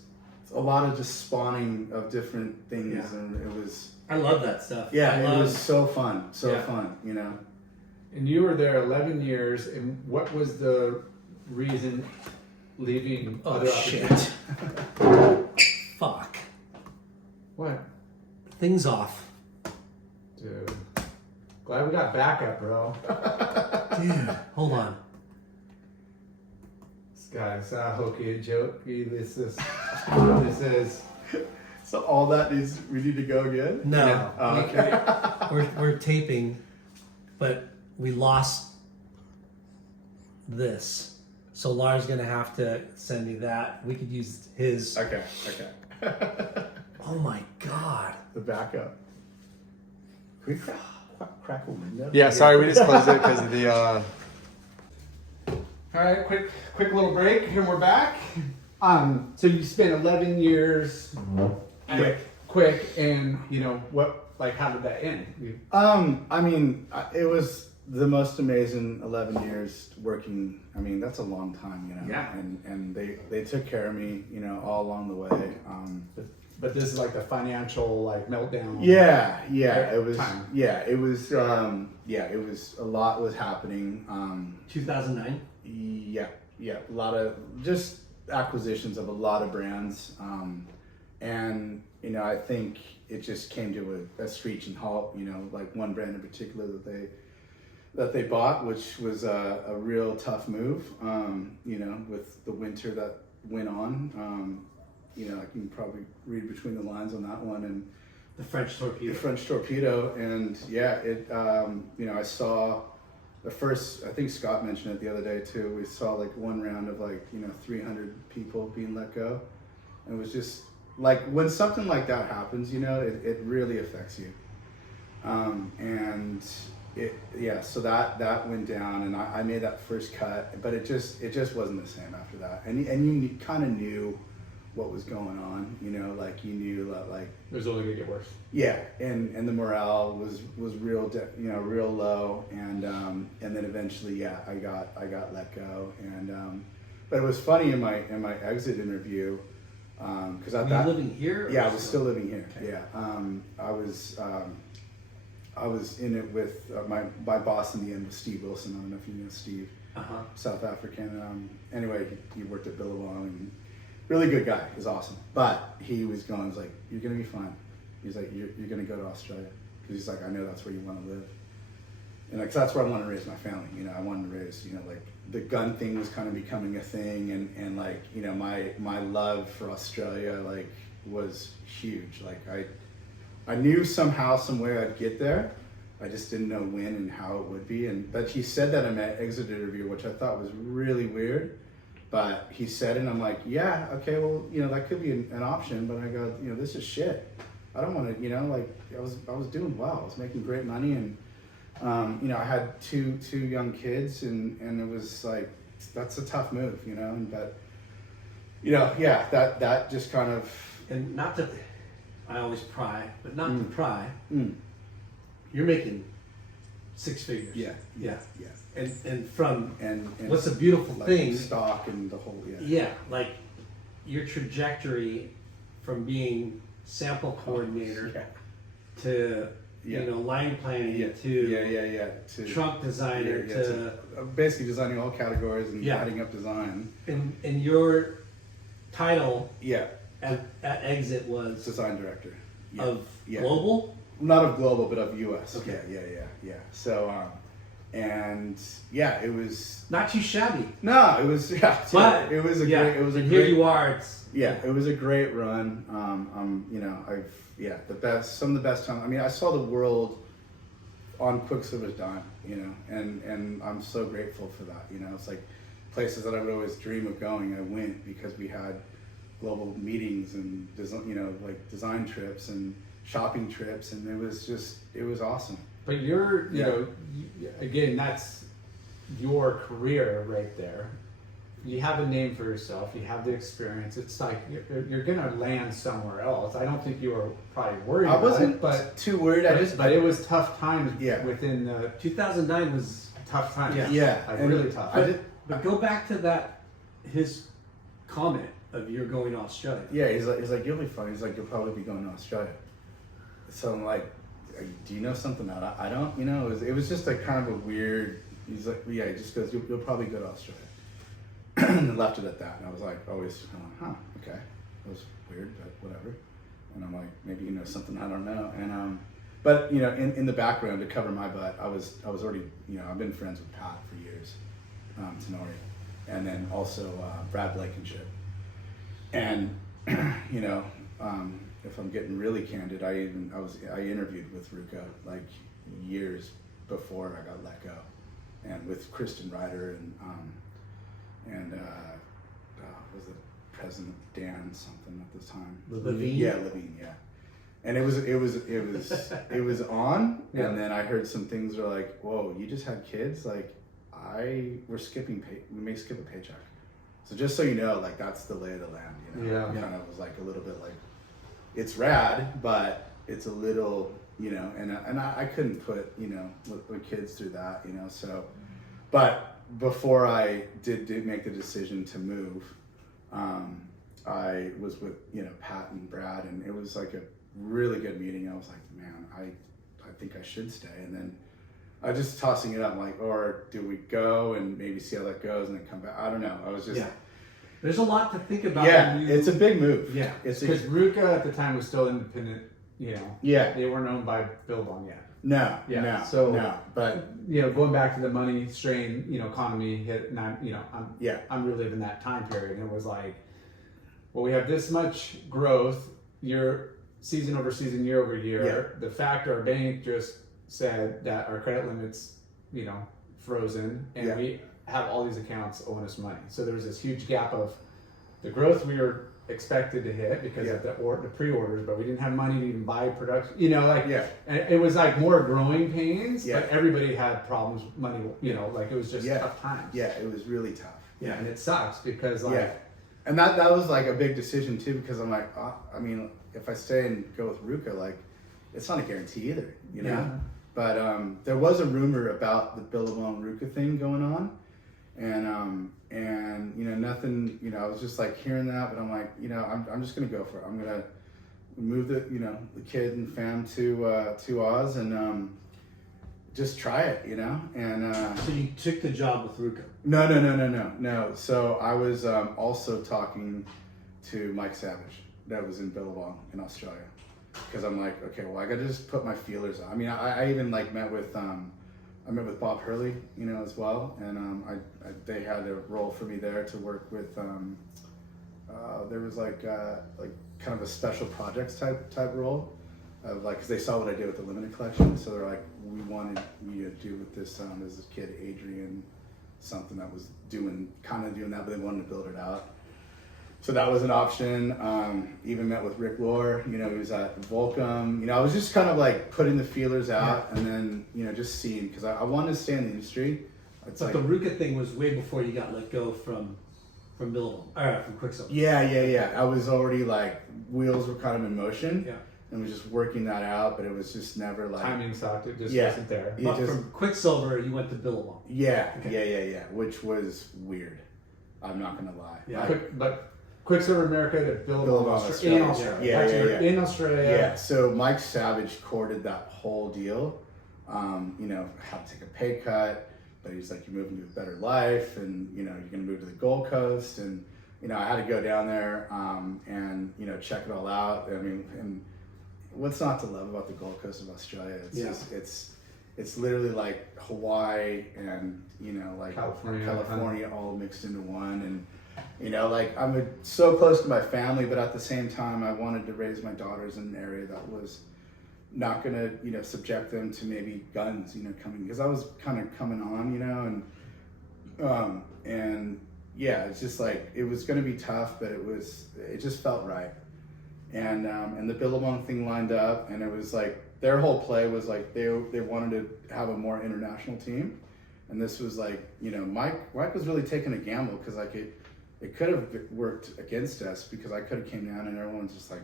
a lot of just spawning of different things, and it was. I love that stuff. Yeah, it was so fun, fun, And you were there 11 years, and what was the reason leaving other shit. Fuck. What? Things off. Dude. Glad we got backup, bro. Dude, hold on. This guy's hokey and jokey. This is. So all that we need to go again? No. Oh, okay. We're taping, but we lost this. So Lars gonna have to send me that. We could use his. Okay. Oh my god. The backup. Can we crack a window? Yeah, sorry, we just closed it because of the. All right, quick little break, and we're back. So you spent 11 years. Quick, and how did that end? I mean, it was the most amazing 11 years working. I mean, that's a long time, Yeah. And they took care of me, all along the way. But this is like the financial meltdown. Yeah, it was. Time. Yeah, it was. It was a lot was happening. 2009. Yeah, a lot of just acquisitions of a lot of brands. And I think it just came to a screeching halt. Like one brand in particular that that they bought, which was a real tough move. You know, with the winter that went on. You know, I can probably read between the lines on that one, and The French torpedo. the French torpedo, and yeah, it. You know, I saw the first. I think Scott mentioned it the other day too. We saw like one round of like 300 people being let go, and it was just like when something like that happens, it really affects you. And so that went down, and I made that first cut, but it just wasn't the same after that, and you kind of knew what was going on, like you knew that like It was only gonna get worse. yeah, and the morale was real real low, and then eventually I got let go, and but it was funny in my exit interview because I thought, you living here? yeah, I was still living here. Okay. Yeah, I was in it with my boss in the end was Steve Wilson. I don't know if you know Steve, South African. Anyway, he worked at Billabong, and really good guy. He's awesome. But he was going, he's like, you're gonna be fine. He's like, you're gonna go to Australia, because he's like, I know that's where you want to live, and like, 'cause that's where I want to raise my family. I wanted to raise, like the gun thing was kind of becoming a thing, and like my love for Australia like was huge. Like I knew somehow, some way I'd get there. I just didn't know when and how it would be. But he said that in my exit interview, which I thought was really weird. But he said it, and I'm like, yeah, okay, well, that could be an option. But I go, this is shit. I don't want to, like I was doing well. I was making great money, and I had two young kids, and it was like, that's a tough move, But yeah, that just kind of, And not to, I always pry, but not to pry. Mm. You're making six figures. Yeah. And from And what's a beautiful like thing. stock and the whole Yeah, like your trajectory from being sample coordinator to line planning to trunk designer to basically designing all categories and Yeah. adding up design. and your title Yeah, at Exit was design director. Yeah. of Yeah. global. Not of global, but of US. Okay. Yeah. So and yeah, it was Not too shabby, no, it was but it was a yeah, great, it was a and great, here you are. It's it was a great run. The best, some of the best time. I mean, I saw the world on Quiksilver's dime, and I'm so grateful for that. It's like places that I would always dream of going. I went because we had global meetings and like design trips and shopping trips, and it was awesome. But you're, again, that's your career right there. You have a name for yourself. You have the experience. It's like you're gonna land somewhere else. I don't think you were probably worried. I wasn't about it, but too worried. but it was tough times. Yeah. Within the 2009 was tough times. Yeah. Like and really tough. But go back to that, his comment of you're going to Australia. Yeah, he's like, you'll be fine. He's like, you'll probably be going to Australia. So I'm like, do you know something that I don't? It was just like kind of a weird. He's like, yeah, he just goes, you'll probably go to Australia. And left it at that. And I was like, always kind of like, okay, that was weird, but whatever. And I'm like, maybe you know something I don't know. And but in the background to cover my butt, I was already, I've been friends with Pat for years, Tenori, and then also Brad Blankenship. And if I'm getting really candid, I interviewed with Ruka like years before I got let go, and with Kristen Ryder and was the president of Dan something at the time? Levine? Yeah, Levine. Yeah. And it was on, Yeah. and then I heard some things were like, "Whoa, you just had kids? Like, we may skip a paycheck." So just so you know, like that's the lay of the land. Yeah. Kind of was like a little bit like, it's rad, but it's a little, and I couldn't put with kids through that, So, but before I did make the decision to move, I was with Pat and Brad, and it was like a really good meeting. I was like, man, I think I should stay. And then I was just tossing it up, like, or do we go and maybe see how that goes and then come back? I don't know. I was just There's a lot to think about. yeah. It's a big move. Yeah. It's Because Ruka at the time was still independent. yeah. They weren't owned by Billabong yet. No, Yeah, no, so- no. But You know, going back to the money strain, you know, economy hit, and yeah, I'm reliving that time period, and it was like, well, we have this much growth season over season, year over year. The fact our bank just said that our credit limits, you know, frozen, and we have all these accounts owing us money. So there was this huge gap of the growth we were expected to hit because of the pre-orders, but we didn't have money to even buy production. You know, like and it was like more growing pains. But everybody had problems, money. You know, like it was just tough times. Yeah, it was really tough. Yeah, and it sucks because like and that was like a big decision too, because I'm like, I mean, if I stay and go with Ruka, like it's not a guarantee either, you know. Yeah. But there was a rumor about the Billabong Ruka thing going on, and you know, nothing, you know, I was just like hearing that, but I'm like, you know, I'm just gonna go for it. I'm gonna move the kid and fam to Oz and just try it, you know. And So you took the job with Ruka? No. So I was also talking to Mike Savage, that was in Billabong in Australia, because I'm like, okay, well, I gotta just put my feelers out. I mean, I even like met with Bob Hurley, you know, as well, and they had a role for me there to work with. There was like kind of a special projects type role, of like, because they saw what I did with the limited collection, so they're like, we wanted you to do with this. There's this kid Adrian, something that was doing that, but they wanted to build it out. So that was an option. Even met with Rick Lohr, you know, he was at Volcom. You know, I was just kind of like putting the feelers out, and then, you know, just seeing, because I wanted to stay in the industry. It's But like, the Ruka thing was way before you got let go from Billabong, or from Quiksilver. yeah. I was already like, wheels were kind of in motion. Yeah. And was just working that out, but it was just never like timing sucked. It just Yeah. wasn't there. Yeah. But just- from Quiksilver, you went to Billabong. Yeah, Okay. yeah, which was weird. I'm not gonna lie. Yeah. But Quiksilver America to Billabong Billabong, Australia. In Australia. Australia. Yeah, Actually, yeah. in Australia. Yeah, so Mike Savage courted that whole deal. You know, had to take a pay cut, but he's like, you're moving to a better life, and you know, you're gonna move to the Gold Coast, and you know, I had to go down there and you know, check it all out. I mean, and what's not to love about the Gold Coast of Australia? It's just, it's literally like Hawaii and, you know, like California all mixed into one. And you know, like I'm so close to my family, but at the same time, I wanted to raise my daughters in an area that was not gonna, you know, subject them to maybe guns, you know, coming, because I was kind of coming on, you know, and yeah, it's just like, it was gonna be tough, but it just felt right. And the Billabong thing lined up, and it was like, their whole play was like, they wanted to have a more international team. And this was like, you know, Mike was really taking a gamble, because like it could have worked against us, because I could have came down and everyone's just like,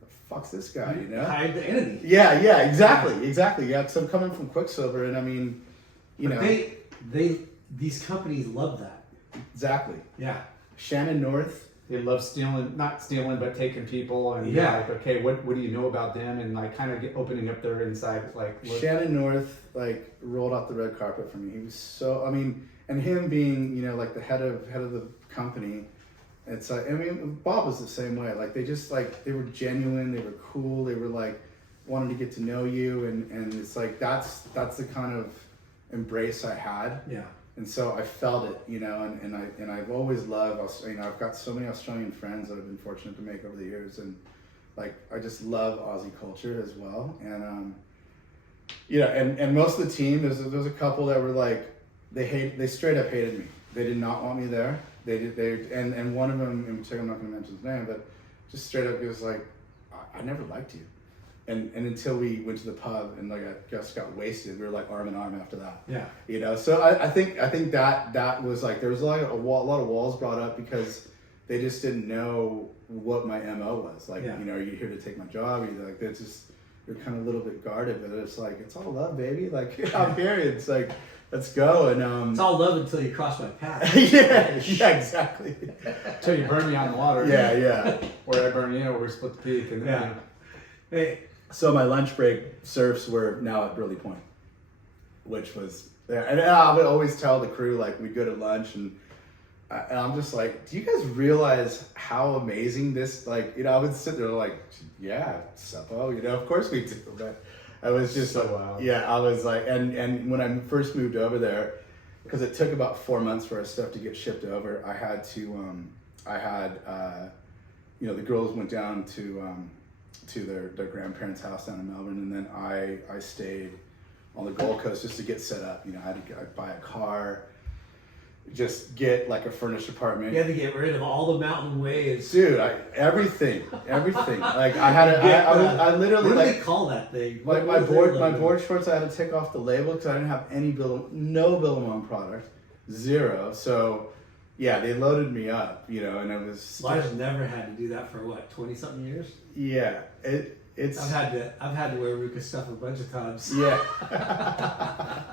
the fuck's this guy, you know? Hide the entity. Yeah, exactly. Yeah, so I'm coming from Quiksilver, and I mean, you know. These companies love that. Exactly. Yeah. Shannon North. They love not stealing, but taking people and like, okay, what do you know about them? And like kind of opening up their inside, like. Shannon North, like, rolled out the red carpet for me. He was so, I mean, and him being, you know, like the head of the company, it's like, I mean, Bob was the same way. Like, they just, like, they were genuine, they were cool, they were like, wanted to get to know you, and it's like, that's the kind of embrace I had. Yeah. And so I felt it, you know, and I've always loved, you know, I've got so many Australian friends that I've been fortunate to make over the years, and like, I just love Aussie culture as well. And you know, and most of the team, there's a couple that were like, they straight up hated me. They did not want me there. And one of them in particular, I'm not going to mention his name, but just straight up, he was like, I never liked you. And until we went to the pub and like I just got wasted, we were like arm in arm after that. Yeah. You know, so I think that was like, there was like a lot of walls brought up, because they just didn't know what my MO was. Like, you know, are you here to take my job? You're like, they're kind of a little bit guarded, but it's like, it's all love, baby. Like, I'm here. It's like, let's go. And it's all love until you cross my path. yeah, exactly. Until you burn me on the water. Yeah. Where I burn you, where we split the peak. And then, Hey. So my lunch break surfs were now at Burley Point, which was there. And I would always tell the crew, like, we'd go to lunch, and I'm just like, do you guys realize how amazing this, like, you know, I would sit there like, yeah, suppo, you know, of course we do. But I was just So like, loud. yeah, I was like, and when I first moved over there, because it took about 4 months for our stuff to get shipped over, I had to, you know, the girls went down to their grandparents' house down in Melbourne, and then I stayed on the Gold Coast just to get set up. You know, I'd buy a car, just get like a furnished apartment. You had to get rid of all the mountain ways. Dude, everything. Like I literally, What do like, they call that thing? my What is their logo? board shorts, I had to take off the label because I didn't have no Billabong product, zero. So yeah, they loaded me up, you know, and it was. Well, I've never had to do that for what, 20-something years? Yeah, it's. I've had to wear Ruka stuff a bunch of times. Yeah.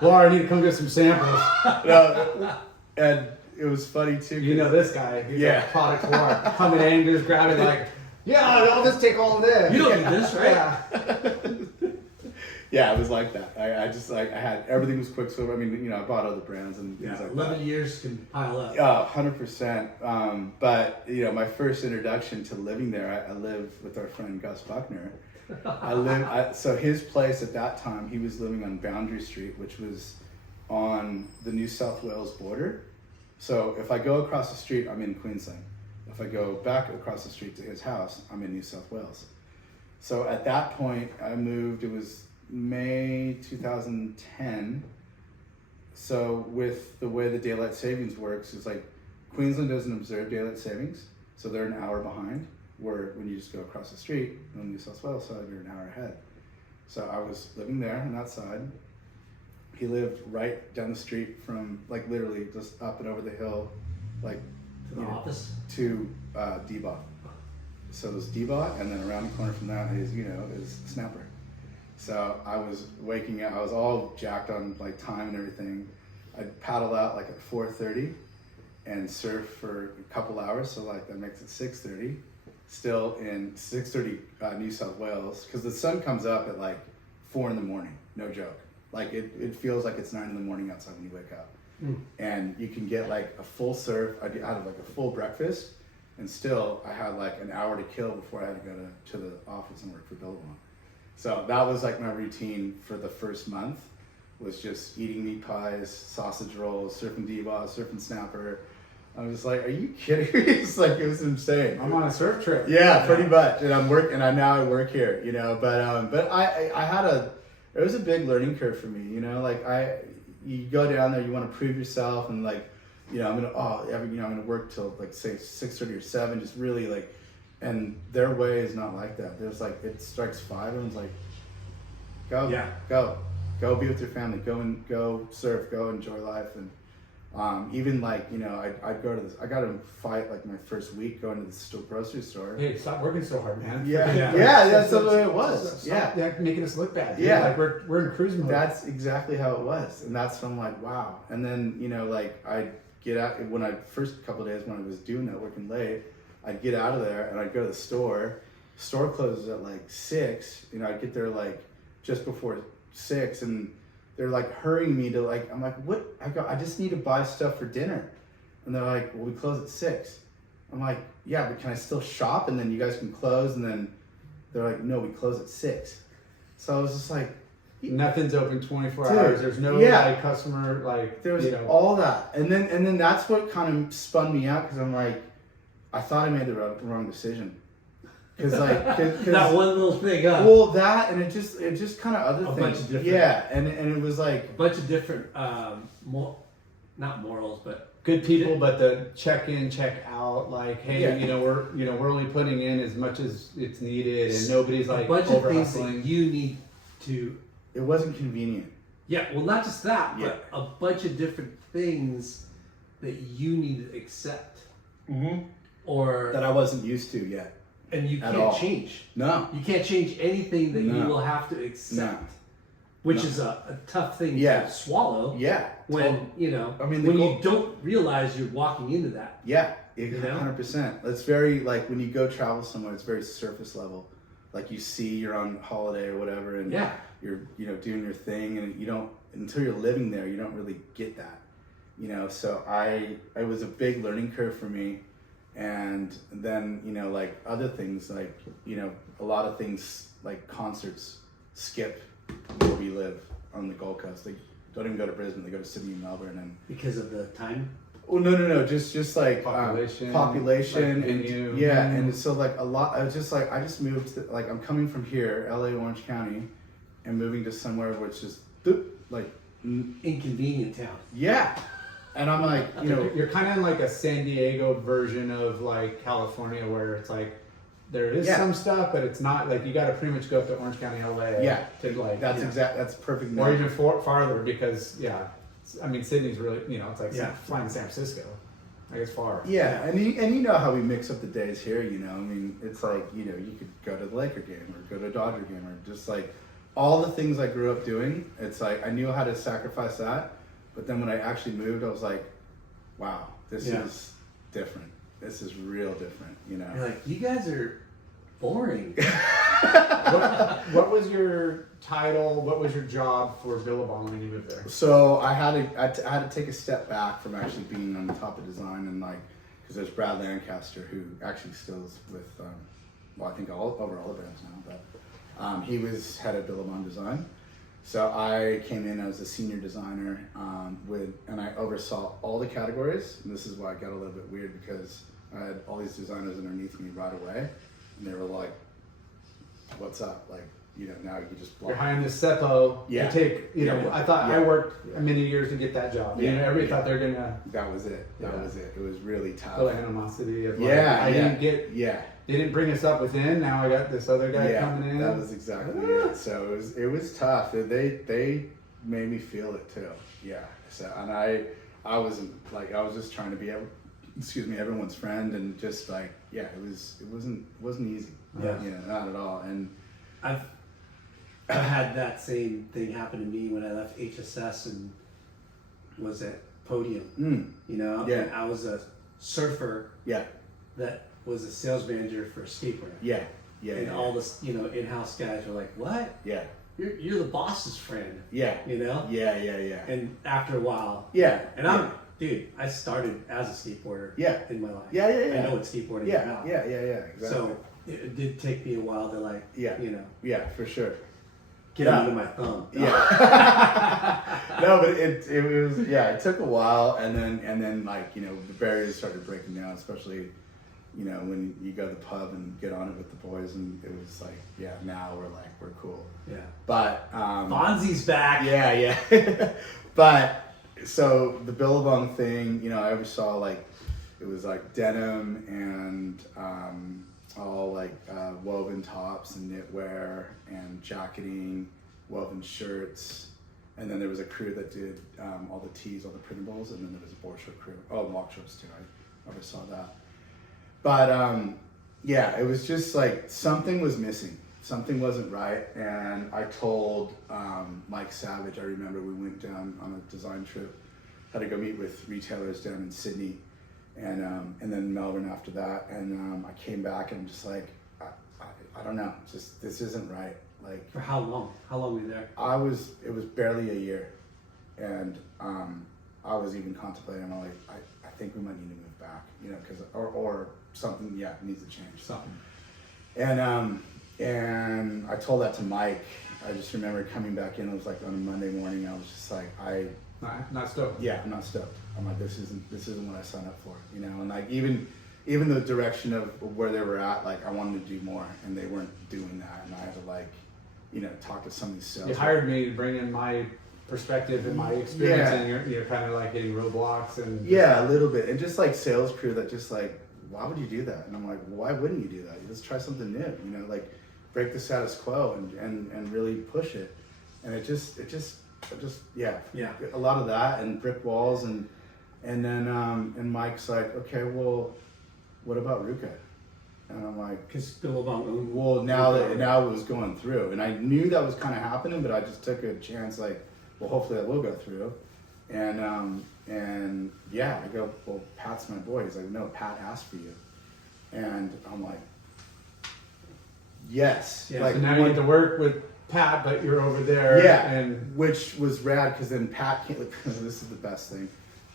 Well, I need to come get some samples. No, and it was funny too. You know this guy. He's Yeah. like product war. Coming in, just grabbing like, yeah, I'll just take all of this. You don't do this, right? Yeah. Yeah, it was like that. I just like I had everything was Quiksilver. I mean, you know, I bought other brands and things like 11 that. years can pile up. Yeah, 100%. But you know, my first introduction to living there, I lived with our friend Gus Buckner. So his place at that time, he was living on Boundary Street, which was on the New South Wales border. So if I go across the street, I'm in Queensland. If I go back across the street to his house, I'm in New South Wales. So at that point, I moved. It was May 2010. So with the way the daylight savings works, it's like Queensland doesn't observe daylight savings, so they're an hour behind. Where when you just go across the street on the New South Wales side, you're an hour ahead. So I was living there on that side. He lived right down the street from, like, literally just up and over the hill, like To the office? to D-Bot. So there's D-Bot, and then around the corner from that is, you know, is Snapper. So I was waking up, I was all jacked on like time and everything. I'd paddle out like at 4:30 and surf for a couple hours, so like that makes it 6:30. Still in 6:30 New South Wales, because the sun comes up at like 4 in the morning, no joke. Like it feels like it's 9 in the morning outside when you wake up. And you can get like a full surf. I had like a full breakfast, and still I had like an hour to kill before I had to go to the office and work for Billabong. So that was like my routine for the first month, was just eating meat pies, sausage rolls, surfing D-Bot, surfing Snapper. I was just like, are you kidding me? It's like, it was insane. I'm on a surf trip. Yeah, pretty much. And now I work here, you know, but it was a big learning curve for me, you know, like you go down there, you want to prove yourself, and like, you know, I'm going to work till like say 6:30 or 7, just really like, and their way is not like that. There's like, it strikes 5, everyone's like, go be with your family, go surf, go enjoy life. And even like, you know, I got in a fight like my first week going to the grocery store. Hey, stop working so hard, man. Yeah, that's the way it was. Stop making us look bad. Dude. Yeah. Like we're in cruise mode. That's exactly how it was, and that's when I'm like, wow. And then, you know, like I'd get out when I first couple of days when I was doing that, working late, I'd get out of there and I'd go to the store. Store closes at like 6. You know, I'd get there like just before 6, and they're like hurrying me to like, I'm like, what? I just need to buy stuff for dinner. And they're like, well, we close at 6. I'm like, yeah, but can I still shop? And then you guys can close. And then they're like, no, we close at 6. So I was just like, nothing's open 24 Dude, hours. There's no like customer, like, there was you know. all that. And then that's what kind of spun me out, because I'm like, I thought I made the wrong decision. Because like that one little thing, huh? Well, that, and it just kind of other A things. bunch of different- Yeah, and it was like A bunch of different, not morals, but Good people, but the check in, check out, like, hey, Yeah. we're only putting in as much as it's needed, and nobody's like a bunch of over things hustling. that you need to. it wasn't convenient. Yeah, well, not just that, Yeah. but a bunch of different things that you need to accept, or That I wasn't used to yet. and you at can't all. change. No. You can't change anything that you No. will have to accept, No. which No. is a tough thing Yeah. to swallow. Yeah. When you know, I mean, the when goal- you don't realize you're walking into that. Yeah, You know? 100%. It's very, like, when you go travel somewhere, it's very surface level. Like, you see you're on holiday or whatever, and Yeah. you're, you know, doing your thing, and you don't, until you're living there, you don't really get that, you know. So it was a big learning curve for me. And then, you know, like other things, like, you know, a lot of things like concerts skip where we live on the Gold Coast. They don't even go to Brisbane. They go to Sydney and Melbourne. And Because of the time? well, no, just like Population, population, like and venue. yeah, and so like a lot. I just moved. Like I'm coming from here, LA, Orange County, and moving to somewhere which is like Inconvenient town. yeah, and I'm like, you know, You're kind of in like a San Diego version of like California, where it's like there is Yeah. some stuff, but it's not like you got to pretty much go up to Orange County, LA. Yeah. To like that's perfect. or even farther because I mean Sydney's really it's like flying to San Francisco. Like it's far. Yeah, and you know how we mix up the days here, you know. I mean, it's like, you know, you could go to the Laker game or go to a Dodger game or just like all the things I grew up doing. It's like I knew how to sacrifice that, but then when I actually moved, I was like, wow, this is different. This is real different, you know. You're like, you guys are boring. What was your title? What was your job for Billabong when you moved there? So I had to take a step back from actually being on the top of design and like, because there's Brad Lancaster who actually still is with, I think over all the brands now, but he was head of Billabong Design. So I came in as a senior designer and I oversaw all the categories. And this is why it got a little bit weird because I had all these designers underneath me right away, and they were like, "What's up?" Like, you know, now you just block. You're hiring the Seppo Yeah. to take, I thought I worked many years to get that job. Yeah. Everybody thought they're gonna That was it. That was it. It was really tough. feel animosity of like, Yeah, they didn't bring us up within. Now I got this other guy coming in. That was exactly it. So it was tough. They made me feel it too. Yeah. So and I wasn't like I was just trying to be everyone's friend and just like it wasn't easy. Yeah. Not at all. And I've had that same thing happen to me when I left HSS and was at Podium. Yeah. And I was a surfer yeah. that was a sales manager for a skateboarder. Yeah. Yeah. And all the in-house guys were like, "What? Yeah. You're the boss's friend." Yeah. Yeah. And after a while. yeah. And I started as a skateboarder. Yeah. In my life. Yeah. I know what skateboarding is Yeah. now. Yeah. Exactly. So it did take me a while to like. Yeah. Yeah, for sure. Get under my thumb. Yeah. No, but it was it took a while and then like, the barriers started breaking down, especially, when you go to the pub and get on it with the boys and it was like, now we're cool. Yeah. But Fonzie's back. Yeah. But so the Billabong thing, I always saw like it was like denim and all like woven tops and knitwear and jacketing, woven shirts, and then there was a crew that did all the tees, all the printables, and then there was a board short crew. Oh, walk shorts too. I never saw that. But it was just like something was missing. Something wasn't right, and I told Mike Savage. I remember we went down on a design trip, had to go meet with retailers down in Sydney. And then Melbourne after that, and I came back and I'm just like, I don't know, just this isn't right. Like For how long? How long were you there? it was barely a year, and I was even contemplating. I'm like, I think we might need to move back, because or something, needs to change. Something. And I told that to Mike. I just remember coming back in. It was like on a Monday morning. I was just like, Not stoked. Yeah, I'm not stoked. I'm like, this isn't what I signed up for, and like even the direction of where they were at, like I wanted to do more and they weren't doing that, and I had to like, talk to some of these sales. You hired me to bring in my perspective and my experience, and you're kind of like hitting roadblocks and a little bit, and just like sales crew that just like, why would you do that? And I'm like, why wouldn't you do that? Let's try something new, like break the status quo and really push it, and it just a lot of that and brick walls and then and Mike's like, okay, well, what about RVCA? And I'm like, Because Billabong owned. well, now it was going through, and I knew that was kind of happening, but I just took a chance, like, well, hopefully that will go through, and I go, well, Pat's my boy. He's like, no, Pat asked for you, and I'm like, yes, Yeah, like so now you get to work with Pat, but you're over there. Yeah, and which was rad because then Pat came. This is the best thing.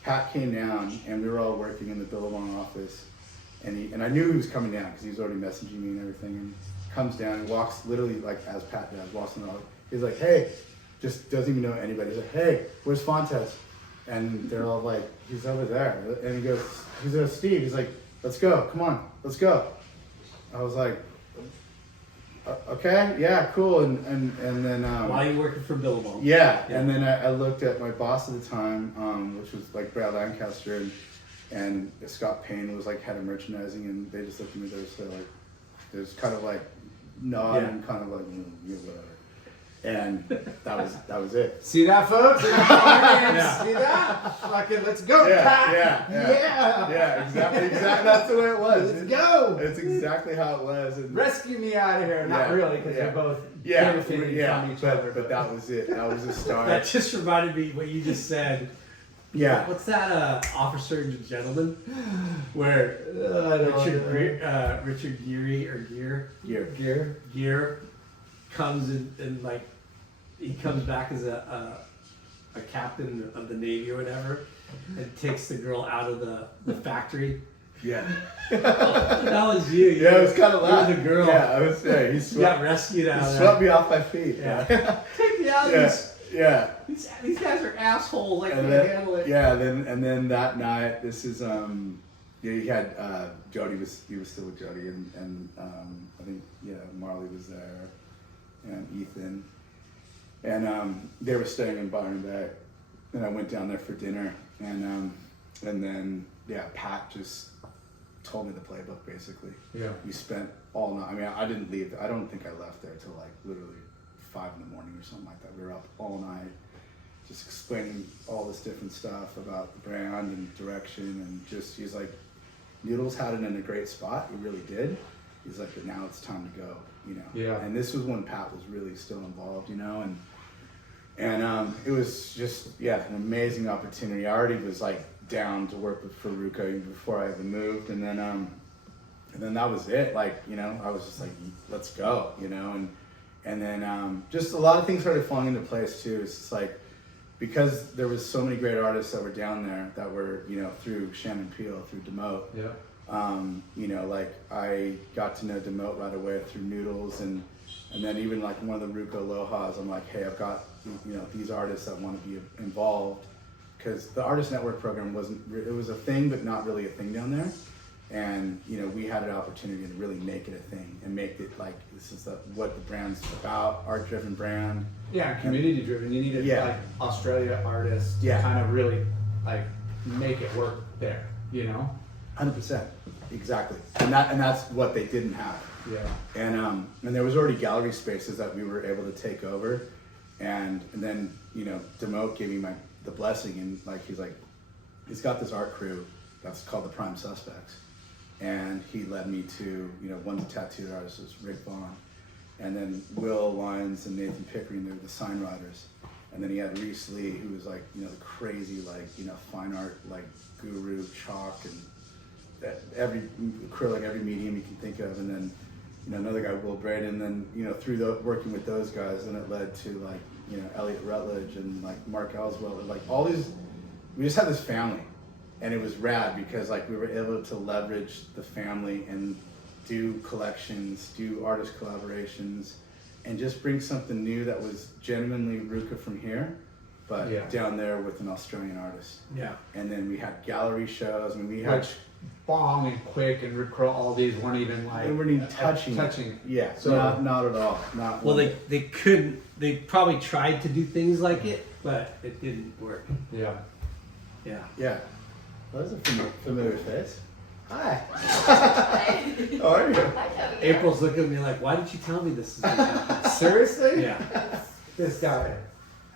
Pat came down and we were all working in the Billabong office, and I knew he was coming down because he was already messaging me and everything. And comes down and walks literally like as Pat does, walks in the office. He's like, hey, just doesn't even know anybody. He's like, hey, where's Fontes? And they're all like, he's over there. And he goes, Steve. He's like, let's go. Come on, let's go. I was like, okay, yeah, cool. And then While you working for Billabong? Yeah, and then I looked at my boss at the time, which was like Brad Lancaster, and Scott Payne was like head of merchandising, and they just looked at me. They were like, there's kind of like nod and kind of like whatever. And that was it. See that, folks? See that? Fucking let's go, Pat. Yeah, exactly. That's the way it was. Let's go. It's exactly how it was. And Rescue me out of here. Not really, because we're both benefiting from each other. But that was it. That was the start. That just reminded me what you just said. Yeah. What's that? Officer and Gentleman, where Richard Gere comes and like he comes back as a captain of the Navy or whatever, and takes the girl out of the factory. Yeah. That was you. Yeah, it was kind of loud. You were the girl. Yeah, I was there. He got rescued out of there. He swept me off my feet. Yeah. Take me out. Yeah. These guys are assholes. Like, And they then, handle it. yeah, then that night, this is he had Jody he was still with Jody, and I think Marley was there, and Ethan, and they were staying in Byron Bay, and I went down there for dinner, and then Pat just told me the playbook basically. Yeah. We spent all night. I mean, I didn't leave. I don't think I left there till like literally 5 in the morning or something like that. We were up all night, just explaining all this different stuff about the brand and direction, and just he's like, Noodles had it in a great spot. He really did. He's like, but now it's time to go. Yeah. And this was when Pat was really still involved. And it was just an amazing opportunity. I already was like down to work with Faruka even before I even moved, and then that was it. Like I was just like, let's go. And then just a lot of things started falling into place too. It's just like, because there was so many great artists that were down there that were, through Shannon Peel, through Demote. Yeah. Like I got to know Demote right away through Noodles, and then even like one of the Ruka Aloha's, I'm like, hey, I've got, these artists that want to be involved, because the Artist Network program it was a thing, but not really a thing down there. And we had an opportunity to really make it a thing and make it like this is what the brand's about, art-driven brand. Yeah, community-driven. You needed like Australia artists to kind of really like make it work there. 100%, exactly. And that's what they didn't have. Yeah. And there was already gallery spaces that we were able to take over, and then Demote gave me the blessing, and like he's got this art crew that's called the Prime Suspects. And he led me to, one of the tattoo artists was Rick Vaughn. And then Will Lyons and Nathan Pickering, they were the sign writers. And then he had Reese Lee, who was like, the crazy, like, fine art, like guru, chalk, and every acrylic, every medium you can think of. And then, another guy, Will Braden. And then, through working with those guys, then it led to like, Elliot Rutledge and like Mark Ellswell, and like all these, we just had this family. And it was rad because like we were able to leverage the family and do collections, do artist collaborations, and just bring something new that was genuinely Ruka from here, but down there with an Australian artist. Yeah. And then we had gallery shows, and we had Bong and Quick and Rick Curl, all these weren't even like they weren't even touching. Yeah. So not at all. Not well. They couldn't. They probably tried to do things like it, but it didn't work. Yeah. Yeah. Yeah. Well, that's a familiar face. Hi. How are you? April's looking at me like, why didn't you tell me this is going to happen? Seriously? Yeah. This guy.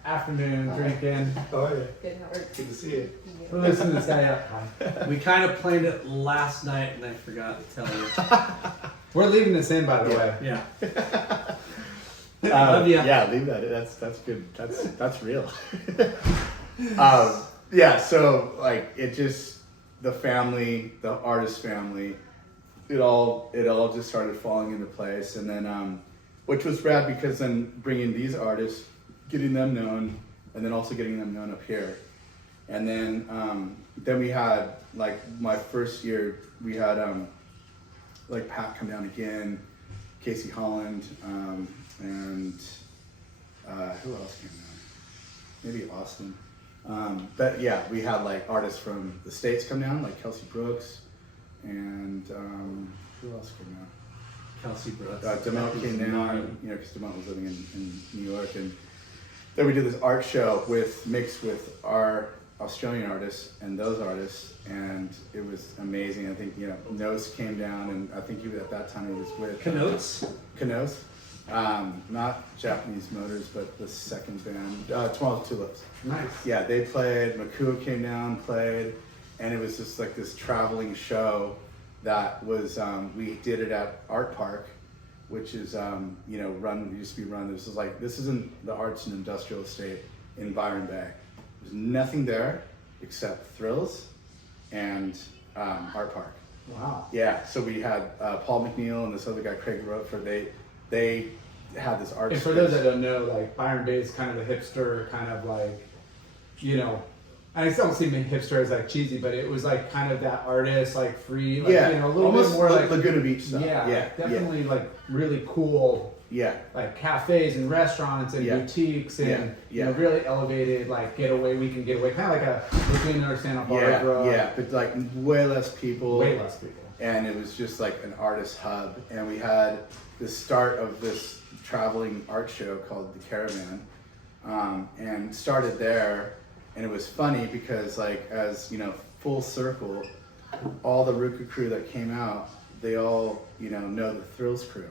Afternoon, drinking. How are you? Good, how are you? Good to see you. We're listening to this guy up. Hi. We kind of planned it last night, and I forgot to tell you. We're leaving this in, by the way. Yeah. Love you. Yeah, leave that. That's good. That's real. Yeah, so like it just the family, the artist family, it all just started falling into place, and then which was rad because then bringing these artists, getting them known, and then also getting them known up here, and then we had like my first year we had like Pat come down again, Casey Holland, and who else came down? Maybe Austin. But yeah, we had like artists from the States come down, like Kelsey Brooks, and who else came down? Kelsey Brooks. Demont came down, you know, because Demont was living in New York, and then we did this art show mixed with our Australian artists and those artists, and it was amazing. I think, you know, Nose came down, and I think at that time he was with Kanotes. Not Japanese Motors, but the second band, 12 Tulips. Nice. Yeah, they played. Makua came down, played, and it was just like this traveling show that was. We did it at Art Park, which is you know, used to be run. This isn't the Arts and Industrial Estate in Byron Bay. There's nothing there except Thrills and Art Park. Wow. Yeah, so we had Paul McNeil and this other guy, Craig Rutherford. They had this art. And for those that don't know, like Byron Bay is kind of the hipster, kind of like, you know, I don't see hipster as like cheesy, but it was like kind of that artist, like free, like, yeah, you know, a little almost bit more like Laguna Beach stuff. Yeah, definitely like really cool. Yeah, like cafes and restaurants and boutiques and you know, really elevated, like getaway, weekend getaway, kind of like a Laguna or Santa Barbara. Yeah, but like way less people. Way less people. And it was just like an artist hub, and we had the start of this traveling art show called The Caravan, and started there. And it was funny because, like, as you know, full circle, all the Ruka crew that came out, they all, you know the Thrills crew.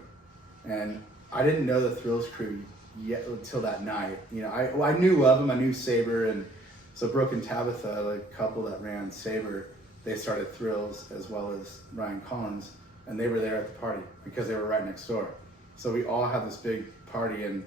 And I didn't know the Thrills crew yet until that night. You know, I knew of them. I knew Saber, and so Brooke and Tabitha, like a couple that ran Saber, they started Thrills, as well as Ryan Collins, and they were there at the party because they were right next door. So we all had this big party, and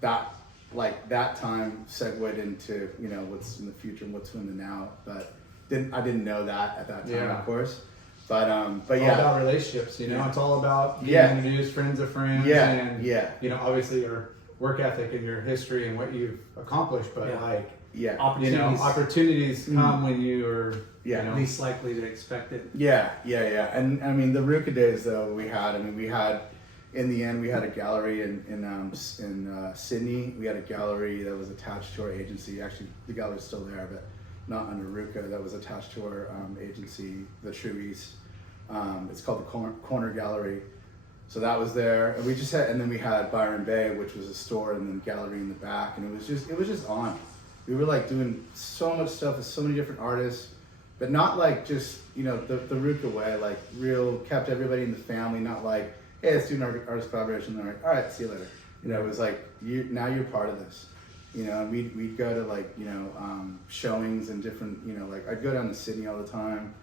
that time segued into, you know, what's in the future and what's in the now. But I didn't know that at that time, of course. But it's yeah, all about relationships. You know, it's all about getting introduced, friends of friends. And you know, obviously your work ethic and your history and what you've accomplished. But opportunities come when you are least likely to expect it. Yeah. And I mean, the Ruka days though, we had in the end, we had a gallery in Sydney. We had a gallery that was attached to our agency. Actually, the gallery's still there, but not under Ruka. That was attached to our agency, the True East. It's called the Corner Gallery. So that was there. And and then we had Byron Bay, which was a store, and then gallery in the back. And it was just on. We were like doing so much stuff with so many different artists, but not like just, you know, the Ruka way, like real, kept everybody in the family, not like, hey, let's do an artist collaboration. And they're like, all right, see you later. You know, it was like, now you're part of this. You know, and we'd go to like, you know, showings and different, you know, like I'd go down to Sydney all the time,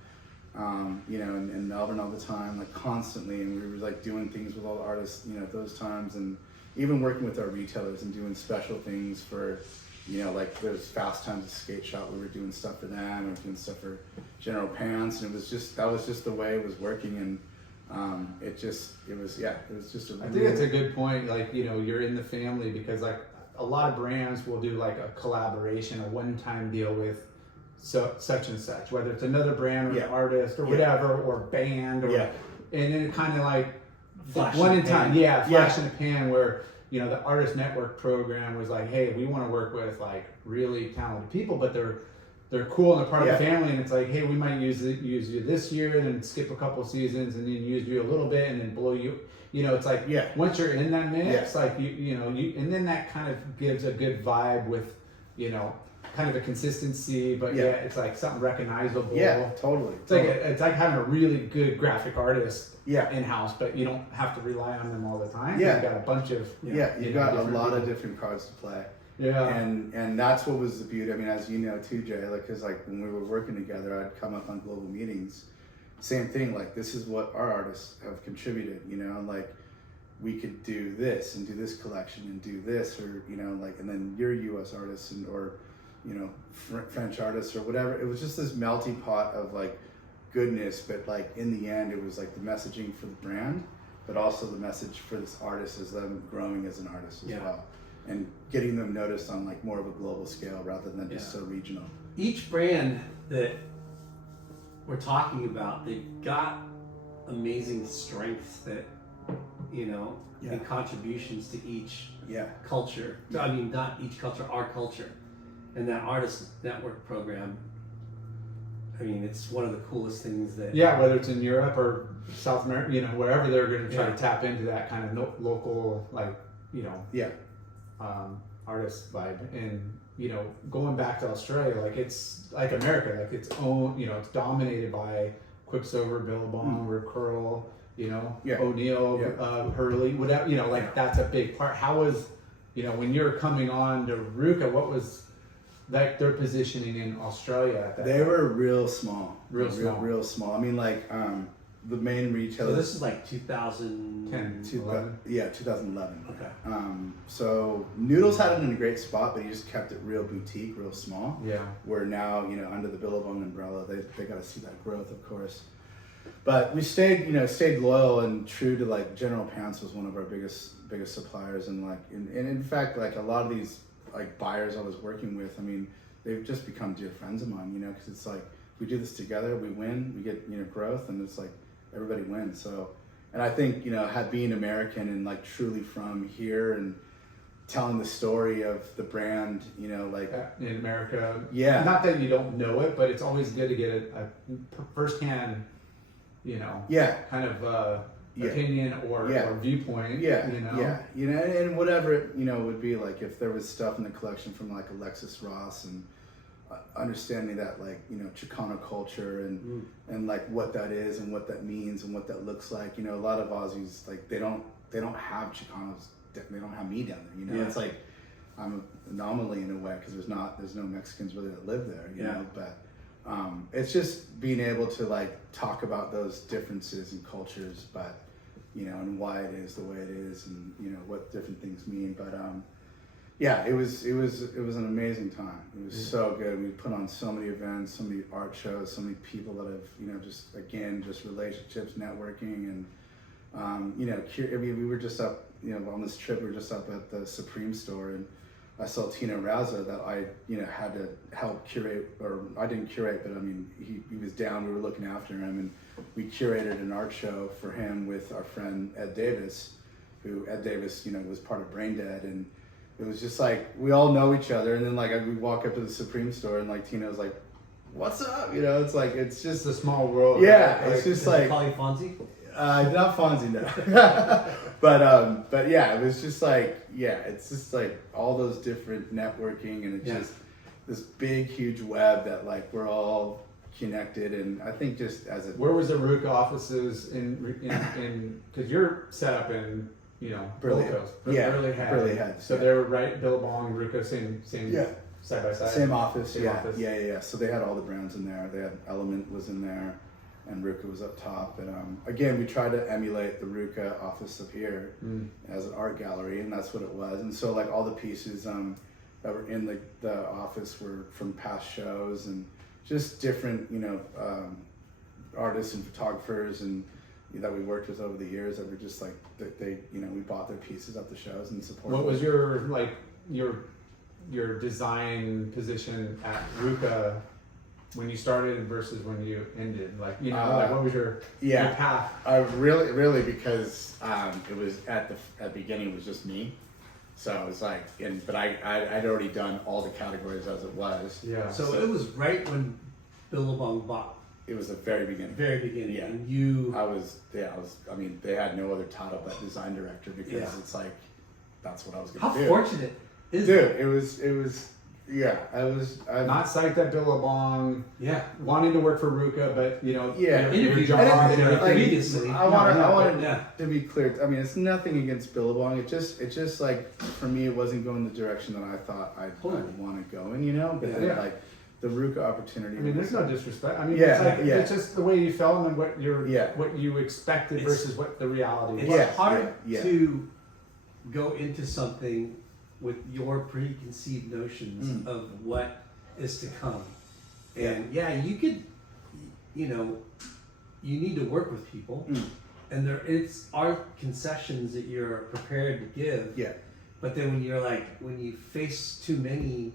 you know, and Melbourne all the time, like constantly. And we were like doing things with all the artists, you know, at those times, and even working with our retailers and doing special things for, you know, like there's Fast Times at Skate Shop. We were doing stuff for them and doing stuff for General Pants. And that was just the way it was working. And it was just a I think that's a good point. Like, you know, you're in the family, because like a lot of brands will do like a collaboration, a one-time deal with such and such, whether it's another brand or an artist or whatever, or band, and then it kind of like flash one in time, flash in the pan, where, you know, the Artist Network program was like, hey, we want to work with like really talented people, but they're cool and they're part of the family, and it's like, hey, we might use you this year, then skip a couple seasons, and then use you a little bit, and then blow you. You know, it's like once you're in that mix, like you know, and then that kind of gives a good vibe with, you know, kind of a consistency, but it's like something recognizable. Yeah, totally. It's like having a really good graphic artist in house, but you don't have to rely on them all the time. Yeah, you've got a bunch of you've got a lot of different cards to play. Yeah, and that's what was the beauty. I mean, as you know too, Jay, like, because like when we were working together, I'd come up on global meetings. Same thing. Like, this is what our artists have contributed. You know, like we could do this and do this collection and do this, or you know, like, and then you're U.S. artists or you know, French artists or whatever. It was just this melting pot of like goodness, but like in the end, it was like the messaging for the brand, but also the message for this artist as them growing as an artist as well, and getting them noticed on like more of a global scale rather than just so regional. Each brand that we're talking about, they've got amazing strengths that you know, Yeah. and contributions to each Yeah. culture. I mean, not each culture, our culture. And that artist network program, I mean, it's one of the coolest things that. Yeah, whether it's in Europe or South America, you know, wherever they're going to try Yeah. to tap into that kind of local, like, you know, Yeah. artist vibe. And, you know, going back to Australia, like it's like America, like its own, you know, it's dominated by Quiksilver, Billabong, Rip Curl, you know, Yeah. O'Neill, Yeah. Hurley, whatever, you know, like that's a big part. How was, you know, when you're coming on to RVCA, what was like their positioning in Australia at that They time? were real small. Real small. Real small. I mean, like, the main So retailer. this is like 2010. 2011. Okay. So Noodles had it in a great spot, but he just kept it real boutique, real small. Yeah. Where now, you know, under the Billabong umbrella, they got to see that growth, of course. But we stayed loyal and true to, like, General Pants was one of our biggest suppliers, and like, and in fact, like a lot of these like buyers I was working with, I mean, they've just become dear friends of mine, you know, because it's like we do this together, we win, we get, you know, growth, and it's like everybody wins. So, and I think, you know, being American and like truly from here and telling the story of the brand, you know, like In America. Yeah. Not that you don't know it, but it's always good to get a firsthand, you know, yeah, kind of Yeah. opinion or viewpoint. yeah, You know? yeah, you know, and whatever it, you know, would be like if there was stuff in the collection from like Alexis Ross and understanding that, like, you know, Chicano culture and like what that is and what that means and what that looks like. You know, a lot of Aussies, like they don't have Chicanos, they don't have me down there. You know, Yeah. it's like I'm an anomaly in a way because there's no Mexicans really that live there. You know, but it's just being able to like talk about those differences in cultures, but you know, and why it is the way it is, and you know what different things mean. But yeah, it was an amazing time. It was so good. We put on so many events, so many art shows, so many people that have, you know, just relationships, networking, and you know, I mean, we were just up, you know, on this trip. We were just up at the Supreme store, and I saw Tino Raza that I, you know, had to help curate, or I didn't curate, but I mean, he was down, we were looking after him, and we curated an art show for him with our friend Ed Davis, you know, was part of Brain Dead, and it was just like, we all know each other, and then like we walk up to the Supreme store, and like Tino's like, what's up? You know, it's like, it's just a small world. Yeah, right? it's just Did like, they call you Fonzie? not Fonzie, no. but yeah, it was just like, yeah, it's just like all those different networking, and it's just this big, huge web that like we're all connected. And I think just as a Where was the RVCA offices in because you're set up in, you know, Burley Gold Coast, Head. Yeah, Burley Head. Burley Head, So yeah. they were right, Billabong, RVCA, same Yeah. side by side. same office, Same yeah, office. yeah. So they had all the brands in there. They had Element was in there, and RVCA was up top. And again, we tried to emulate the RVCA office up here as an art gallery, and that's what it was. And so like all the pieces that were in the office were from past shows, and just different, you know, artists and photographers and that we worked with over the years that were just like they you know, we bought their pieces at the shows and supported. What was your your design position at RVCA when you started versus when you ended? Like, you know, like what was your path? Really because it was at the beginning it was just me, so it was like, but I'd already done all the categories as it was. Yeah. So it was right when Billabong bought. It was the very beginning. Very beginning. Yeah. And you. I mean, they had no other title but design director because it's like that's what I was going How to do. fortunate is Dude, it? it was. Yeah, I'm Not psyched at Billabong, Yeah. wanting to work for RVCA, but you know, Yeah. your Interview job and and everything. everything. Previously. I wanted Yeah. to be clear. I mean, it's nothing against Billabong. It just like for me, it wasn't going the direction that I thought I'd want to go in. You know, but then Yeah. like the RVCA opportunity. I mean, there's no disrespect. I mean, Yeah, it's like yeah. it's just the way you felt and what what you expected It's- versus what the reality It's was. hard yeah. to go into something with your preconceived notions of what is to come. And you could, you know, you need to work with people, and it's our concessions that you're prepared to give. Yeah. But then when you face too many,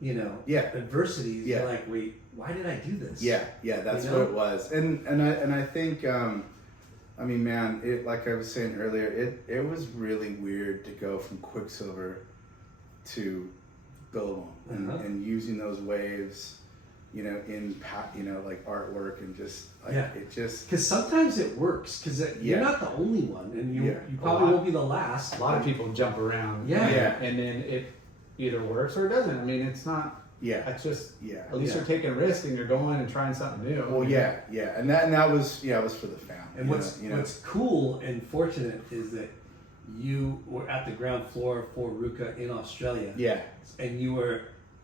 you know, adversities, Yeah. you're like, wait, why did I do this? Yeah, that's You know? what it was, and I think I mean, man, it, like I was saying earlier, it was really weird to go from Quiksilver to Billabong and using those waves, you know, like artwork and just like it just. Because sometimes it works. Because you're not the only one, and you probably won't be the last. A lot of people jump around. Yeah. And then it either works or it doesn't. I mean, it's not. Yeah. It's just. At least you're taking a risk and you're going and trying something new. Well, and that was it was for the family. And what's cool and fortunate is that you were at the ground floor for RVCA in Australia. Yeah. And you were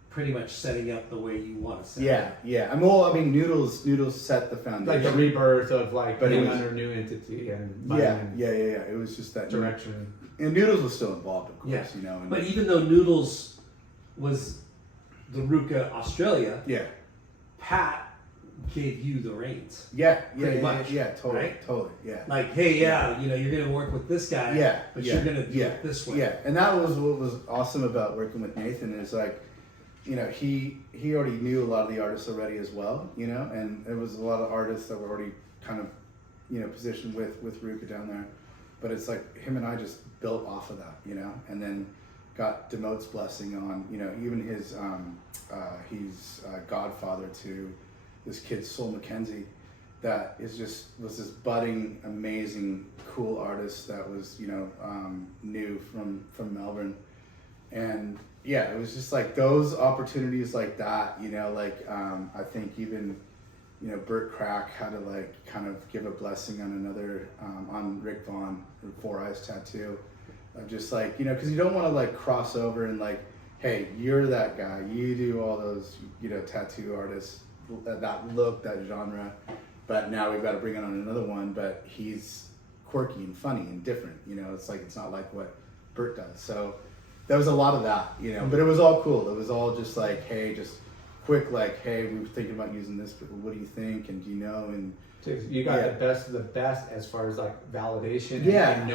pretty much setting up the way you want to set up. Yeah. I mean, Noodles set the foundation. Like the rebirth of like But being it was, under new entity and yeah. It was just that direction. And Noodles was still involved, of course. Yeah. You know. And but even though Noodles was the RVCA Australia, Pat gave you the reins. Pretty much. Totally. Like, hey, you know, you're gonna work with this guy, but you're gonna do it this way. Yeah, and that was what was awesome about working with Nathan is like, you know, he already knew a lot of the artists already as well, you know, and there was a lot of artists that were already kind of, you know, positioned with RVCA down there, but it's like him and I just built off of that, you know, and then got Demote's blessing on, you know, even his he's godfather to this kid Sol McKenzie that was this budding, amazing, cool artist that was, you know, new from Melbourne. And yeah, it was just like those opportunities like that, you know, like I think even, you know, Burt Crack had to like kind of give a blessing on another, on Rick Vaughn, Four Eyes Tattoo. Of just like, you know, because you don't want to like cross over and like, hey, you're that guy, you do all those, you know, tattoo artists, that look, that genre, but now we've got to bring it on another one, but he's quirky and funny and different, you know, it's like, it's not like what Burt does. So there was a lot of that, you know, but it was all cool. It was all just like, hey, just quick, like, hey, we were thinking about using this, but what do you think? And do you know? And you got the best of the best as far as like validation and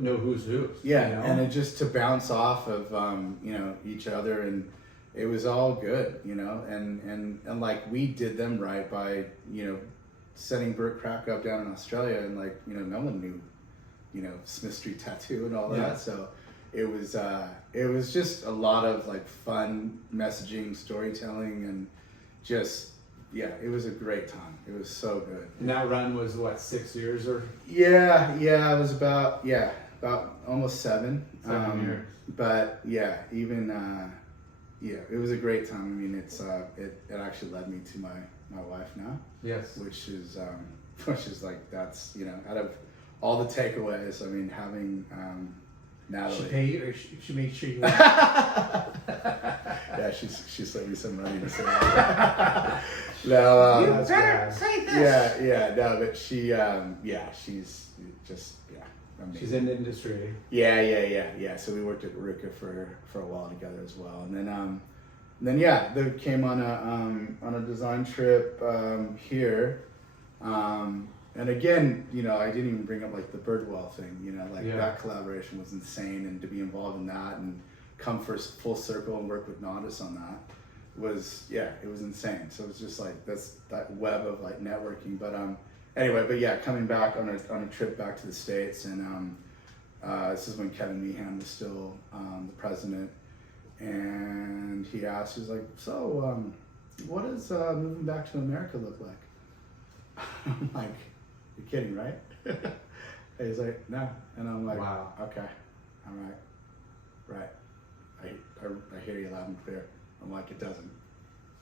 know who's who. Yeah, you know? and it just to bounce off of you know, each other, and it was all good, you know, and like we did them right by, you know, setting Burt Crack up down in Australia, and like, you know, no one knew, you know, Smith Street Tattoo and all that, so it was just a lot of like fun messaging, storytelling, and just it was a great time. It was so good. And that run was what, 6 years or? Yeah, it was about almost 7. 7 years. But yeah, even it was a great time. I mean, it actually led me to my wife now. Yes. Which is like, that's, you know, out of all the takeaways, I mean, having Natalie. She pay you, or she make sure you. Yeah, she sent me some money to say that. No, you better say this. Yeah, no, but she, she's just, amazing. She's in the industry. Yeah. So we worked at RVCA for a while together as well, and then they came on a design trip here. And again, you know, I didn't even bring up like the Birdwell thing, you know, like that collaboration was insane, and to be involved in that and come full circle and work with Nodis on that was, it was insane. So it was just like that web of like networking. But anyway, coming back on a trip back to the States, and this is when Kevin Meehan was still the president, and he asked, he was like, so what does moving back to America look like? I'm like, you're kidding, right? And he's like, no. And I'm like, wow, okay. I'm like, right. I hear you loud and clear. I'm like, it doesn't.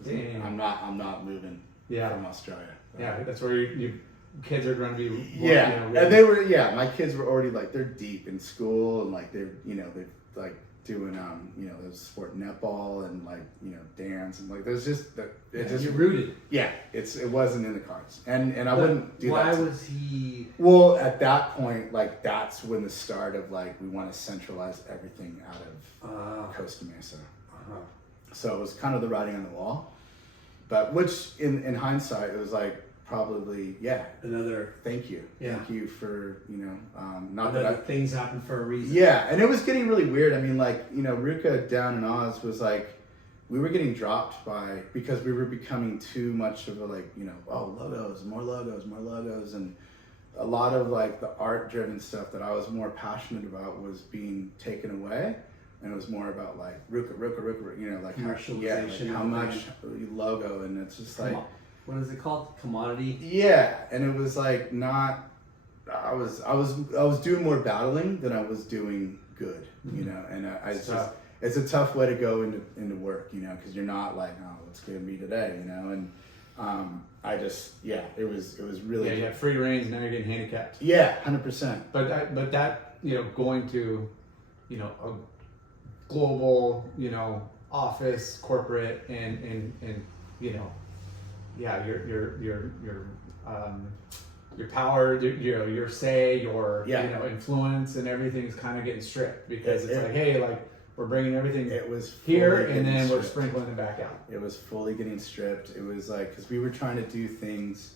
Damn. I'm not moving from Australia. Yeah, that's where your kids are going to be. And they were, my kids were already like, they're deep in school, and like they're like doing there's sport netball and like, you know, dance, and like there's just that you're rooted. Yeah, it wasn't in the cards, and I wouldn't do that. Why was he? Well, at that point, like that's when the start of like we want to centralize everything out of Costa Mesa. So it was kind of the writing on the wall, but which in hindsight it was like probably another thank you for, you know, not another that things happen for a reason. And it was getting really weird. I mean, like, you know, RVCA down in Oz was like, we were getting dropped because we were becoming too much of a like, you know, logos, more logos, and a lot of like the art driven stuff that I was more passionate about was being taken away. And it was more about like Ruka, you know, like commercialization, how much logo, and it's just like, what is it called? Commodity. Yeah, and it was like not. I was doing more battling than I was doing good, you know, and it's a tough way to go into work, you know, because you're not like, oh, what's gonna be today, you know, and it was really. Yeah, you had free reigns, now you're getting handicapped. Yeah, 100%. But that you know, going to, you know, a global, you know, office, corporate, and you know, yeah, your power, your say, your you know, influence, and everything's kind of getting stripped because it's like, hey, like we're bringing everything it was here and then stripped. We're sprinkling it back out. It was fully getting stripped. It was like, because we were trying to do things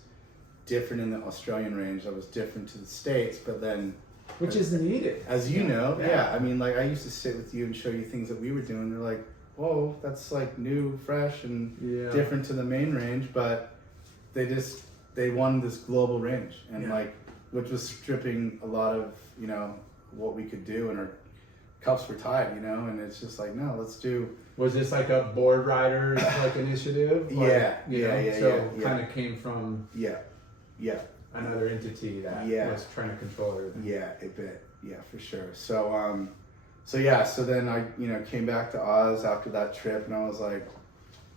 different in the Australian range that was different to the States, but then which is needed, as you know. Yeah, I mean, like I used to sit with you and show you things that we were doing. They're like, whoa, that's like new, fresh, and different to the main range, but they won this global range, and like, which was stripping a lot of, you know, what we could do, and our cups were tied, you know, and it's just like, no, let's do. Was this like a board riders like initiative? Like, So kind of came from another entity that was trying to control everything. Yeah, a bit. Yeah, for sure. So so then I, you know, came back to Oz after that trip, and I was like,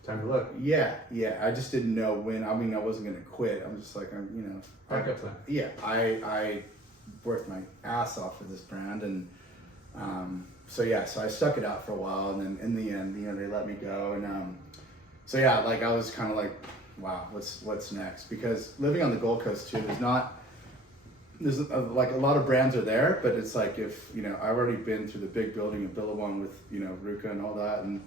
time to look. Yeah. I just didn't know when. I mean, I wasn't gonna quit. I'm just like, you know, backup plan. Yeah, I worked my ass off for this brand, and so I stuck it out for a while, and then in the end, you know, they let me go, and like I was kind of like, wow, what's next? Because living on the Gold Coast too, there's like a lot of brands are there, but it's like, if you know, I've already been through the big building of Billabong with, you know, Ruka and all that, and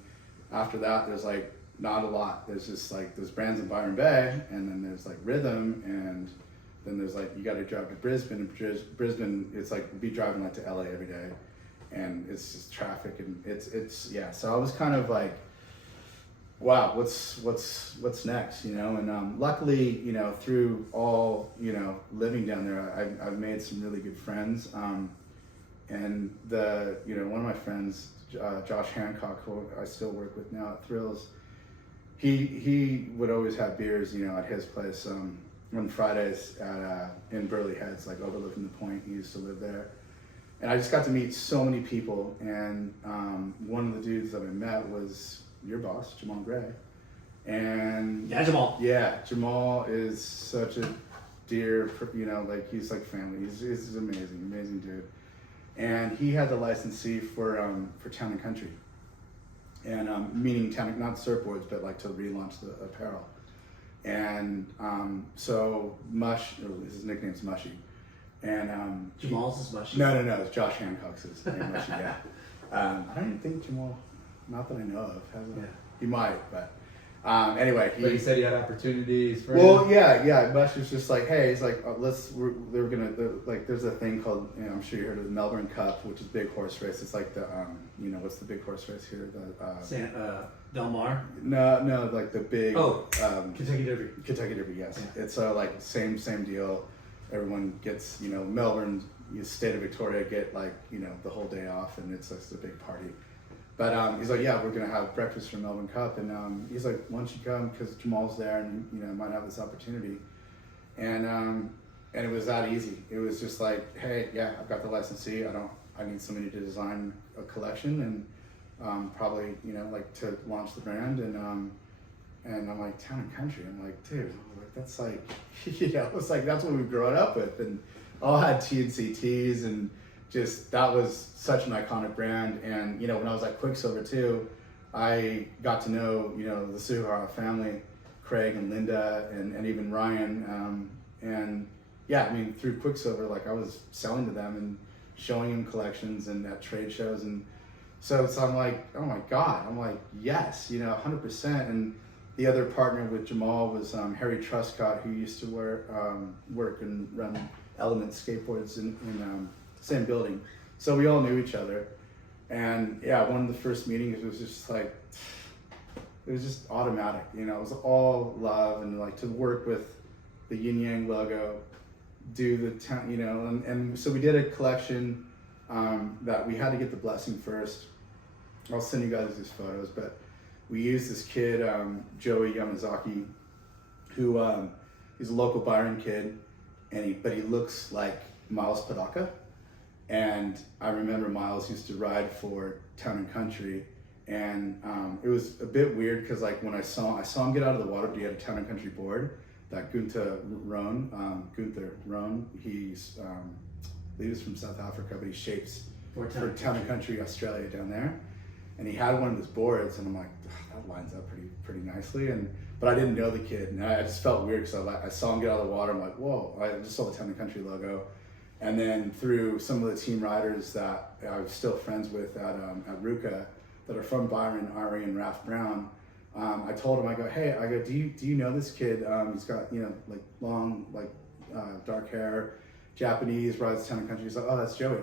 after that there's like not a lot. There's just like there's brands in Byron Bay, and then there's like Rhythm, and then there's like you got to drive to Brisbane, and Brisbane it's like be driving like to LA every day, and it's just traffic, and it's so I was kind of like, wow, what's next, you know? And luckily, you know, through all, you know, living down there, I've made some really good friends, and one of my friends, Josh Hancock, who I still work with now at Thrills, he would always have beers, you know, at his place on Fridays in Burley Heads, like overlooking the point. He used to live there, and I just got to meet so many people, and one of the dudes that I met was your boss, Jamal Gray. And Jamal is such a dear, you know, like he's like family. He's an amazing dude. And he had the licensee for Town and Country, and meaning town, not surfboards, but like to relaunch the apparel. And so Mush, his nickname's Mushy, and Jamal's is Mushy. No, it's Josh Hancock's name, Mushy. Yeah, I don't even think Jamal. Not that I know of. He might, but anyway. But he said he had opportunities for him. Yeah. Bush was just like, hey, he's like, there's a thing called, you know, I'm sure you heard of the Melbourne Cup, which is big horse race. It's like the, you know, what's the big horse race here? Del Mar? No, like the big. Kentucky Derby. Kentucky Derby, yes. Yeah. It's like same deal. Everyone gets, you know, Melbourne, state of Victoria get like, you know, the whole day off, and it's just a big party. But he's like, yeah, we're gonna have breakfast for Melbourne Cup, and he's like, why don't you come, because Jamal's there, and you know, might have this opportunity, and it was that easy. It was just like, hey, yeah, I've got the licensee. I need somebody to design a collection, and probably, you know, like to launch the brand, and I'm like, Town and Country. I'm like, dude, that's like, you know, it's like that's what we've grown up with, and all had TNCTs, and just that was such an iconic brand. And you know, when I was at Quiksilver too, I got to know, you know, the Suhara family, Craig and Linda, and even Ryan, and yeah, I mean, through Quiksilver, like I was selling to them and showing them collections and at trade shows, and so I'm like, oh my god, I'm like, yes, you know, 100%. And the other partner with Jamal was Harry Truscott, who used to work and run Element skateboards in same building, so we all knew each other. And yeah, one of the first meetings was just like, it was just automatic, you know, it was all love, and like to work with the Yin Yang logo, do the town, you know, and so we did a collection that we had to get the blessing first. I'll send you guys these photos, but we used this kid, Joey Yamazaki, who he's a local Byron kid, but he looks like Miles Padaka. And I remember Miles used to ride for Town and Country, and it was a bit weird because like when I saw him get out of the water, but he had a Town and Country board. That Gunther Rohn, he's I believe he's from South Africa, but he shapes for Town and Country Australia down there. And he had one of his boards, and I'm like, that lines up pretty nicely. But I didn't know the kid, and I just felt weird because I saw him get out of the water. I'm like, whoa! I just saw the Town and Country logo, and then through some of the team riders that I'm still friends with at RVCA that are from Byron, Ari, and Raph Brown. I told him, I go, do you know this kid? He's got, you know, like long, like dark hair, Japanese, rides Town and Country. He's like, oh, that's Joey,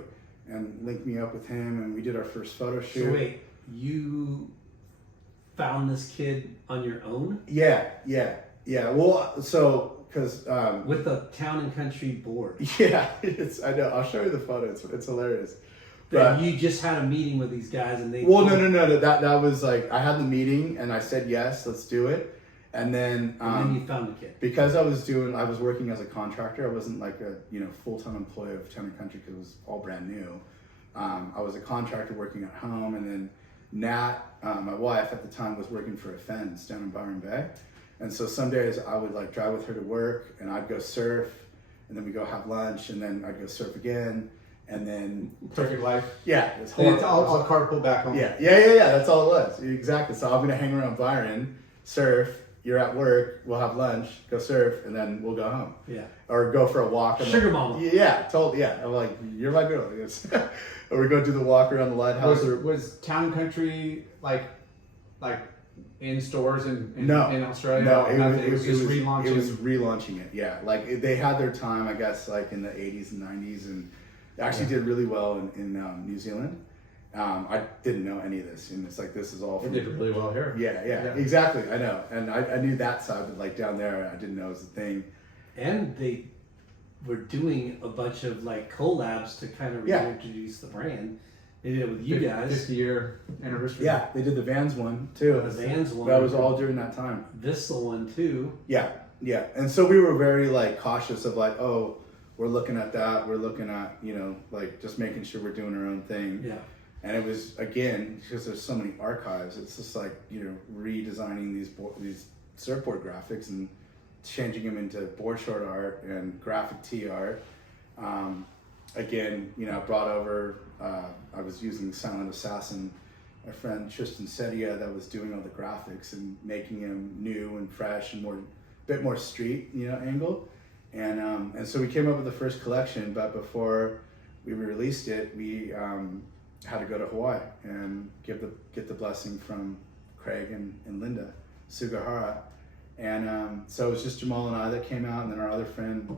and linked me up with him, and we did our first photo shoot. So wait, you found this kid on your own? Yeah. Well, so because with the Town and Country board. Yeah, I know. I'll show you the photo. It's hilarious. But you just had a meeting with these guys, and they. Well, no. That was like I had the meeting, and I said yes, let's do it, and then. And then you found the kid. Because I was working as a contractor. I wasn't like a full-time employee of Town and Country because it was all brand new. I was a contractor working at home, and then Nat, my wife at the time, was working for a Fens down in Byron Bay, and so some days I would like drive with her to work, and I'd go surf, and then we go have lunch, and then I'd go surf again. And then Perfect life. Yeah, It's all carpool back home. Yeah. That's all it was. Exactly. So I'm gonna hang around Byron, surf. You're at work. We'll have lunch, go surf, and then we'll go home. Yeah. Or go for a walk. Sugar mama. Yeah. I'm like, you're my girl. Yes. Or we go do the walk around the lighthouse. Was Town and Country like in stores in Australia? No, it was just relaunching. It was relaunching it. Yeah. Like they had their time, I guess, like in the 80s and 90s, and. Actually did really well in New Zealand. I didn't know any of this, and it's like this is all. It did really well here. Yeah, exactly. I know, and I knew that side, but like down there, I didn't know it was a thing. And they were doing a bunch of like collabs to kind of reintroduce the brand. They did it with you guys. 50-year anniversary. Yeah, they did the Vans one too. The Vans one. That was all during that time. Vissel one too. Yeah, and so we were very like cautious of like, oh. We're looking at that. We're looking at, like just making sure we're doing our own thing. Yeah. And it was, again, because there's so many archives, it's just like, redesigning these surfboard graphics and changing them into board short art and graphic tee art. Again, I brought over, I was using Silent Assassin, my friend Tristan Sedia that was doing all the graphics and making them new and fresh and bit more street, angle. And so we came up with the first collection, but before we released it, we had to go to Hawaii and get the blessing from Craig and Linda Sugahara. And so it was just Jamal and I that came out, and then our other friend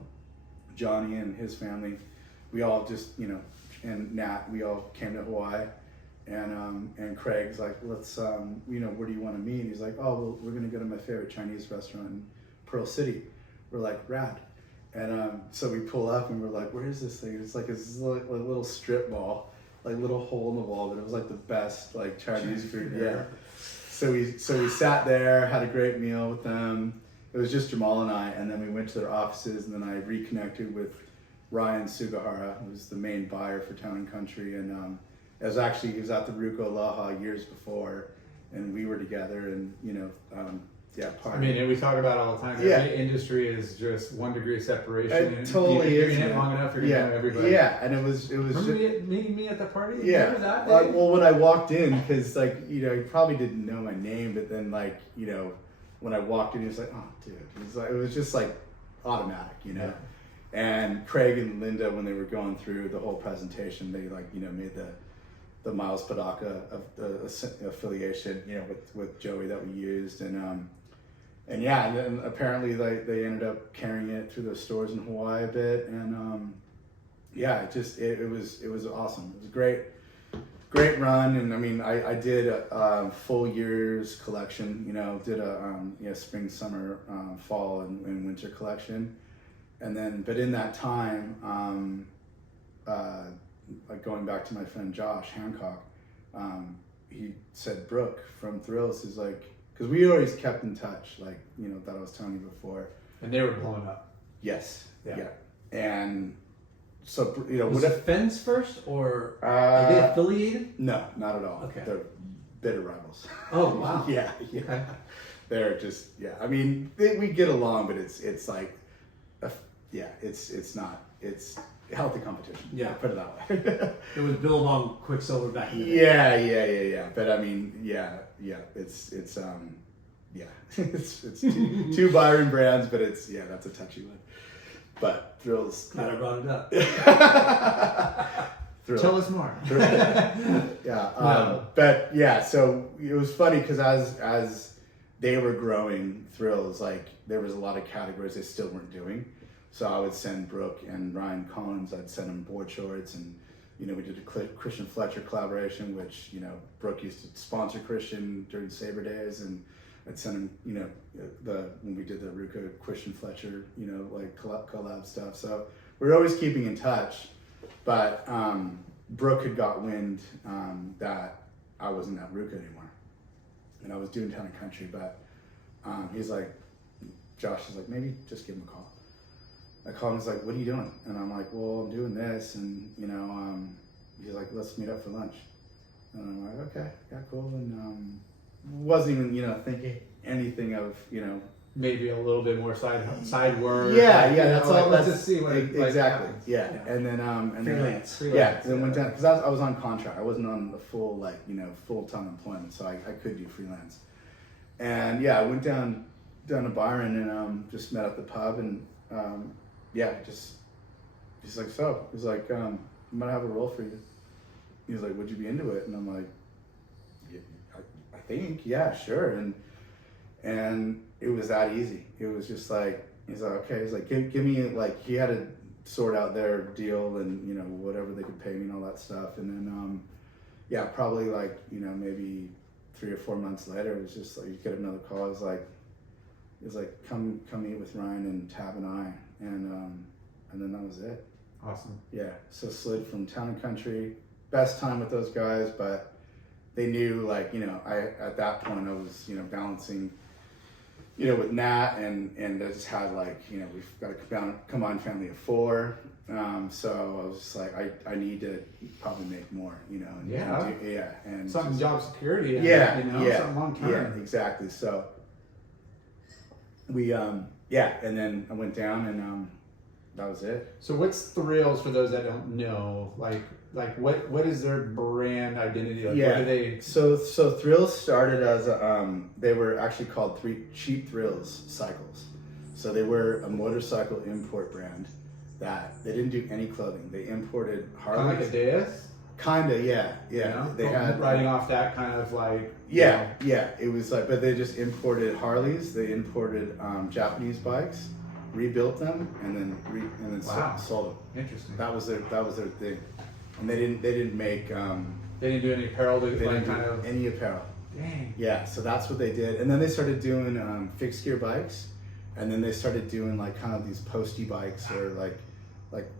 Johnny and his family. We all just, and Nat, we all came to Hawaii. And Craig's like, let's, where do you want to meet? He's like, oh, well, we're going to go to my favorite Chinese restaurant in Pearl City. We're like, rad. And so we pull up and we're like, where is this thing? It's like this like a little strip mall, like little hole in the wall, but it was like the best like Chinese food. Yeah. So we sat there, had a great meal with them. It was just Jamal and I, and then we went to their offices, and then I reconnected with Ryan Sugahara, who's the main buyer for Town and Country, and he was at the Ruko Aloha years before, and we were together, and and we talk about it all the time. Yeah. The industry is just 1 degree of separation. It totally is. You're in it long enough, you're gonna know everybody. Yeah, and it was. Remember meeting me at the party? Yeah. Remember that day? Well, when I walked in, because he probably didn't know my name, but then when I walked in, he was like, oh, dude. It was just like automatic, Yeah. And Craig and Linda, when they were going through the whole presentation, they made the Miles Padaka affiliation, with Joey that we used, and then apparently they ended up carrying it through the stores in Hawaii a bit, and it was awesome. It was a great run, and I mean I did a full year's collection, did a spring, summer, fall, and winter collection, And then, but in that time, like going back to my friend Josh Hancock, he said Brooke from Thrills is like, because we always kept in touch, like, you know, that I was telling you before. And they were blowing up. Yes. Yeah. And so, you know, Was it Fens first, or are they affiliated? No, not at all. Okay. They're bitter rivals. Oh, wow. Yeah. Okay. They're just, I mean, we get along, but it's like, it's not, it's healthy competition. Yeah. Put it that way. It was Billabong Quiksilver back in the day. Yeah. But I mean, it's it's two Byron brands, but that's a touchy one. But Thrills. Glad I brought it up. Thrills. Tell us more. But yeah, so it was funny because as they were growing Thrills, like there was a lot of categories they still weren't doing. So I would send Brooke and Ryan Collins, I'd send them board shorts, and you know, we did a Christian Fletcher collaboration, which, you know, Brooke used to sponsor Christian during Sabre Days, and I'd send him, you know, when we did the Ruka Christian Fletcher, you know, like collab stuff. So we were always keeping in touch, but Brooke had got wind that I wasn't at Ruka anymore, and I was doing Town and Country, but he's like, Josh is like, maybe just give him a call. I called him, he's like, what are you doing? And I'm like, well, I'm doing this, and you know, he's like, let's meet up for lunch. And I'm like, okay, yeah, cool. And wasn't even, you know, thinking anything of, you know, Maybe a little bit more side work. Yeah, like, that's all. Let's just see what exactly. happens. Yeah, and then Freelance. Yeah, then went down because I was on contract. I wasn't on the full, like, you know, full-time employment, so I could do freelance. And yeah, I went down to Byron and just met at the pub, and he's like, so he's like, I'm gonna have a role for you. He's like, would you be into it? And I'm like, yeah, I think, yeah, sure. And it was that easy. It was just like, he's like, okay. He's like, give me, like, he had to sort out their deal and, you know, whatever they could pay me and all that stuff. And then, probably like, you know, maybe 3 or 4 months later, it was just like, you get another call. It was like, come meet with Ryan and Tab and I. And then that was it. Awesome. Yeah. So slid from Town and Country, best time with those guys, but they knew, like, you know, at that point I was, you know, balancing, you know, with Nat and I just had, like, you know, we've got a combined family of 4. So I was just like, I need to probably make more, you know. And something job security. And, something long term. Yeah, exactly. So we, and then I went down and that was it. So what's Thrills for those that don't know? Like what is their brand identity? Like, what do they? So Thrills started as they were actually called Cheap Thrills Cycles. So they were a motorcycle import brand that they didn't do any clothing. They imported Harleys. Kind of like a Deus? Kinda, yeah. You know? They had riding off that kind of like. Yeah. It was like, but they just imported Harleys. They imported Japanese bikes, rebuilt them, and then sold them. Interesting. That was their thing. And they didn't make. They didn't do any apparel. They didn't do any apparel. Dang. Yeah, so that's what they did, and then they started doing fixed gear bikes, and then they started doing like kind of these postie bikes, or like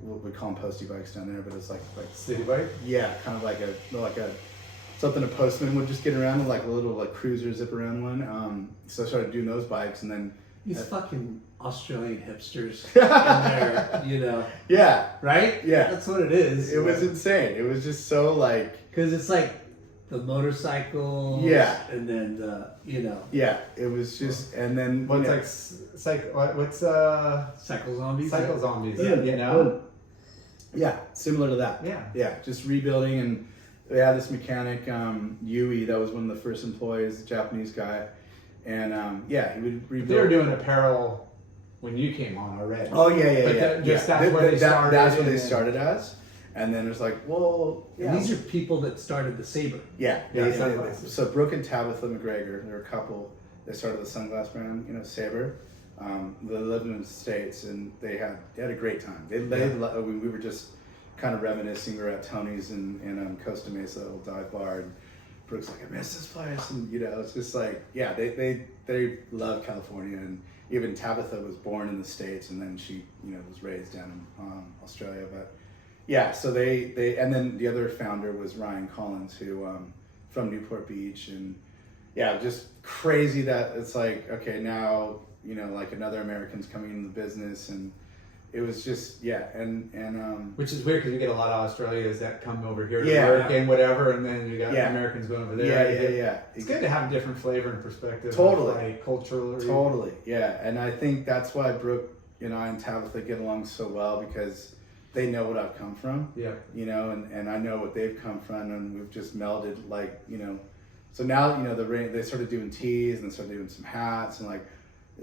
what we call them postie bikes down there, but it's like City bike. Yeah, kind of like a something a postman would just get around with, like a little like cruiser zip around one. So I started doing those bikes, and then These fucking Australian hipsters in there, you know. Yeah. Right? Yeah. That's what it is. It was insane. It was just so like... Because it's like the motorcycles. Yeah. And then the, you know. Yeah. It was just... And then... What's what's Cycle Zombies? Cycle Zombies. Yeah. You know? Yeah. Similar to that. Yeah. Yeah. Just rebuilding, and they had this mechanic, Yui, that was one of the first employees, a Japanese guy. And he would rebuild. They were doing apparel when you came on already. Oh yeah. But that's where they started. That's what they started as, and then it was like, well, And these are people that started the Sabre. Yeah. Sunglasses. So Brooke and Tabitha McGregor, they're a couple. They started the sunglass brand, you know, Sabre. They lived in the States, and they had a great time. We were just kind of reminiscing. We were at Tony's in Costa Mesa, little dive bar. And Brooke's like, I miss this place, and you know, it's just like, they love California, and even Tabitha was born in the States, and then she, was raised down in Australia. But yeah, so they and then the other founder was Ryan Collins, who from Newport Beach, and yeah, just crazy that it's like, okay, now like another American's coming into the business, and it was just and which is weird because we get a lot of Australians that come over here to Yeah. work and whatever, and then you got Yeah. Americans going over there. yeah. It's good to have a different flavor and perspective. Totally. Of, like, culturally. Totally, yeah. And I think that's why Brooke and I and Tabitha get along so well, because they know what I've come from. Yeah. And I know what they've come from, and we've just melded, like, so now, they started doing tees, and they started doing some hats, and like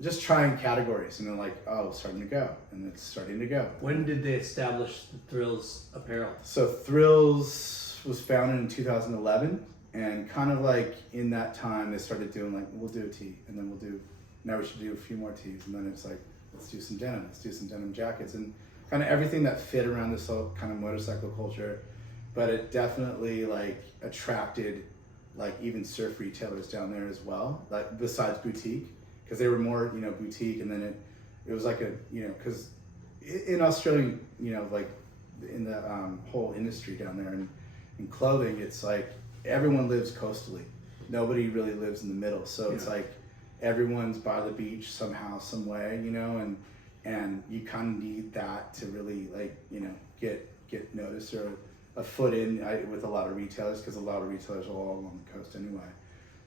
just trying categories, and they're like, oh, it's starting to go, and it's starting to go. When did they establish the Thrills apparel? So Thrills was founded in 2011, and kind of like in that time they started doing like, we'll do a tee, and then now we should do a few more tees, and then it's like, let's do some denim jackets, and kind of everything that fit around this whole kind of motorcycle culture. But it definitely like attracted like even surf retailers down there as well, like besides boutique, because they were more boutique, and then it was like a because in Australia, like in the whole industry down there in clothing, it's like everyone lives coastally, nobody really lives in the middle, so it's like everyone's by the beach somehow, some way, and you kind of need that to really like get noticed or a foot in with a lot of retailers, because a lot of retailers are all along the coast anyway.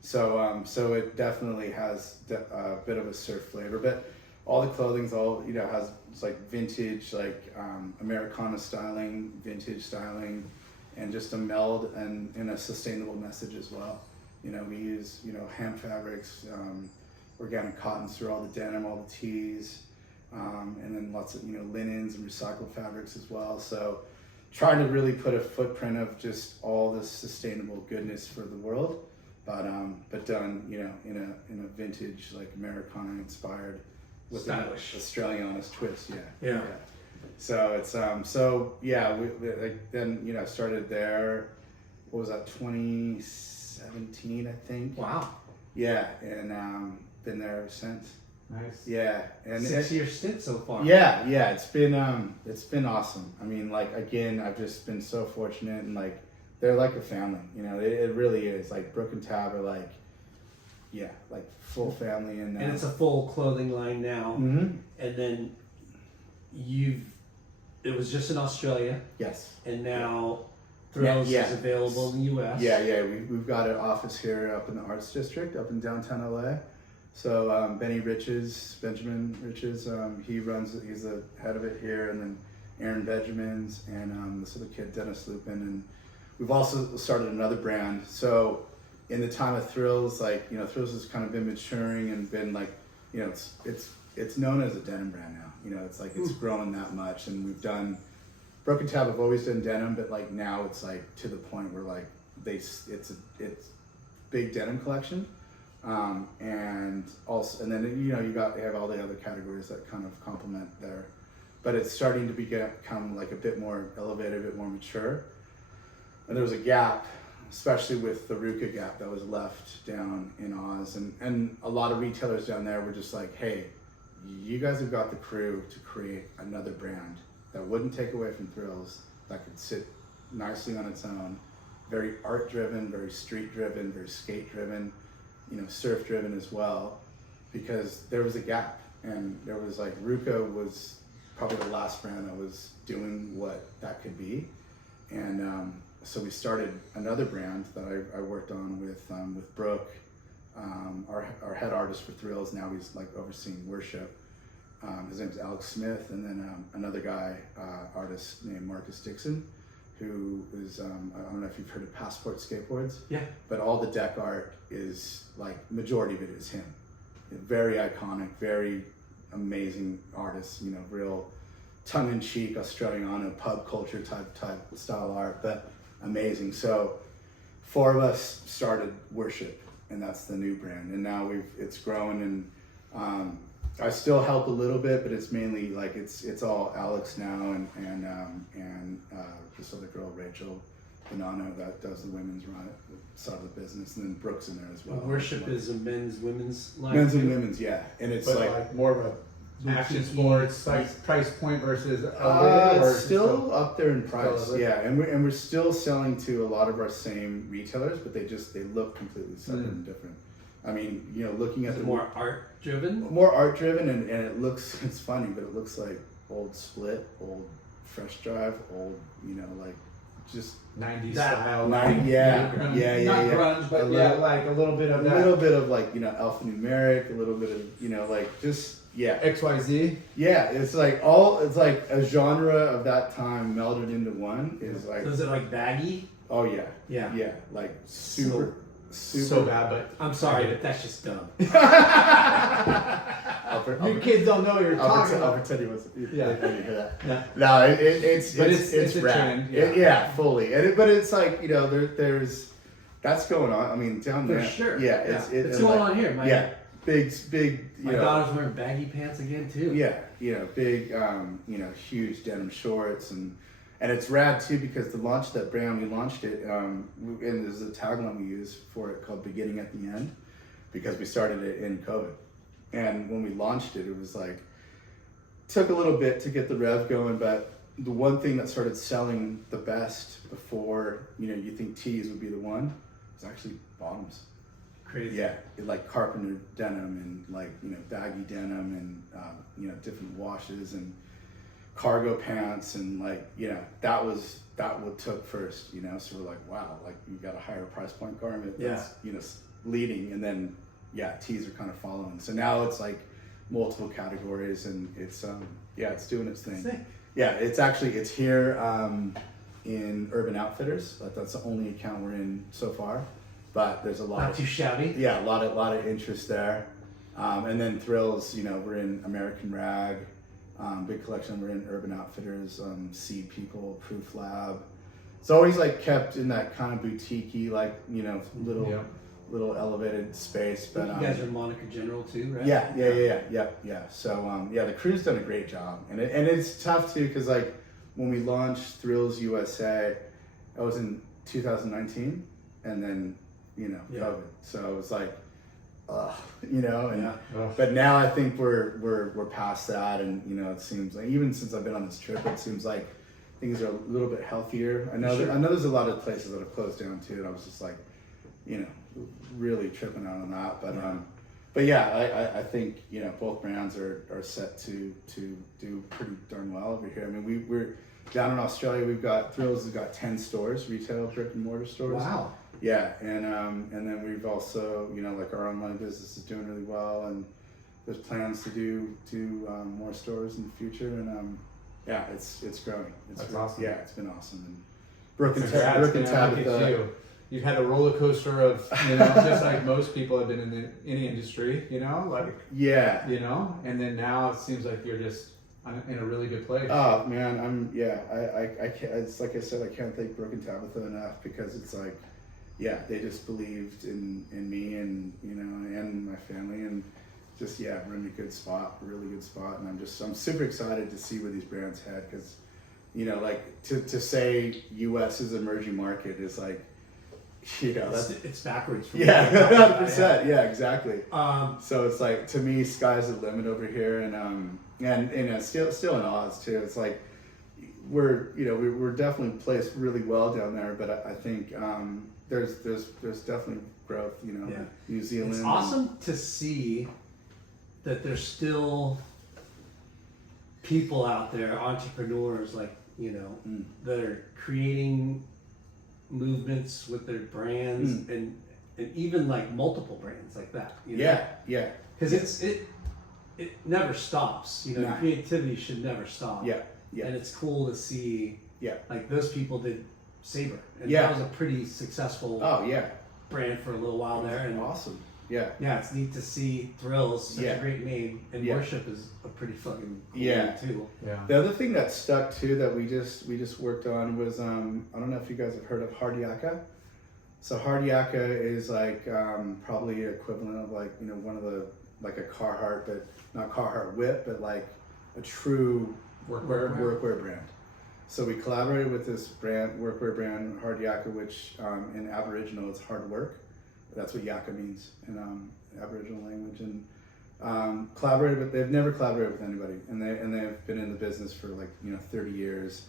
So it definitely has a bit of a surf flavor, but all the clothing's all has, it's like vintage, like Americana styling, vintage styling, and just a meld and a sustainable message as well. We use hemp fabrics, organic cottons through all the denim, all the tees, and then lots of linens and recycled fabrics as well. So trying to really put a footprint of just all this sustainable goodness for the world, but done in a vintage, like Americana inspired with Stylish an Australian twist. Yeah. So it's we like then started there. What was that, 2017, I think? Wow. Yeah, and been there ever since. Nice. Yeah, and 6-year stint so far. Yeah, it's been awesome. I mean, like, again, I've just been so fortunate, and like they're like a family. It really is. Like Brooke and Tab are like full family, and it's a full clothing line now. Mm-hmm. And then it was just in Australia, Yes. and now Thrills Yeah. is available in the US. Yeah. We've got an office here up in the Arts District, up in downtown LA. So Benjamin Riches, he's the head of it here, and then Aaron Benjamins, and this other kid, Dennis Lupin, and we've also started another brand. So in the time of Thrills, like, Thrills has kind of been maturing and been like, it's known as a denim brand now. It's like it's grown that much, and we've done. Brooke and Tab have always done denim, but like now it's like to the point where like it's big denim collection. And then you have all the other categories that kind of complement there, but it's starting to become like a bit more elevated, a bit more mature. And there was a gap, especially with the RVCA gap that was left down in Oz, and a lot of retailers down there were just like, hey, you guys have got the crew to create another brand that wouldn't take away from Thrills, that could sit nicely on its own, very art driven, very street driven, very skate driven, surf driven as well, because there was a gap, and there was like RVCA was probably the last brand that was doing what that could be, and so we started another brand that I worked on with Brooke, our head artist for Thrills. Now he's like overseeing worship. His name's Alex Smith, and then another guy, artist named Marcus Dixon, who is, I don't know if you've heard of Passport Skateboards. Yeah. But all the deck art is like, majority of it is him. Very iconic, very amazing artist, real tongue-in-cheek Australiano pub culture type style art, but amazing. So 4 of us started Worship, and that's the new brand. And now it's grown, and I still help a little bit, but it's mainly like it's all Alex now, and this other girl, Rachel, Banana that does the women's side of the business, and then Brooke's in there as well. Worship is a women's line. Men's and women's, yeah, and it's But like more of a action sports price point versus it's still up there in price, yeah, and we're still selling to a lot of our same retailers, but they look completely separate and different. I mean, you know, looking at the more art driven, and it's funny, but it looks like old Split, old Fresh Drive, old, you know, like just 90s that, style. yeah, Not grunge, but like a little bit of that. A little bit of like, you know, alphanumeric, a little bit of, you know, like just, yeah. XYZ. Yeah, it's like a genre of that time melded into one is like. So is it like baggy? Oh yeah. Yeah. Yeah, like super. So bad, but I'm sorry, but that's just dumb. you kids don't know what you're talking about. I'll pretend you was. Yeah. I didn't hear that. Yeah. No, it's a rad. trend. Yeah, fully. But it's like, you know, there's that's going on. I mean, down For there. sure. Yeah, it's going on here. Big. My daughter's wearing baggy pants again too. Yeah, you know, big, you know, huge denim shorts, and it's rad too because to launch that brand, we launched it, and there's a tagline we use for it called "Beginning at the End," because we started it in COVID, and when we launched it, it was like took a little bit to get the rev going, but the one thing that started selling the best before, you know, you think tees would be the one, was actually bottoms. Crazy. Yeah, like carpenter denim and like, you know, baggy denim and you know, different washes and cargo pants, and like, you know, that what took first, you know. So we're like, wow, like you got a higher price point garment that's, you know, leading, and then tees are kind of following. So now it's like multiple categories, and it's it's doing its thing. Sick. Yeah, it's here in Urban Outfitters. That's the only account we're in so far. But there's a lot. Not too shabby. Yeah, a lot of interest there, and then Thrills. You know, we're in American Rag, big collection. We're in Urban Outfitters, Seed People, Proof Lab. It's always like kept in that kind of boutique-y, like, you know, little elevated space. But you guys are Monica General too, right? Yeah. So the crew's done a great job, and it's tough too because like when we launched Thrills USA, that was in 2019, and then, you know, COVID. So it was like, you know, and but now I think we're past that, and you know, it seems like even since I've been on this trip, it seems like things are a little bit healthier. I know there's a lot of places that have closed down too, and I was just like, you know, really tripping out on that. But I think, you know, both brands are set to do pretty darn well over here. I mean, we're down in Australia. We've got Thrills has got 10 stores, retail brick and mortar stores. Wow. Yeah, and then we've also, you know, like our online business is doing really well, and there's plans to do more stores in the future, and it's growing. That's awesome. Yeah, it's been awesome. And Brooke and Tabitha. You've had a roller coaster of, you know, just like most people have been in any industry, you know, like you know, and then now it seems like you're just in a really good place. Oh man, I can't. It's like I said, I can't thank Brooke and Tabitha enough, because it's like, they just believed in me, and, you know, and my family, and just we're in a really good spot, and I'm super excited to see where these brands head, because, you know, like to say U.S. is an emerging market is like, you know, it's backwards. 100%. Yeah, exactly. So it's like, to me, sky's the limit over here, and still in Oz too. It's like we're definitely placed really well down there, but I think there's definitely growth. You know, New Zealand. It's awesome to see that there's still people out there, entrepreneurs, like, you know, that are creating movements with their brands, and even like multiple brands like that, you know? Because it never stops, you know. Creativity should never stop, and it's cool to see, like those people did Sabre, and that was a pretty successful brand for a little while there, and awesome. It's neat to see Thrills, such a great name, and Worship is a pretty fucking cool name too. The other thing that stuck too that we just worked on was I don't know if you guys have heard of Hardiaka. So Hardiaka is like probably equivalent of, like, you know, one of the, like a Carhartt, but not Carhartt whip, but like a true workwear brand. So we collaborated with this brand, workwear brand, Hard Yaka, which in Aboriginal it's hard work. That's what Yaka means in Aboriginal language. And collaborated with, they've never collaborated with anybody, and they've been in the business for 30 years.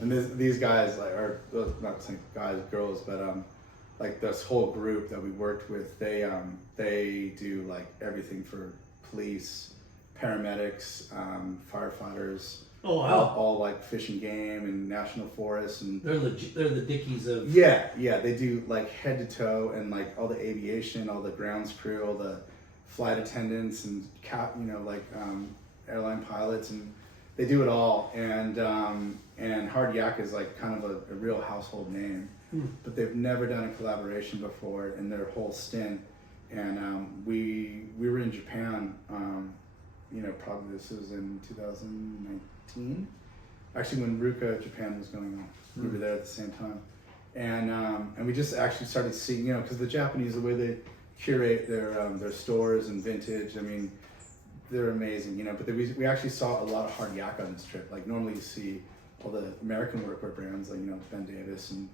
And these guys are not saying guys, girls, but this whole group that we worked with, they do everything for police, paramedics, firefighters. Oh wow! All fish and game and national forests, and they're the dickies of. Yeah, they do head to toe, and all the aviation, all the grounds crew, all the flight attendants, and airline pilots, and they do it all. And Hard Yak is kind of a real household name, but they've never done a collaboration before in their whole stint. And we were in Japan. Probably this was in 2019. Actually, when RVCA Japan was going on, we were there at the same time, and we just actually started seeing, because the Japanese, the way they curate their stores and vintage, I mean, they're amazing, But we actually saw a lot of Hard Yak on this trip. Normally you see all the American workwear brands, Ben Davis and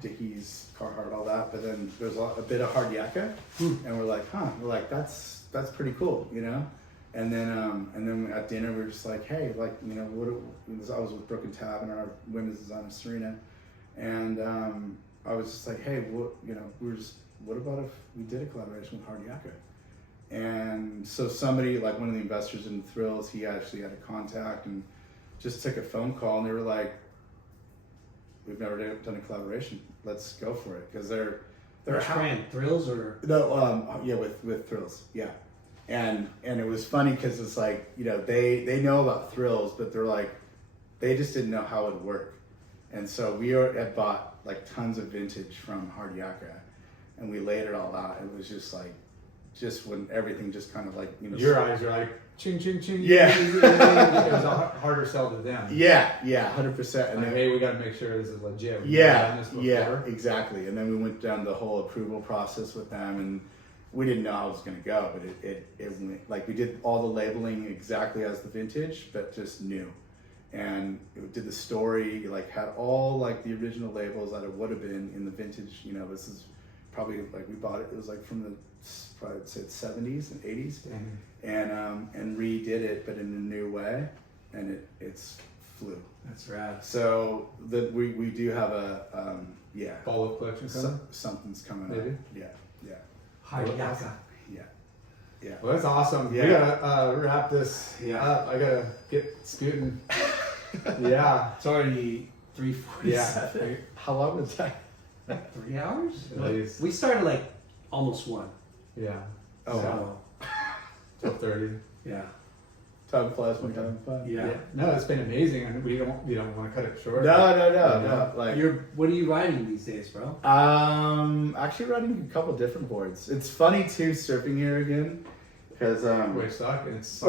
Dickies, Carhartt, all that, but then there's a bit of Hard Yaka, and we're that's pretty cool, And then at dinner we were just hey, what? I was with Brooke and Tab and our women's designer Serena, and I was just hey, what about if we did a collaboration with Hard Yaka? And so somebody, one of the investors in Thrills, he actually had a contact and just took a phone call, and they were we've never done a collaboration. Let's go for it, because they're brand Thrills or no, with Thrills, yeah. And it was funny because it's they know about Thrills, but they're they just didn't know how it would work. And so we had bought tons of vintage from Hard Yaka, and we laid it all out. It was just when everything just kind of your eyes are ching ching ching. Yeah. It was a harder sell to them. Yeah, 100%. And hey, we got to make sure this is legit. We've Yeah, done this before. yeah, exactly. And then we went down the whole approval process with them, and we didn't know how it was going to go, but it went, we did all the labeling exactly as the vintage, but just new. And it did the story, had all the original labels that it would have been in the vintage. This is probably we bought it. It was from the probably say 70s and 80s, and redid it, but in a new way, and it's flew. That's rad. So we do have a Fall of collection coming. Something's coming Maybe. up. Yeah. Hard Yaka. Yeah. Well, that's awesome. Yeah. We gotta wrap this up. I gotta get scooting. Yeah. It's already 3:47. Yeah. How long was that? 3 hours? At least. We started almost 1. Yeah. Oh, So, wow. 12:30. Yeah. Time flies when you're having fun. Yeah. No, it's been amazing, and we don't want to cut it short. No. What are you riding these days, bro? Actually riding a couple different boards. It's funny too, surfing here again, because Wave suck, and it's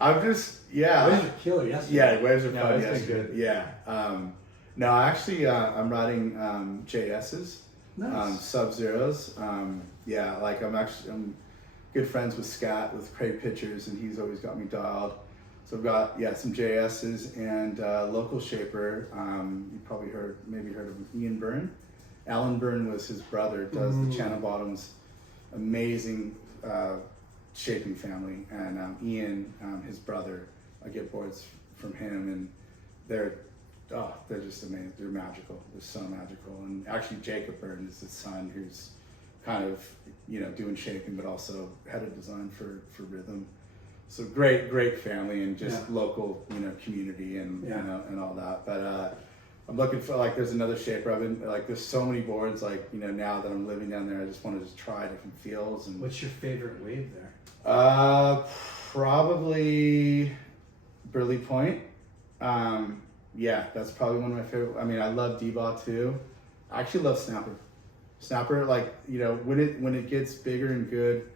I'm just Waves are killer yesterday. Yeah, waves are No, fun. it's been Yesterday. good. Yeah. No, actually, I'm riding JS's, Nice. Sub-Zeros. Yeah, I'm good friends with Scat with Crave Pictures, and he's always got me dialed. So I've got some JS's and local shaper. You probably heard of Ian Byrne. Alan Byrne was his brother. Does the Channel Bottoms, amazing shaping family, and Ian, his brother. I get boards from him, and they're just amazing. They're magical. They're so magical. And actually, Jacob Byrne is his son, who's kind of doing shaping, but also head of design for Rhythm. So great family, and just local community and and all that. But I'm looking for there's another shaper. I've been there's so many boards now that I'm living down there. I just want to try different feels. And What's your favorite wave there? Probably Burley Point. Yeah, that's probably one of my favorite. I mean, I love D-Bot too. I actually love Snapper. Snapper, when it gets bigger and good,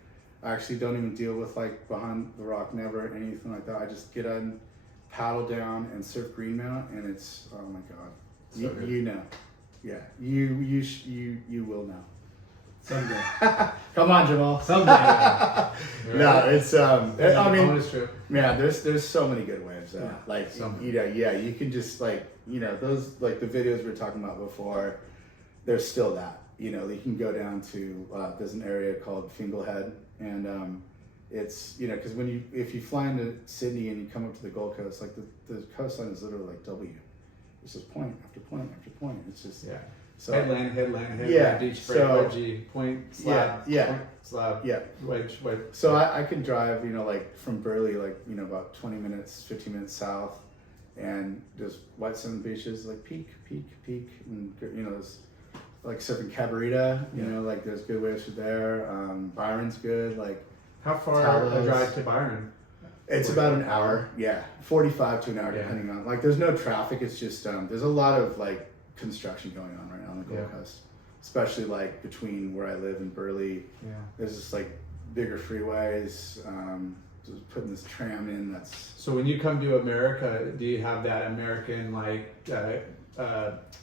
I actually don't even deal with behind the rock, never anything like that. I just get on, paddle down, and surf green mount, and it's, oh my god, So good. you know, yeah, you will know. Someday. Come on, Jamal. Someday. No, it's I mean, bonus trip. man, there's so many good waves. Yeah, Like so many. you can just like those like the videos we were talking about before. There's still that you can go down to there's an area called Finglehead, and it's because if you fly into Sydney and you come up to the Gold Coast, like the coastline is literally like W. It's just point after point after point. It's just so Headland, Yeah, beach break, so- wedgie, point, slab, point, slab, wedge. So I can drive, like from Burley, like, about 20 minutes, 15 minutes south, and just white sand beaches, like peak, and, there's like surfing Cabarita, like there's good waves from there. Byron's good, like. How far a Talos. drive to Byron? It's about an hour, 45 to an hour, Yeah. depending on, like, there's no traffic, it's just, there's a lot of, like, construction going on right now on the Gold Coast, especially, like, between where I live and Burley. Yeah. There's just, like, bigger freeways, just putting this tram in that's... So when you come to America, do you have that American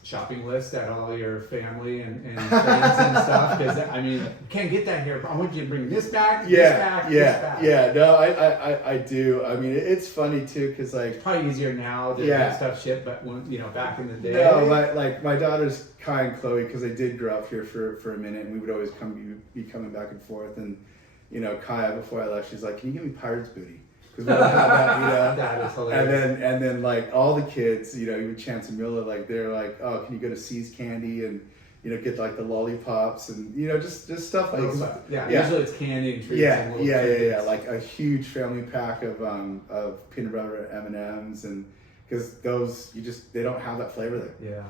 shopping list that all your family and friends and stuff? Because you can't get that here. I want you to bring this back, this back, this back. No, I do. I mean, it's funny too, because like It's probably easier now to get stuff shipped, but when back in the day. No, my daughter's Kai and Chloe, because they did grow up here for a minute, and we would always be coming back and forth. And Kai, before I left, she's like, "Can you give me Pirate's Booty?" Because we don't have that, That is hilarious. And then like all the kids, even Chance and Miller, like they're like, "Oh, can you go to C's Candy and get like the lollipops and just stuff like that. Usually it's candy and treats. And little treats. Like a huge family pack of peanut butter M&Ms, and because those they don't have that flavor there.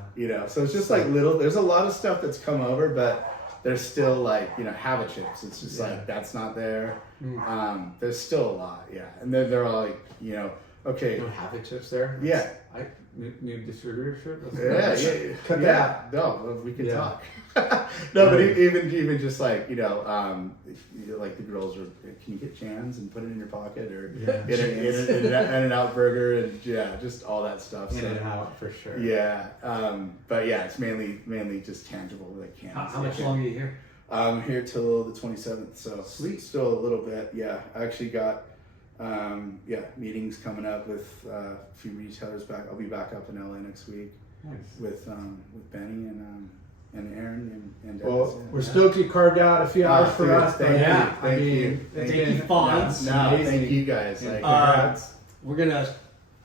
So it's just like there's a lot of stuff that's come over, but there's still like Hava chips. It's just like that's not there. There's still a lot, and then they're all like okay. No Hava chips there. New distributorship. Cut that. No, we can talk. No, but even just like like the girls are. Can you get Chans and put it in your pocket, or in an out burger, and just all that stuff. In and out for sure. But it's mainly just tangible, like cans. How much longer are you here? I'm here till the 27th, so Sweet. Still a little bit. I actually got meetings coming up with a few retailers back. I'll be back up in LA next week with Benny and Aaron and Dennis. Well, we're stoked you carved out a few hours for us. Thank you. Thank you, Fonz. No, thank you guys. We're gonna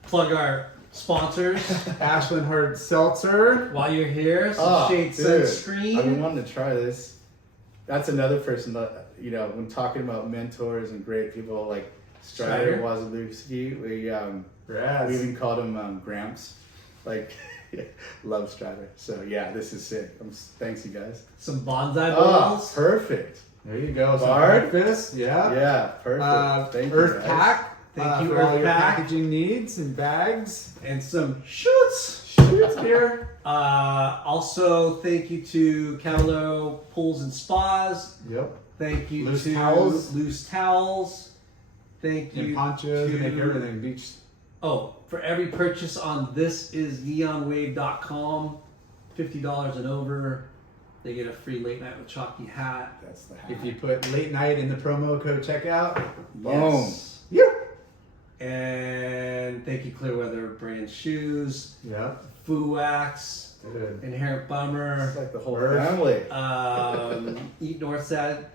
plug our sponsors Ashland Hard Seltzer. while you're here. Some Shade Sunscreen. I've been wanting to try this. That's another person that when talking about mentors and great people like Strider Wazalewski, we even called him Gramps. Like, love Strider. So this is sick. Thanks, you guys. Some bonsai bowls. Perfect. There you go. Bard? Breakfast. Yeah. Perfect. Thank Earth you, guys. Pack. Thank you, for all Earth your Pack. packaging needs and bags. And some shoots. Shoots beer. Also, thank you to Cavalo Pools and Spas. Yep. Thank you Loose to Towels. Loose Towels. Thank you And ponchos. to They make everything beach. Oh, for every purchase on thisisneonwave.com, $50 and over, they get a free late night with Chalky hat. That's the hat. If you put late night in the promo code checkout. Boom. Yes. Yep. And thank you, Clearweather Brand Shoes, Yep. Foo Wax, Good. Inherent It's Bummer, like the whole Earth. family. Eat Northside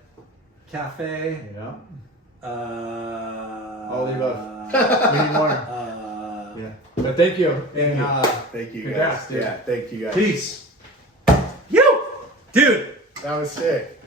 Cafe. Yep. All the above. We need more. Yeah. But thank you. Thank and you. Thank you congrats, guys. dude. Thank you guys. Peace. You, dude. That was sick.